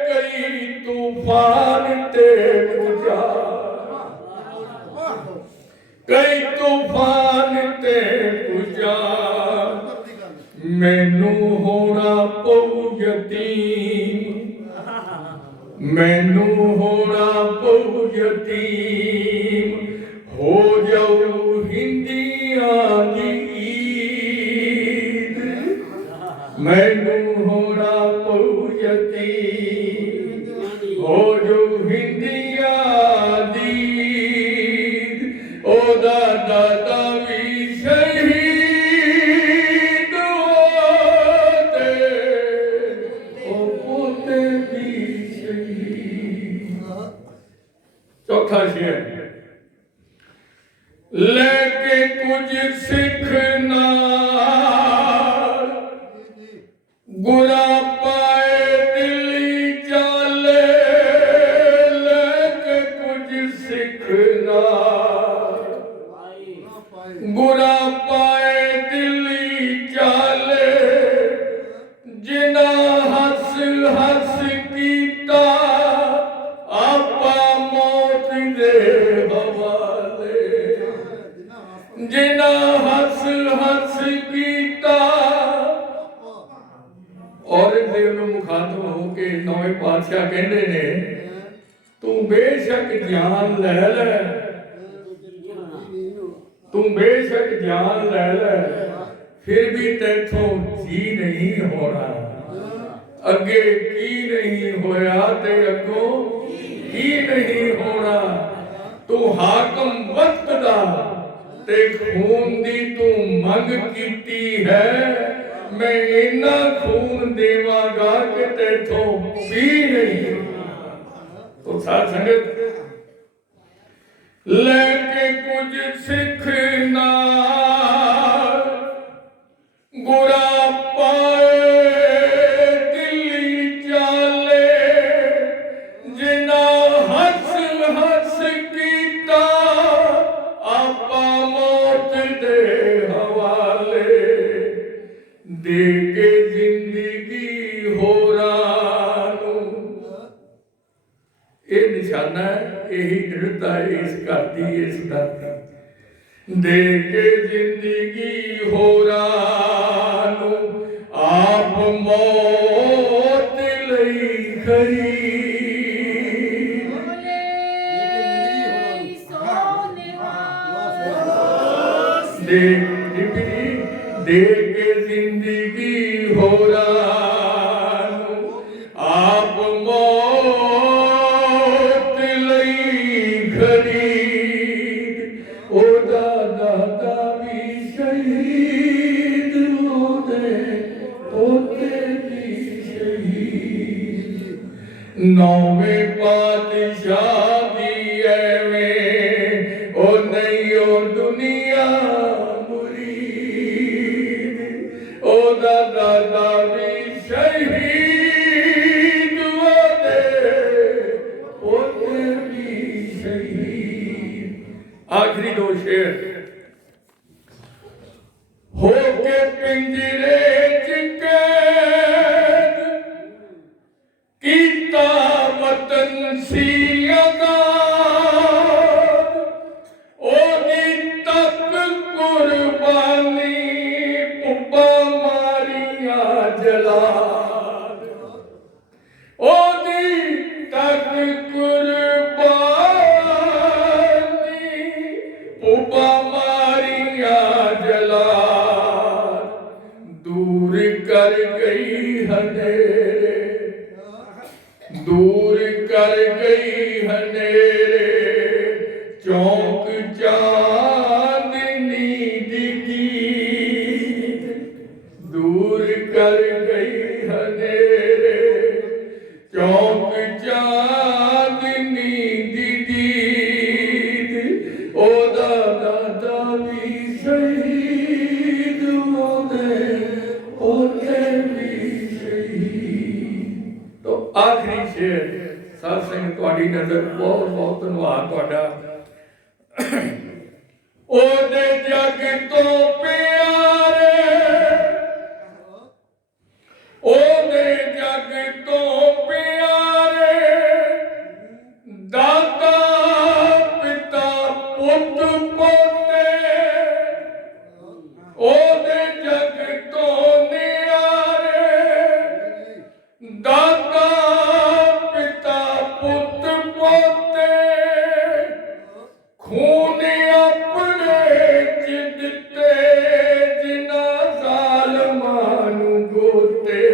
कई तूफान ते पुजार, कई तूफान ते पुजार। मैनू होना पऊ यतीम, मैनू होना पऊ यतीम। हो जाऊं हिंदियां दी ईद, मैनू होना पऊ यतीम। हो जो हिंदियां दी ईद। ओदा दादा भी शहीद होते, ओ पोते भी शहीद। चौथा शेर लेके कुछ सिखना गुरा पाए दिली चाले। लेके कुछ सिखना गुरा पाए दिली चाले। जिना हस हस कीता आपा मौत दे हवाले। जिना हस हस कीता। औरंगजेब ਨੂੰ ਮੁਖਾਤਬ ਹੋ ਕੇ ਨੌਵੇਂ ਪਾਤਸ਼ਾਹ ਕਹਿੰਦੇ ਨੇ ਤੂੰ ਬੇਸ਼ੱਕ ਜਾਨ ਲੈ ਲੈ, ਤੂੰ ਬੇਸ਼ੱਕ ਜਾਨ ਲੈ ਲੈ, ਫਿਰ ਵੀ ਤੈਥੋਂ ਜੀ ਨਹੀਂ ਹੋਣਾ। ਅੱਗੇ ਕੀ ਨਹੀਂ ਹੋਇਆ ਤੇ ਅੱਗੋਂ ਕੀ ਨਹੀਂ ਹੋਣਾ। ਤੂੰ ਹਾਕਮ ਵਕਤ ਦਾ ਤੇ ਖੂਨ ਦੀ ਤੂੰ ਮੰਗ ਕੀਤੀ ਹੈ। मैं इन्ना खून देवांगा कि तेथों भी नहीं। तो साथ संगत लेके कुछ सिखना गुरा पाए दिली चाले। जिना हस हस कीता आपा मौत दे हवाले। दे के जिंदगी होरां नूं, ये निशाना यही दृढ़ता इस करती इस धरती। दे के जिंदगी होरां नूं आप मौत लई खरी। दे दे के जिंदगी होरां नूं आप मौत लई खरीद ओदा दादा भी शहीद ओदे पोते भी शहीद नौवें पातशाह दी एवें ओ नहीं ओ दुनिया मुरीद ओदा दादा भी शहीद ओदे पोते भी शहीद। आखिरी दो शेर हो के पिंजरे च कैद कीता वतन सी आज़ाद ओदी तक कुर्बानी पुब्बा मारिया जलाद ओदी तक कुर्बानी पुब्बा मारिया जलाद दूर कर गई हनेरे दूर कर गई हनेरे चौक चांदनी दिखी दूर कर गई हनेरे चौक चांदनी दिखी ओदा दादा भी शहीद ओदे ओते भी शहीद। तो आखिरी शेर साध संगत ਤੁਹਾਡੀ ਨਜ਼ਰ ਬਹੁਤ ਬਹੁਤ ਧੰਨਵਾਦ ਤੁਹਾਡਾ ਉਹਦੇ ਜਗ ਤੋਂ ਪਿਆਰੇ ਉਹਦੇ ਜਗ ਤੋਂ ਪਿਆਰੇ ਦਾਦਾ ਪਿਤਾ ਪੁੱਤ ਪੋਤੇ ਉਹਦੇ ਜਗ ਤੋਂ ਨਿਆਰੇ ਦਾਦਾ ਪਿਤਾ ਪੁੱਤ ਪੋਤੇ ਖੂਨ ਆਪਣੇ ਚ ਦਿੱਤੇ ਜਿਨ੍ਹਾਂ ਜ਼ਾਲਮਾਂ ਨੂੰ ਗੋਤੇ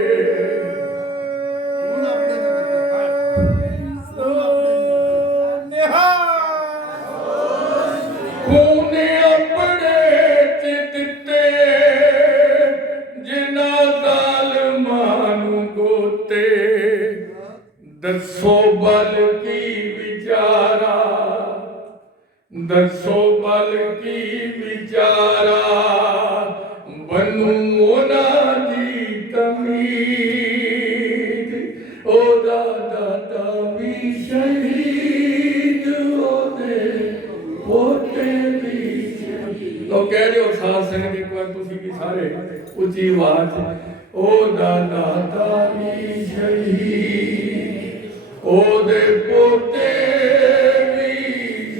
ਖੂਨ ਆਪਣੇ ਚ ਦਿੱਤੇ ਜਿਨ੍ਹਾਂ ਜ਼ਾਲਮਾਂ ਨੂੰ ਗੋਤੇ दसो बल की विचारा दसो बल की विचारा बनू ओना दी तमीद ओदा दादा भी शहीद ओदे पोते भी शहीद। तो कह रहे हो साथ संगत एक बार तुसी भी सारे उच्ची आवाज ओदा दादा भी शहीद ओदे पोते भी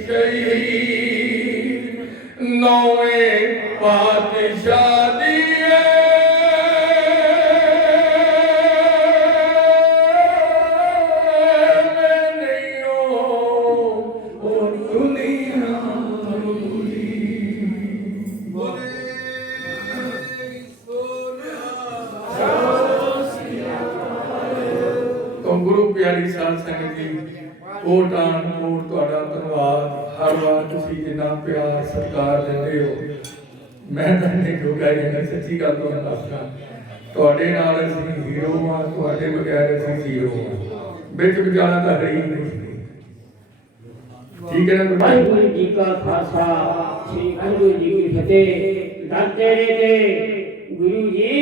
शहीद नौवें पातशाह दी मैं नहीं हो दुनिया तो गुरु प्यारी साध संगत जी कोटान कोट ਤੁਹਾਡਾ ਧੰਨਵਾਦ ਹਰ ਵਾਰ ਤੁਸੀਂ ਜਿੰਨਾ ਪਿਆਰ ਸਤਿਕਾਰ ਦਿੰਦੇ ਹੋ ਮੈਂ ਤਾਂ ਨਹੀਂ ਜੋਗਾ ਹੀ ਨਹੀਂ ਸੱਚੀ ਗੱਲ ਤੁਹਾਨੂੰ ਦੱਸਦਾ ਤੁਹਾਡੇ ਨਾਲ ਅਸੀਂ ਹੀਰੋ ਆ ਤੁਹਾਡੇ ਬਗੈਰ ਅਸੀਂ ਜ਼ੀਰੋ ਆ ਵਿੱਚ ਵਿਚਾਰਾ ਤਾਂ ਹੈ ਹੀ ਨਹੀਂ ਠੀਕ ਹੈ ਨਾ ਵਾਹਿਗੁਰੂ ਜੀ ਕਾ ਖਾਲਸਾ ਸ੍ਰੀ ਵਾਹਿਗੁਰੂ ਜੀ ਕੀ ਫਤਿਹ। ਦਰ ਤੇਰੇ ਤੇ ਗੁਰੂ ਜੀ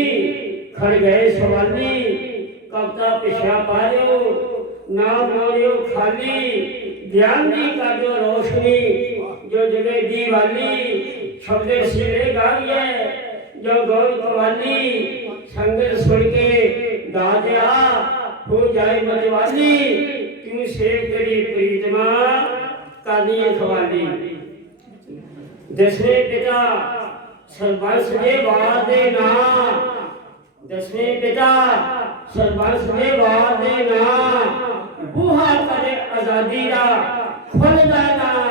ਖੜ ਗਏ ਸਵਾਲੀ ਕਵਤਾ ਪਿਛਾ ਪਾ ਲਿਓ ਨਾ ਬੋਲਿਓ ਖਾਲੀ ਗਿਆਨ ਦੀ ਕਰ ਦਿਓ ਰੋਸ਼ਨੀ ਜੋ ਜਗੇ ਦੀਵਾਲੀ ਸ਼ਬਦੇ ਸਿਰੇ ਗਾਈਏ ਜੋ ਗੌਰ ਕਵਾਲੀ ਸੰਗਤ ਸੁਣ ਕੇ ਦਾਦਿਆ ਹੋ ਜਾਏ ਮਤਵਾਲੀ ਕਿਉਂ ਸੇਵ ਕਰੀ ਪ੍ਰੀਤਮਾ ਕਾਦੀ ਖਵਾਲੀ। ਦਸਵੇਂ ਪਿਤਾ ਸਰਬੰਸ ਦੇ ਬਾਦ ਦੇ ਨਾਂ ਦਸਵੇਂ ਪਿਤਾ ਸਰਬੰਸ ਦੇ ਬਾਦ ਦੇ ਨਾਂ ਬੂਹਾ ਕਰੇ ਆਜ਼ਾਦੀ ਦਾ ਖੁੱਲਦਾ ਨਾਂ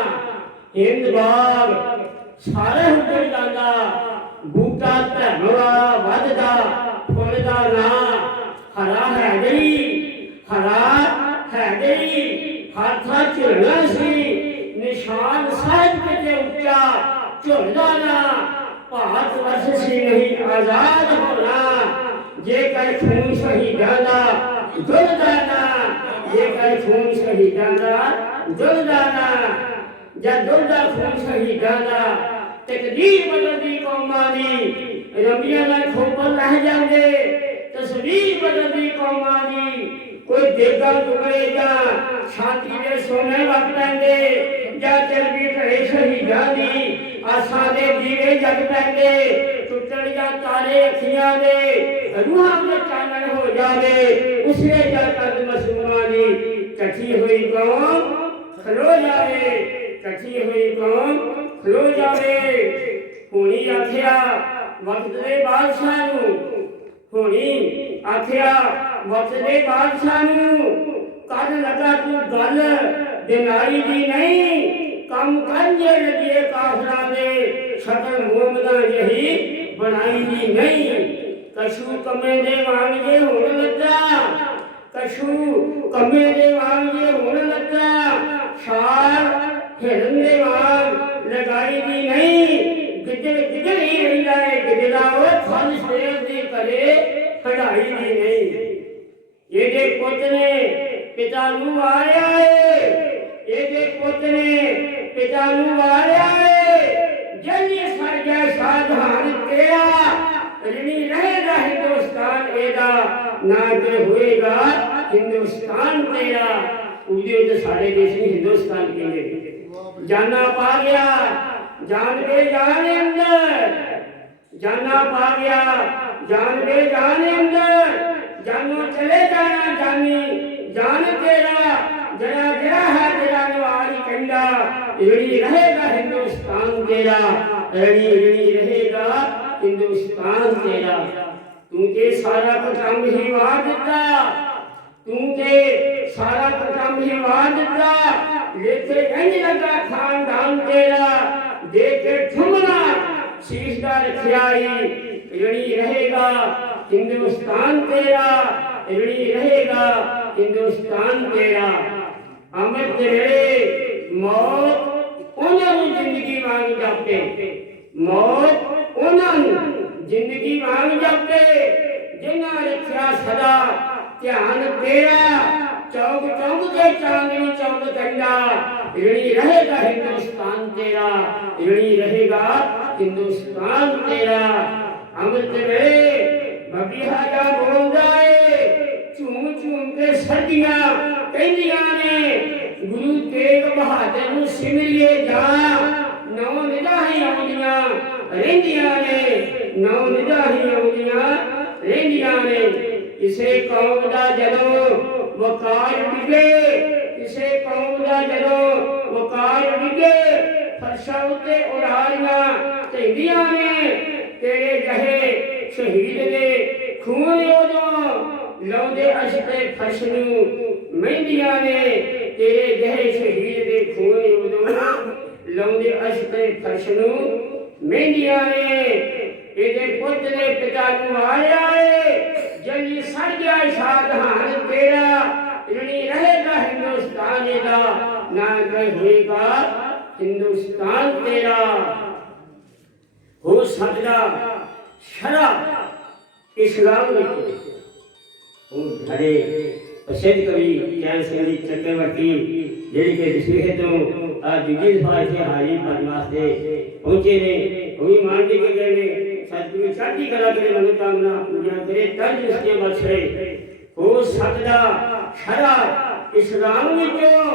ਹਿੰਦ ਬਾਗ ਸਾਰੇ ਹੁਕਮ ਜਾਂਦਾ ਬੂਟਾ ਧਰਮ फुल दा ना हरा है गई, हरा है गई, हाथा झुलना सी निशान साहिब के उच्चा झुलदा ना भारत वर्ष सी नहीं आजाद होना जे कर खून शहीदां दा दुलदा ना, जे कर खून शहीदां दा दुलदा ना, जद दुलदा खून शहीदां दा तकदीर बदलदी कौमां दी रबियां नाल खोपल रह जांदे, तस्वीर बदलदी कौमां दी कोई देगा टुकड़े जा छाती दे सोने लग पैंदे जा चरबी घड़े शहीदां दी आसां दे दीवे जग पैंदे टुटण जा तारे अखियां दे रूहां दे चानण हो जावे उसने जा कद मसूमां दी कठी हुई कौम खलो जावे, कठी हुई कौम खलो जावे। हुणी आखिया वक्त दे बादशाह नूं, हुणी आखिया वक्त दे बादशाह नूं कर लगा तू गल दिनाई दी नहीं कम करने लगे काफरा दे शक्ल मोहम्मदा यही बनाई दी नहीं, कशू कमे दे वांगे होण लगा, कशू कमे दे वांगे होण लगा, शार हिरन दे वांग लगाई दी नहीं, गिजड़ गिजड़ ही रही जाए गिजड़ा वो फल शेर दी करे कढ़ाई दी नहीं। ये दे पुत ने पिता नू आया है, ये दे पुत ने पिता नू आया है, जल्दी सर गया साधारण तेरा ऋणी रहेगा हिंदुस्तान एदा ना के होएगा हिंदुस्तान तेरा। उदे तो सारे देश में हिंदुस्तान के लिए जाना पा गया जान के जाने अंदर, जाना पा गया जान के जाने अंदर, जानो चले जाना जानी जान तेरा जरा गया है तेरा नवारी कंडा ऋणी रहेगा हिंदुस्तान तेरा, ऋणी ऋणी रहेगा हिंदुस्तान तेरा। तू के सारा काम ही वार दिता, तू के सारा काम ही वार दिता, लेके इंज लगा खानदान तेरा देखे ठुमना शीशदा रखियाई ऋणी रहेगा हिंदुस्तान तेरा, ऋणी रहेगा हिंदुस्तान तेरा। अमर तेरे मौत उन्होंने जिंदगी मांग जाते, मौत उन्होंने जिंदगी मांग जाते, जिन्ना रखिया सदा ध्यान तेरा चौक चौक के चांदनी चौक कंडा ऋणी रहेगा हिंदुस्तान तेरा, ऋणी रहेगा हिंदुस्तान तेरा। अमृत रे बबिहा जा बोलदा है झूम झूम के सर्दियां कहंदियां ने गुरु तेग बहादुर नु सिमरिए जा नौ निगाही आउंदियां रहंदियां ने, नौ निगाही आउंदियां रहंदियां ने। इसे कौम दा जदों वकार डिगे, इसे कौम दा जदों वकार डिगे फरशा उते उड़ारियां कहंदियां ने तेरे जहे शहीद दे खून ओदों लौंदे अशके फर्श नूं मेहंदियां ने, तेरे जहे शहीद दे खून ओदों लौंदे अशके फर्श नूं मेहंदियां ने। एदे पुत ने पिता नूं आया है जल्दी सड़ गया शादहान तेरा, ऋणी रहेगा हिंदुस्तान एदा ना होएगा हिंदुस्तान तेरा। हो सकदा शरा इस्लाम में हरे प्रसिद्ध कवि ज्ञान सिंह जी चक्रवर्ती जेड़ी के विशेष तो आज दूजी दफा इत्थे हाजिरी भरन वास्ते पहुंचे ने, उही मान के गए ने सतगुरु चढ़ती कला करे मनोकामना पूजा करे तंज उसके बख्शे। हो सकदा शरा इस्लाम विचों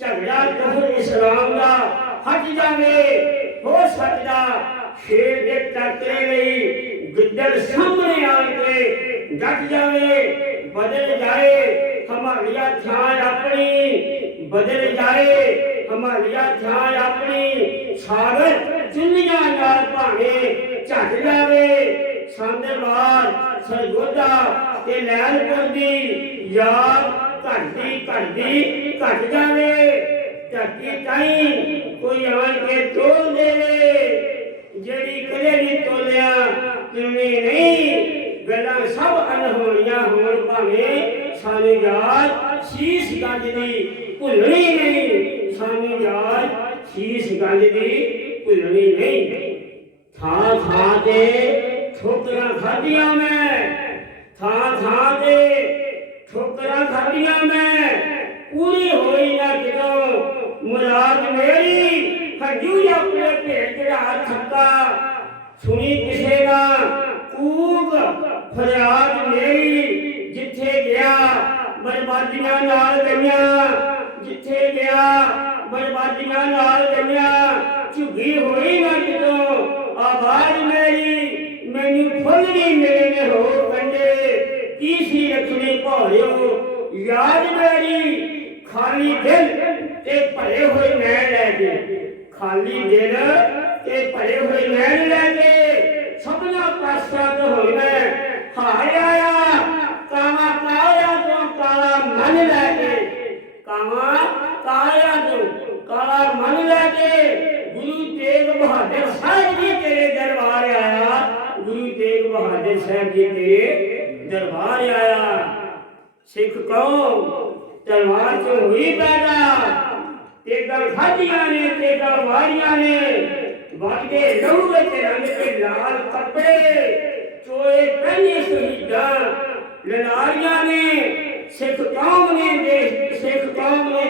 झगड़ा कफर इस्लाम दा हट जावे, हो सकदा शेर दे टकरे लई गिद्दड़ सामने आन के डट जावे, बदल जाए हमारिया ध्यान अपनी, बदल जाए हमारिया ध्यान अपनी, सागर चुनिया नाल भावे झट जावे, संदवार सरगोदा ते लैलपुर दी याद घटदी घट जावे, धरती ताई कोई आन के तोल देवे जेड़ी कदे नहीं तोलिया किवें नहीं ਗੱਲਾਂ ਸਭ ਅਨਹੋਣੀਆਂ ਹੋਣ ਭਾਵੇਂ ਸਾਨੂੰ ਯਾਦ ਸ਼ੀਸ਼ ਗੰਜ ਦੀ ਭੁੱਲਣੀ ਨਹੀਂ, ਸਾਨੂੰ ਯਾਦ ਸ਼ੀਸ਼ ਗੰਜ ਦੀ ਭੁੱਲਣੀ ਨਹੀਂ। ਥਾਂ ਥਾਂ ਤੇ ਠੋਕਰਾਂ ਖਾਧੀਆਂ ਮੈਂ, ਥਾਂ ਥਾਂ ਤੇ ਠੋਕਰਾਂ ਖਾਧੀਆਂ ਮੈਂ, ਪੂਰੀ ਹੋਈ ਨਾ ਕਿਦੋਂ ਮੁਰਾਦ ਮੇਰੀ। ਹੱਜੂ ਆਪਣੇ ਭੇਟ ਚੜਾ ਥੱਕਾ, ਸੁਣੀ ਕਿਸੇ ਨਾ ਕੂਕ ਫਰਿਆਦ ਮੇਰੀ। ਜਿੱਥੇ ਗਿਆ ਬਰਬਾਦੀਆਂ ਨਾਲ ਗਈਆਂ, ਜਿੱਥੇ ਗਿਆ ਬਰਬਾਦੀਆਂ ਨਾਲ ਗਈਆਂ, ਝੁੱਗੀ ਹੋਈ ਨਾ ਕਿਦੋਂ ਆਵਾਜ਼ ਮੇਰੀ। ਮੈਨੂੰ ਫੁੱਲ ਨਹੀਂ ਮਿਲੇ ਨੇ ਹੋ ਕੰਡੇ, ਕੀ ਸੀ ਰੱਖਣੀ ਭੌਲਿਓ ਯਾਦ ਮੇਰੀ। ਖਾਲੀ ਦਿਲ ਤੇ ਭਰੇ ਹੋਏ ਨੈਣ ਲੈ ਕੇ, ਖਾਲੀ ਦਿਲ ਤੇ ਭਰੇ ਹੋਏ ਨੈਣ ਲੈ ਕੇ, ਸਭਨਾ ਪਾਸਾਂ ਤੋਂ ਹੋਣਾ ਹਾਰ ਆਇਆ। ਕਾਵਾਂ ਕਾਇਆ ਤੋਂ ਕਾਲਾ ਮਨ ਲੈ ਕੇ, ਕਾਵਾਂ ਕਾਇਆ ਤੋਂ ਕਾਲਾ ਮਨ ਲੈ ਕੇ, ਗੁਰੂ ਤੇਗ ਬਹਾਦਰ ਸਾਹਿਬ ਜੀ ਤੇਰੇ ਦਰਬਾਰ ਆਇਆ। ਗੁਰੂ ਤੇਗ ਬਹਾਦਰ ਸਾਹਿਬ ਜੀ ਤੇਰੇ ਦਰਬਾਰ ਆਇਆ। ਸਿੱਖ ਕੌਮ ਤਲਵਾਰ ਤੋਂ ਹੋਈ ਪੈਦਾ, ਤੇਗਾਂ ਖਾਧੀਆਂ ਨੇ ਤੇਗਾਂ ਵਾਰੀਆਂ ਨੇ, ਵੱਜਦੇ ਲਹੂ ਵਿੱਚ ਰੰਗ ਤੇ ਲਾਲ ਕੱਪੜੇ, ਚੋਏ ਪਹਿਨੇ ਸ਼ਹੀਦਾਂ ਲਲਾਰੀਆਂ ਨੇ। ਸਿੱਖ ਕੌਮ ਨੇ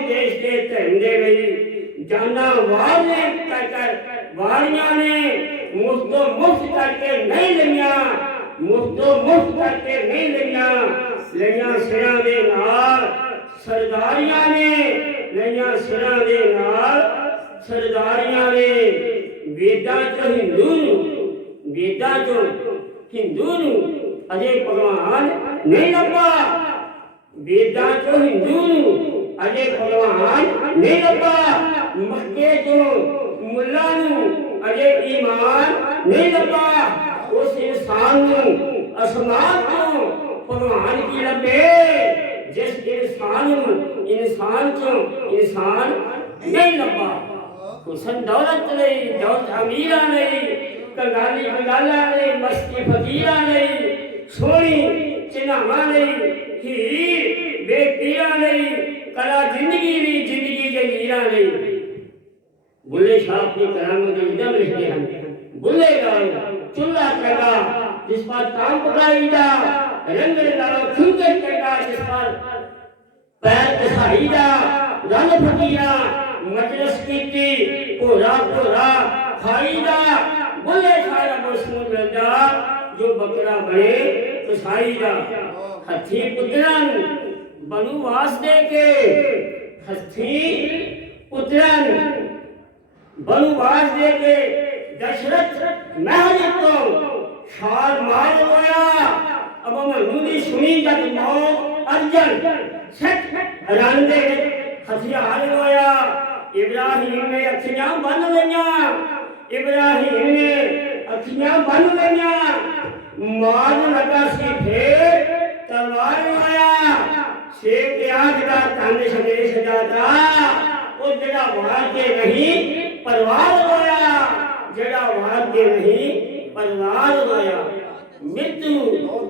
ਦੇਸ਼ ਦੇ ਝੰਡੇ ਲਈ ਜਾਨਾਂ ਵਾਰੀਆਂ ਕਰ ਵਾਰੀਆਂ ਨੇ। ਮੁਫਤੋਂ ਮੁਫਤ ਕਰਕੇ ਨਹੀਂ ਲਈਆਂ, ਮੁਫਤੋਂ ਮੁਫਤ ਕਰਕੇ ਨਹੀਂ ਲਈਆਂ, ਲਈਆਂ ਸਿਰਾਂ ਦੇ ਨਾਲ ਸਰਦਾਰੀਆਂ ਨੇ, ਲਈਆਂ ਸਿਰਾਂ ਦੇ ਨਾਲ ਸਰਦਾਰੀਆਂ ਨੇ। ਵੇਦਾਂ ਚੋਂ ਹਿੰਦੂ ਨੂੰ, ਵੇਦਾਂ ਚੋਂ ਹਿੰਦੂ ਨੂੰ ਅਜੇ ਭਗਵਾਨ ਨਹੀਂ ਲੱਭਾ, ਵੇਦਾਂ ਚੋਂ ਹਿੰਦੂ ਨੂੰ ਅਜੇ ਭਗਵਾਨ ਨਹੀਂ ਲੱਭਾ। ਮੱਕੇ ਤੋਂ ਮੁੱਲਾ ਨੂੰ ਅਜੇ ਈਮਾਨ ਨਹੀਂ ਲੱਭਾ। ਉਸ ਇਨਸਾਨ ਨੂੰ ਅਸਮਾਨ ਤੋਂ ਭਗਵਾਨ ਕੀ ਲੱਭੇ, ਜਿਸ ਇਨਸਾਨ ਨੂੰ ਇਨਸਾਨ ਚੋਂ ਇਨਸਾਨ ਨਹੀਂ ਲੱਭਾ। ਹੁਸਨ ਦੌਲਤ ਲਈ, ਦੌਲਤ ਅਮੀਰਾਂ ਲਈ, ਕੰਗਾਲੀ ਕੰਗਾਲਾਂ ਲਈ, ਮਸਤੀ ਫਕੀਰਾਂ ਲਈ, ਸੋਹਣੀ ਚਨਾਵਾਂ ਲਈ, ਹੀਰ ਬੇਟੀਆਂ ਲਈ, ਕਲਾ ਜ਼ਿੰਦਗੀ ਲਈ, ਜ਼ਿੰਦਗੀ ਜਗੀਰਾਂ ਲਈ। ਬੁੱਲੇ ਸ਼ਾਹ ਆਪਣੀ ਕਰਾਮਤ ਦੇ ਦਮ ਲਿਖਦੇ ਹਨ। ਬੁੱਲੇ ਦਾ ਚੁੱਲ੍ਹਾ ਚੰਗਾ ਜਿਸ ਪਰ ਤਾਮ ਪਕਾਈ ਦਾ, ਰੰਗ ਲਾਲੋ ਖੁੰਗਰ ਚੰਗਾ ਜਿਸ ਪਰ ਪੈਰ ਕਸਾਈ ਦਾ, ਰੰਗ ਫਕੀਰਾਂ ਮਜਲਿਸ ਕੀਤੀ ਭੋਰਾ ਭੋਰਾ ਖਾਈ ਦਾ। ਬੁੱਲੇ ਸ਼ਾਹ ਦਾ ਮਸਮੂਨ ਮਿਲਦਾ ਜੋ ਬੱਕਰਾ ਬਣੇ ਕਸਾਈ ਦਾ। ਹੱਥੀ ਪੁੱਤਰਾਂ ਨੂੰ ਬਨੁਵਾਸ ਦੇ ਕੇ, ਹੱਥੀ ਪੁੱਤਰਾਂ ਨੂੰ ਬਨੁਵਾਸ ਦੇ ਕੇ ਦਸ਼ਰਥ ਮਹਿਲ ਤੋਂ ਛਾਲ ਮਾਰ ਹੋਇਆ। ਅਬਮਨੂ ਦੀ ਸੁਣੀ ਜਦ ਮੌਤ ਅਰਜਨ ਸਿੱਖ ਰਨ ਦੇ ਹਥਿਆਰ ਹੋਇਆ। ਇਬਰਾਹੀਮ ਨੇ ਅੱਖੀਆਂ ਬੰਨ ਲਈਆਂ, ਇਬਰਾਹੀਮ ਨੇ ਅੱਖੀਆਂ ਬੰਨ ਲਈਆਂ। ਮਾਰਨ ਲੱਗਾ ਸੀ ਫੇਰ ਤਲਵਾਰ ਆਇਆ। ਸ਼ੇਖ ਆਜ ਦਾ ਤਨ ਸੰਦੇਸ਼ ਦਾਤਾ, ਉਹ ਜਿਹੜਾ ਵਾਰ ਕੇ ਨਹੀਂ ਪਰਵਾਰ ਹੋਇਆ, ਜਿਹੜਾ ਵਾਰ ਕੇ ਨਹੀਂ ਪਰਵਾਰ ਹੋਇਆ। ਮ੍ਰਿਤੂ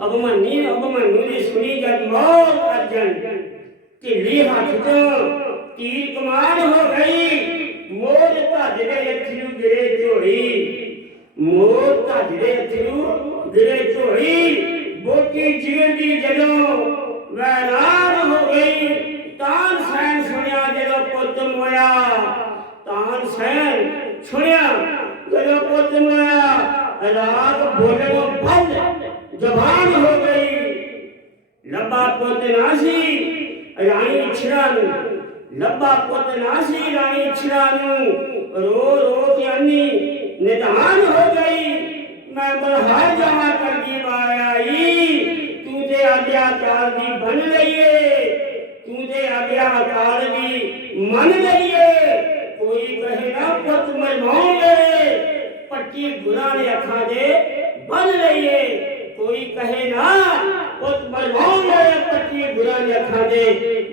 ਅਬਮਨੂ ਦੀ ਸੁਣੀ ਜਦ ਮੌਤ ਅਰਜਨ, ਢਿੱਲੀ ਹੱਥ ਤੋਂ ਤੀਰ ਕਮਾਨ ਹੋ ਗਈ। ਮੋਜ ਭੱਜ ਦੇ ਅਥਰੂ ਗਿਰੇ ਝੋਲੀ, ਮੋਜ ਭੱਜ ਦੇ ਅਥਰੂ ਗਿਰੇ ਝੋਲੀ। ਬੋਟੀ ਜਿਗਰ ਦੀ ਜਦੋਂ ਵੈਰਾਨ ਹੋ ਗਈ। ਤਾਨਸੈਨ ਸੁਣਿਆ ਜਦੋਂ ਪੁੱਤ ਮੋਇਆ, ਤਾਨਸੈਨ ਸੁਣਿਆ ਜਦੋਂ ਪੁੱਤ ਮੋਇਆ। ਰਾਤ ਬੋਲਣੋਂ ਬੰਦ ਜ਼ਬਾਨ ਹੋ ਗਈ। ਲੱਭਾ ਪੁੱਤ ਨਾ ਸੀ ਰਾਣੀ ਇਛਰਾ ਨੂੰ, ਲੱਭਾ ਪੁੱਤ ਨਾ ਸੀ ਰਾਣੀ ਇਛਰਾ ਨੂੰ। ਰੋ ਰੋ ਕੇ ਅੰਨੀ ਨਿਧਾਨ ਹੋ ਗਈ। ਮੈਂ ਬਲਹਾਰ ਜਾਵਾਂ ਕਰਦੀ ਆਈ, ਤੂੰ ਤੇ ਆਗਿਆਕਾਰ ਦੀ ਬਣ ਲਈਏ, ਤੂੰ ਤੇ ਆਗਿਆਕਾਰ ਦੀ ਮੰਨ ਲਈਏ। ਕੋਈ ਕਹੇ ਨਾ ਪੁੱਤ ਮਰਵਾਉਣ ਲਏ, ਪੱਟੀ ਗੁਰਾਂ ਨੇ ਅੱਖਾਂ ਦੇ ਬੰਨ ਲਈਏ। ਕੋਈ ਕਹੇ ਨਾ ਪੁੱਤ ਮਰਵਾਉਣ ਲਏ, ਪੱਟੀ ਗੁਰਾਂ ਨੇ ਅੱਖਾਂ ਦੇ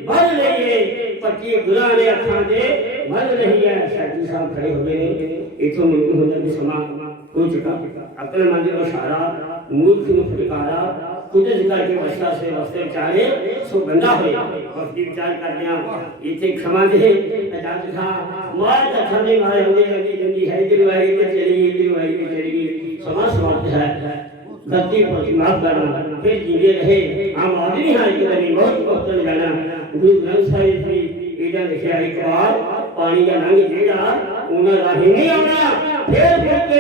ਬੰਨ ਲਈਏ, ਪੱਟੀ ਗੁਰਾਂ ਨੇ ਅੱਖਾਂ ਦੇ ਬੰਨ ਲਈਏ। ਸਾਡੀ ਸਾਹਿਬ ਖੜੇ ਹੋ ਗਏ ਨੇ, ਇਥੋਂ ਮੈਨੂੰ ਹੁੰਦਾ ਕਿ ਸਮਾਂ कुछ का अक्लमंद को इशारा मूर्ख को फटकारा कुछ करके वर्षा से वस्ते चाहे सो बंदा होए भक्ति विचार करनिया इथे क्षमा दे आजाद था मार का छने मारे होगी जल्दी है दिलवाई के चली समाज समाप्त है गति पर माफ करना फिर जीवे रहे आम आदमी है कि नहीं बहुत जाना गुरु ग्रंथ साहिब जी इधर लिखा एक बार पानी का रंग जेड़ा उन्हें राही नहीं आना फिर के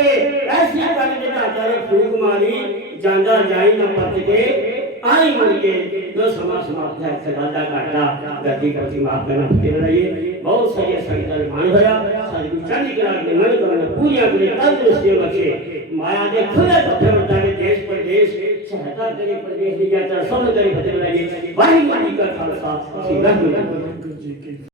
ऐसी कर देना चाहे फूक मारी जांदा जाई न पत के आई मुड़ के जो समाज समाप्त है सदादा काटा गति पर माफ करना फिर रहिए बहुत सारे संकल्प मान भया सारी चंडी करा के मन करने पूजा करे तंदुरुस्ती बख्शे माया दे खुले पत्थर बता के देश प्रदेश सहायता करे प्रदेश की जाता सब करे फतेह लाइए वाहिगुरू जी का खालसा श्री वाहिगुरू जी की